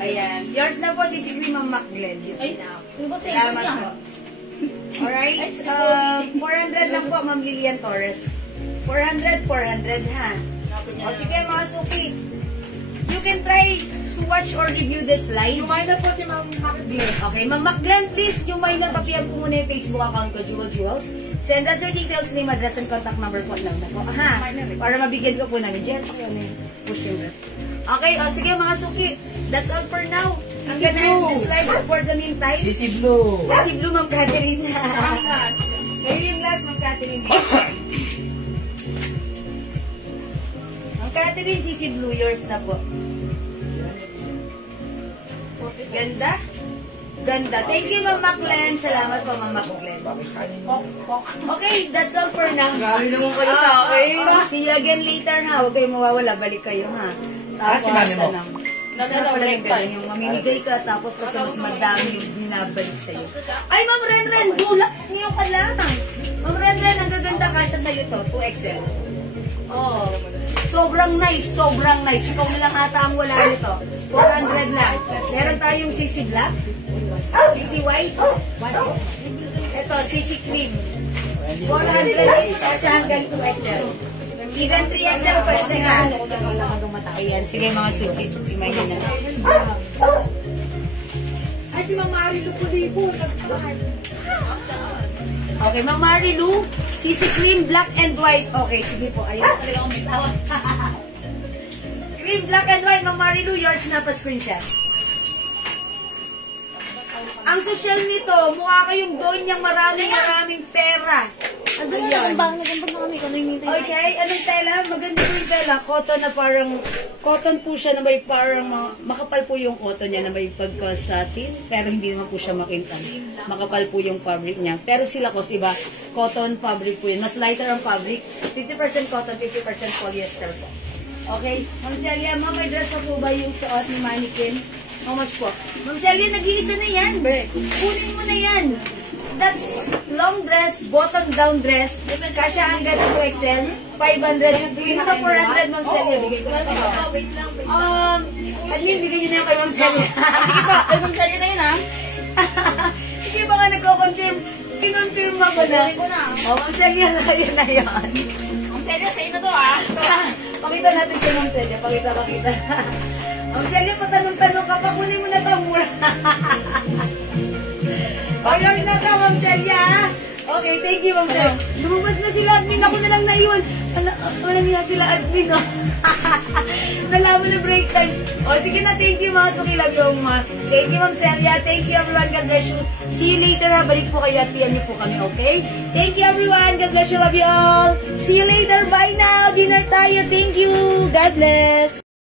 Ayan. Yours na po, Sisi Cream, Ma'am McGlen. Salamat po. Alright. 400 lang po, Ma'am Lilian Torres. 400, 400, ha? O sige, mga suki. You can try to watch or review this live. Yung minor po si Ma'am McGlen. Okay, Ma'am McGlen, please, yung minor, papiyan po muna yung Facebook account ko, Jewel Jewels. Send us your details, name, address, and contact number po lang na po. Ha? Para mabigyan ko po namin. Jen, push yung okay, o sige mga suki. That's all for now. I'm gonna end this live for the meantime. Sisi Blue. Si Blue, Ma'am Catherine. Kayo yung last, Ma'am Catherine. Ma'am Catherine, si Blue, yours na po. Ganda? Ganda. Thank you, Ma'am Maclen. Salamat po, Ma'am Maclen. Bakit saan yun? Okay, that's all for now. Grabe naman kayo sa akin. See you again later, ha? Huwag kayong mawawala. Balik kayo, ha? Si mami mo? Masarap pala yung ganun, yung mamimigay ka, tapos kasi mas madami yung binabalik sa'yo. Ay, Ma'am Renren, bulak niyo ka lang. Ma'am Renren, ang gaganda ka siya sa'yo to, 2XL. Oh, sobrang nice, sobrang nice. Ikaw na lang ata ang wala nito. 400 lang. Meron tayong CC Black, CC White, ito, CC Cream. 400 each, kasi hanggang 2XL. Even 3XL pwede ha. Ayan, sige mga suki. Simay na. Ay, si Ma'am Marilu Pulipo. Okay, Ma'am Marilu, CC Cream, Black and White. Okay, sige po. Ayun talaga akong bitawa. Cream, Black and White, Ma'am Marilu, yours na pa screenshot. Ang social nito, mukha kayong doon niyang maraming pera. Ayan. Okay, anong tela? Maganda po yung tela. Cotton na parang, cotton po siya na may parang, makapal po yung cotton niya na may pagka-satin, pero hindi naman po siya makintan. Makapal po yung fabric niya. Pero sila ko, iba, cotton fabric po yun. Mas lighter ang fabric. 50% cotton, 50% polyester po. Okay? Ma'am Celia, ma'am, may dress pa po ba yung suot ni mannequin? How much po? Ma'am Celia, nag-iisa na yan. Kunin mo na yan. That's long dress, bottom down dress. Kasya hanggang 2XL. 500. Bigay mo na 400, Ma'am Celia. Bigay ko na sa'yo. Admin, bigay nyo na yung kay Ma'am Celia. Sige po, ay Ma'am Celia na yun ha. Hindi ba nga nagko-confirm? Kinonfirm ako na. Ko na. Ma'am Celia, sa'yo na yan. Ma'am Celia, sa'yo na to ha. Pakita natin kay Ma'am Celia. Pakita. Ma'am Celia, patanong-tanong ka pa. Kunin mo na ito mura. Pag-yard na ka, Ma'am Celia. Okay, thank you, Ma'am Celia. Lumabas na sila admin. Ako na lang naiwan. Walang nga sila admin, no? Nalaman na break time. O, sige na, thank you, mga suki. Love you, ma. Thank you, Ma'am Celia. Thank you, everyone. God bless you. See you later, ha. Balik po kayo at piyan niyo po kami, okay? Thank you, everyone. God bless you. Love you all. See you later. Bye now. Dinner tayo. Thank you. God bless.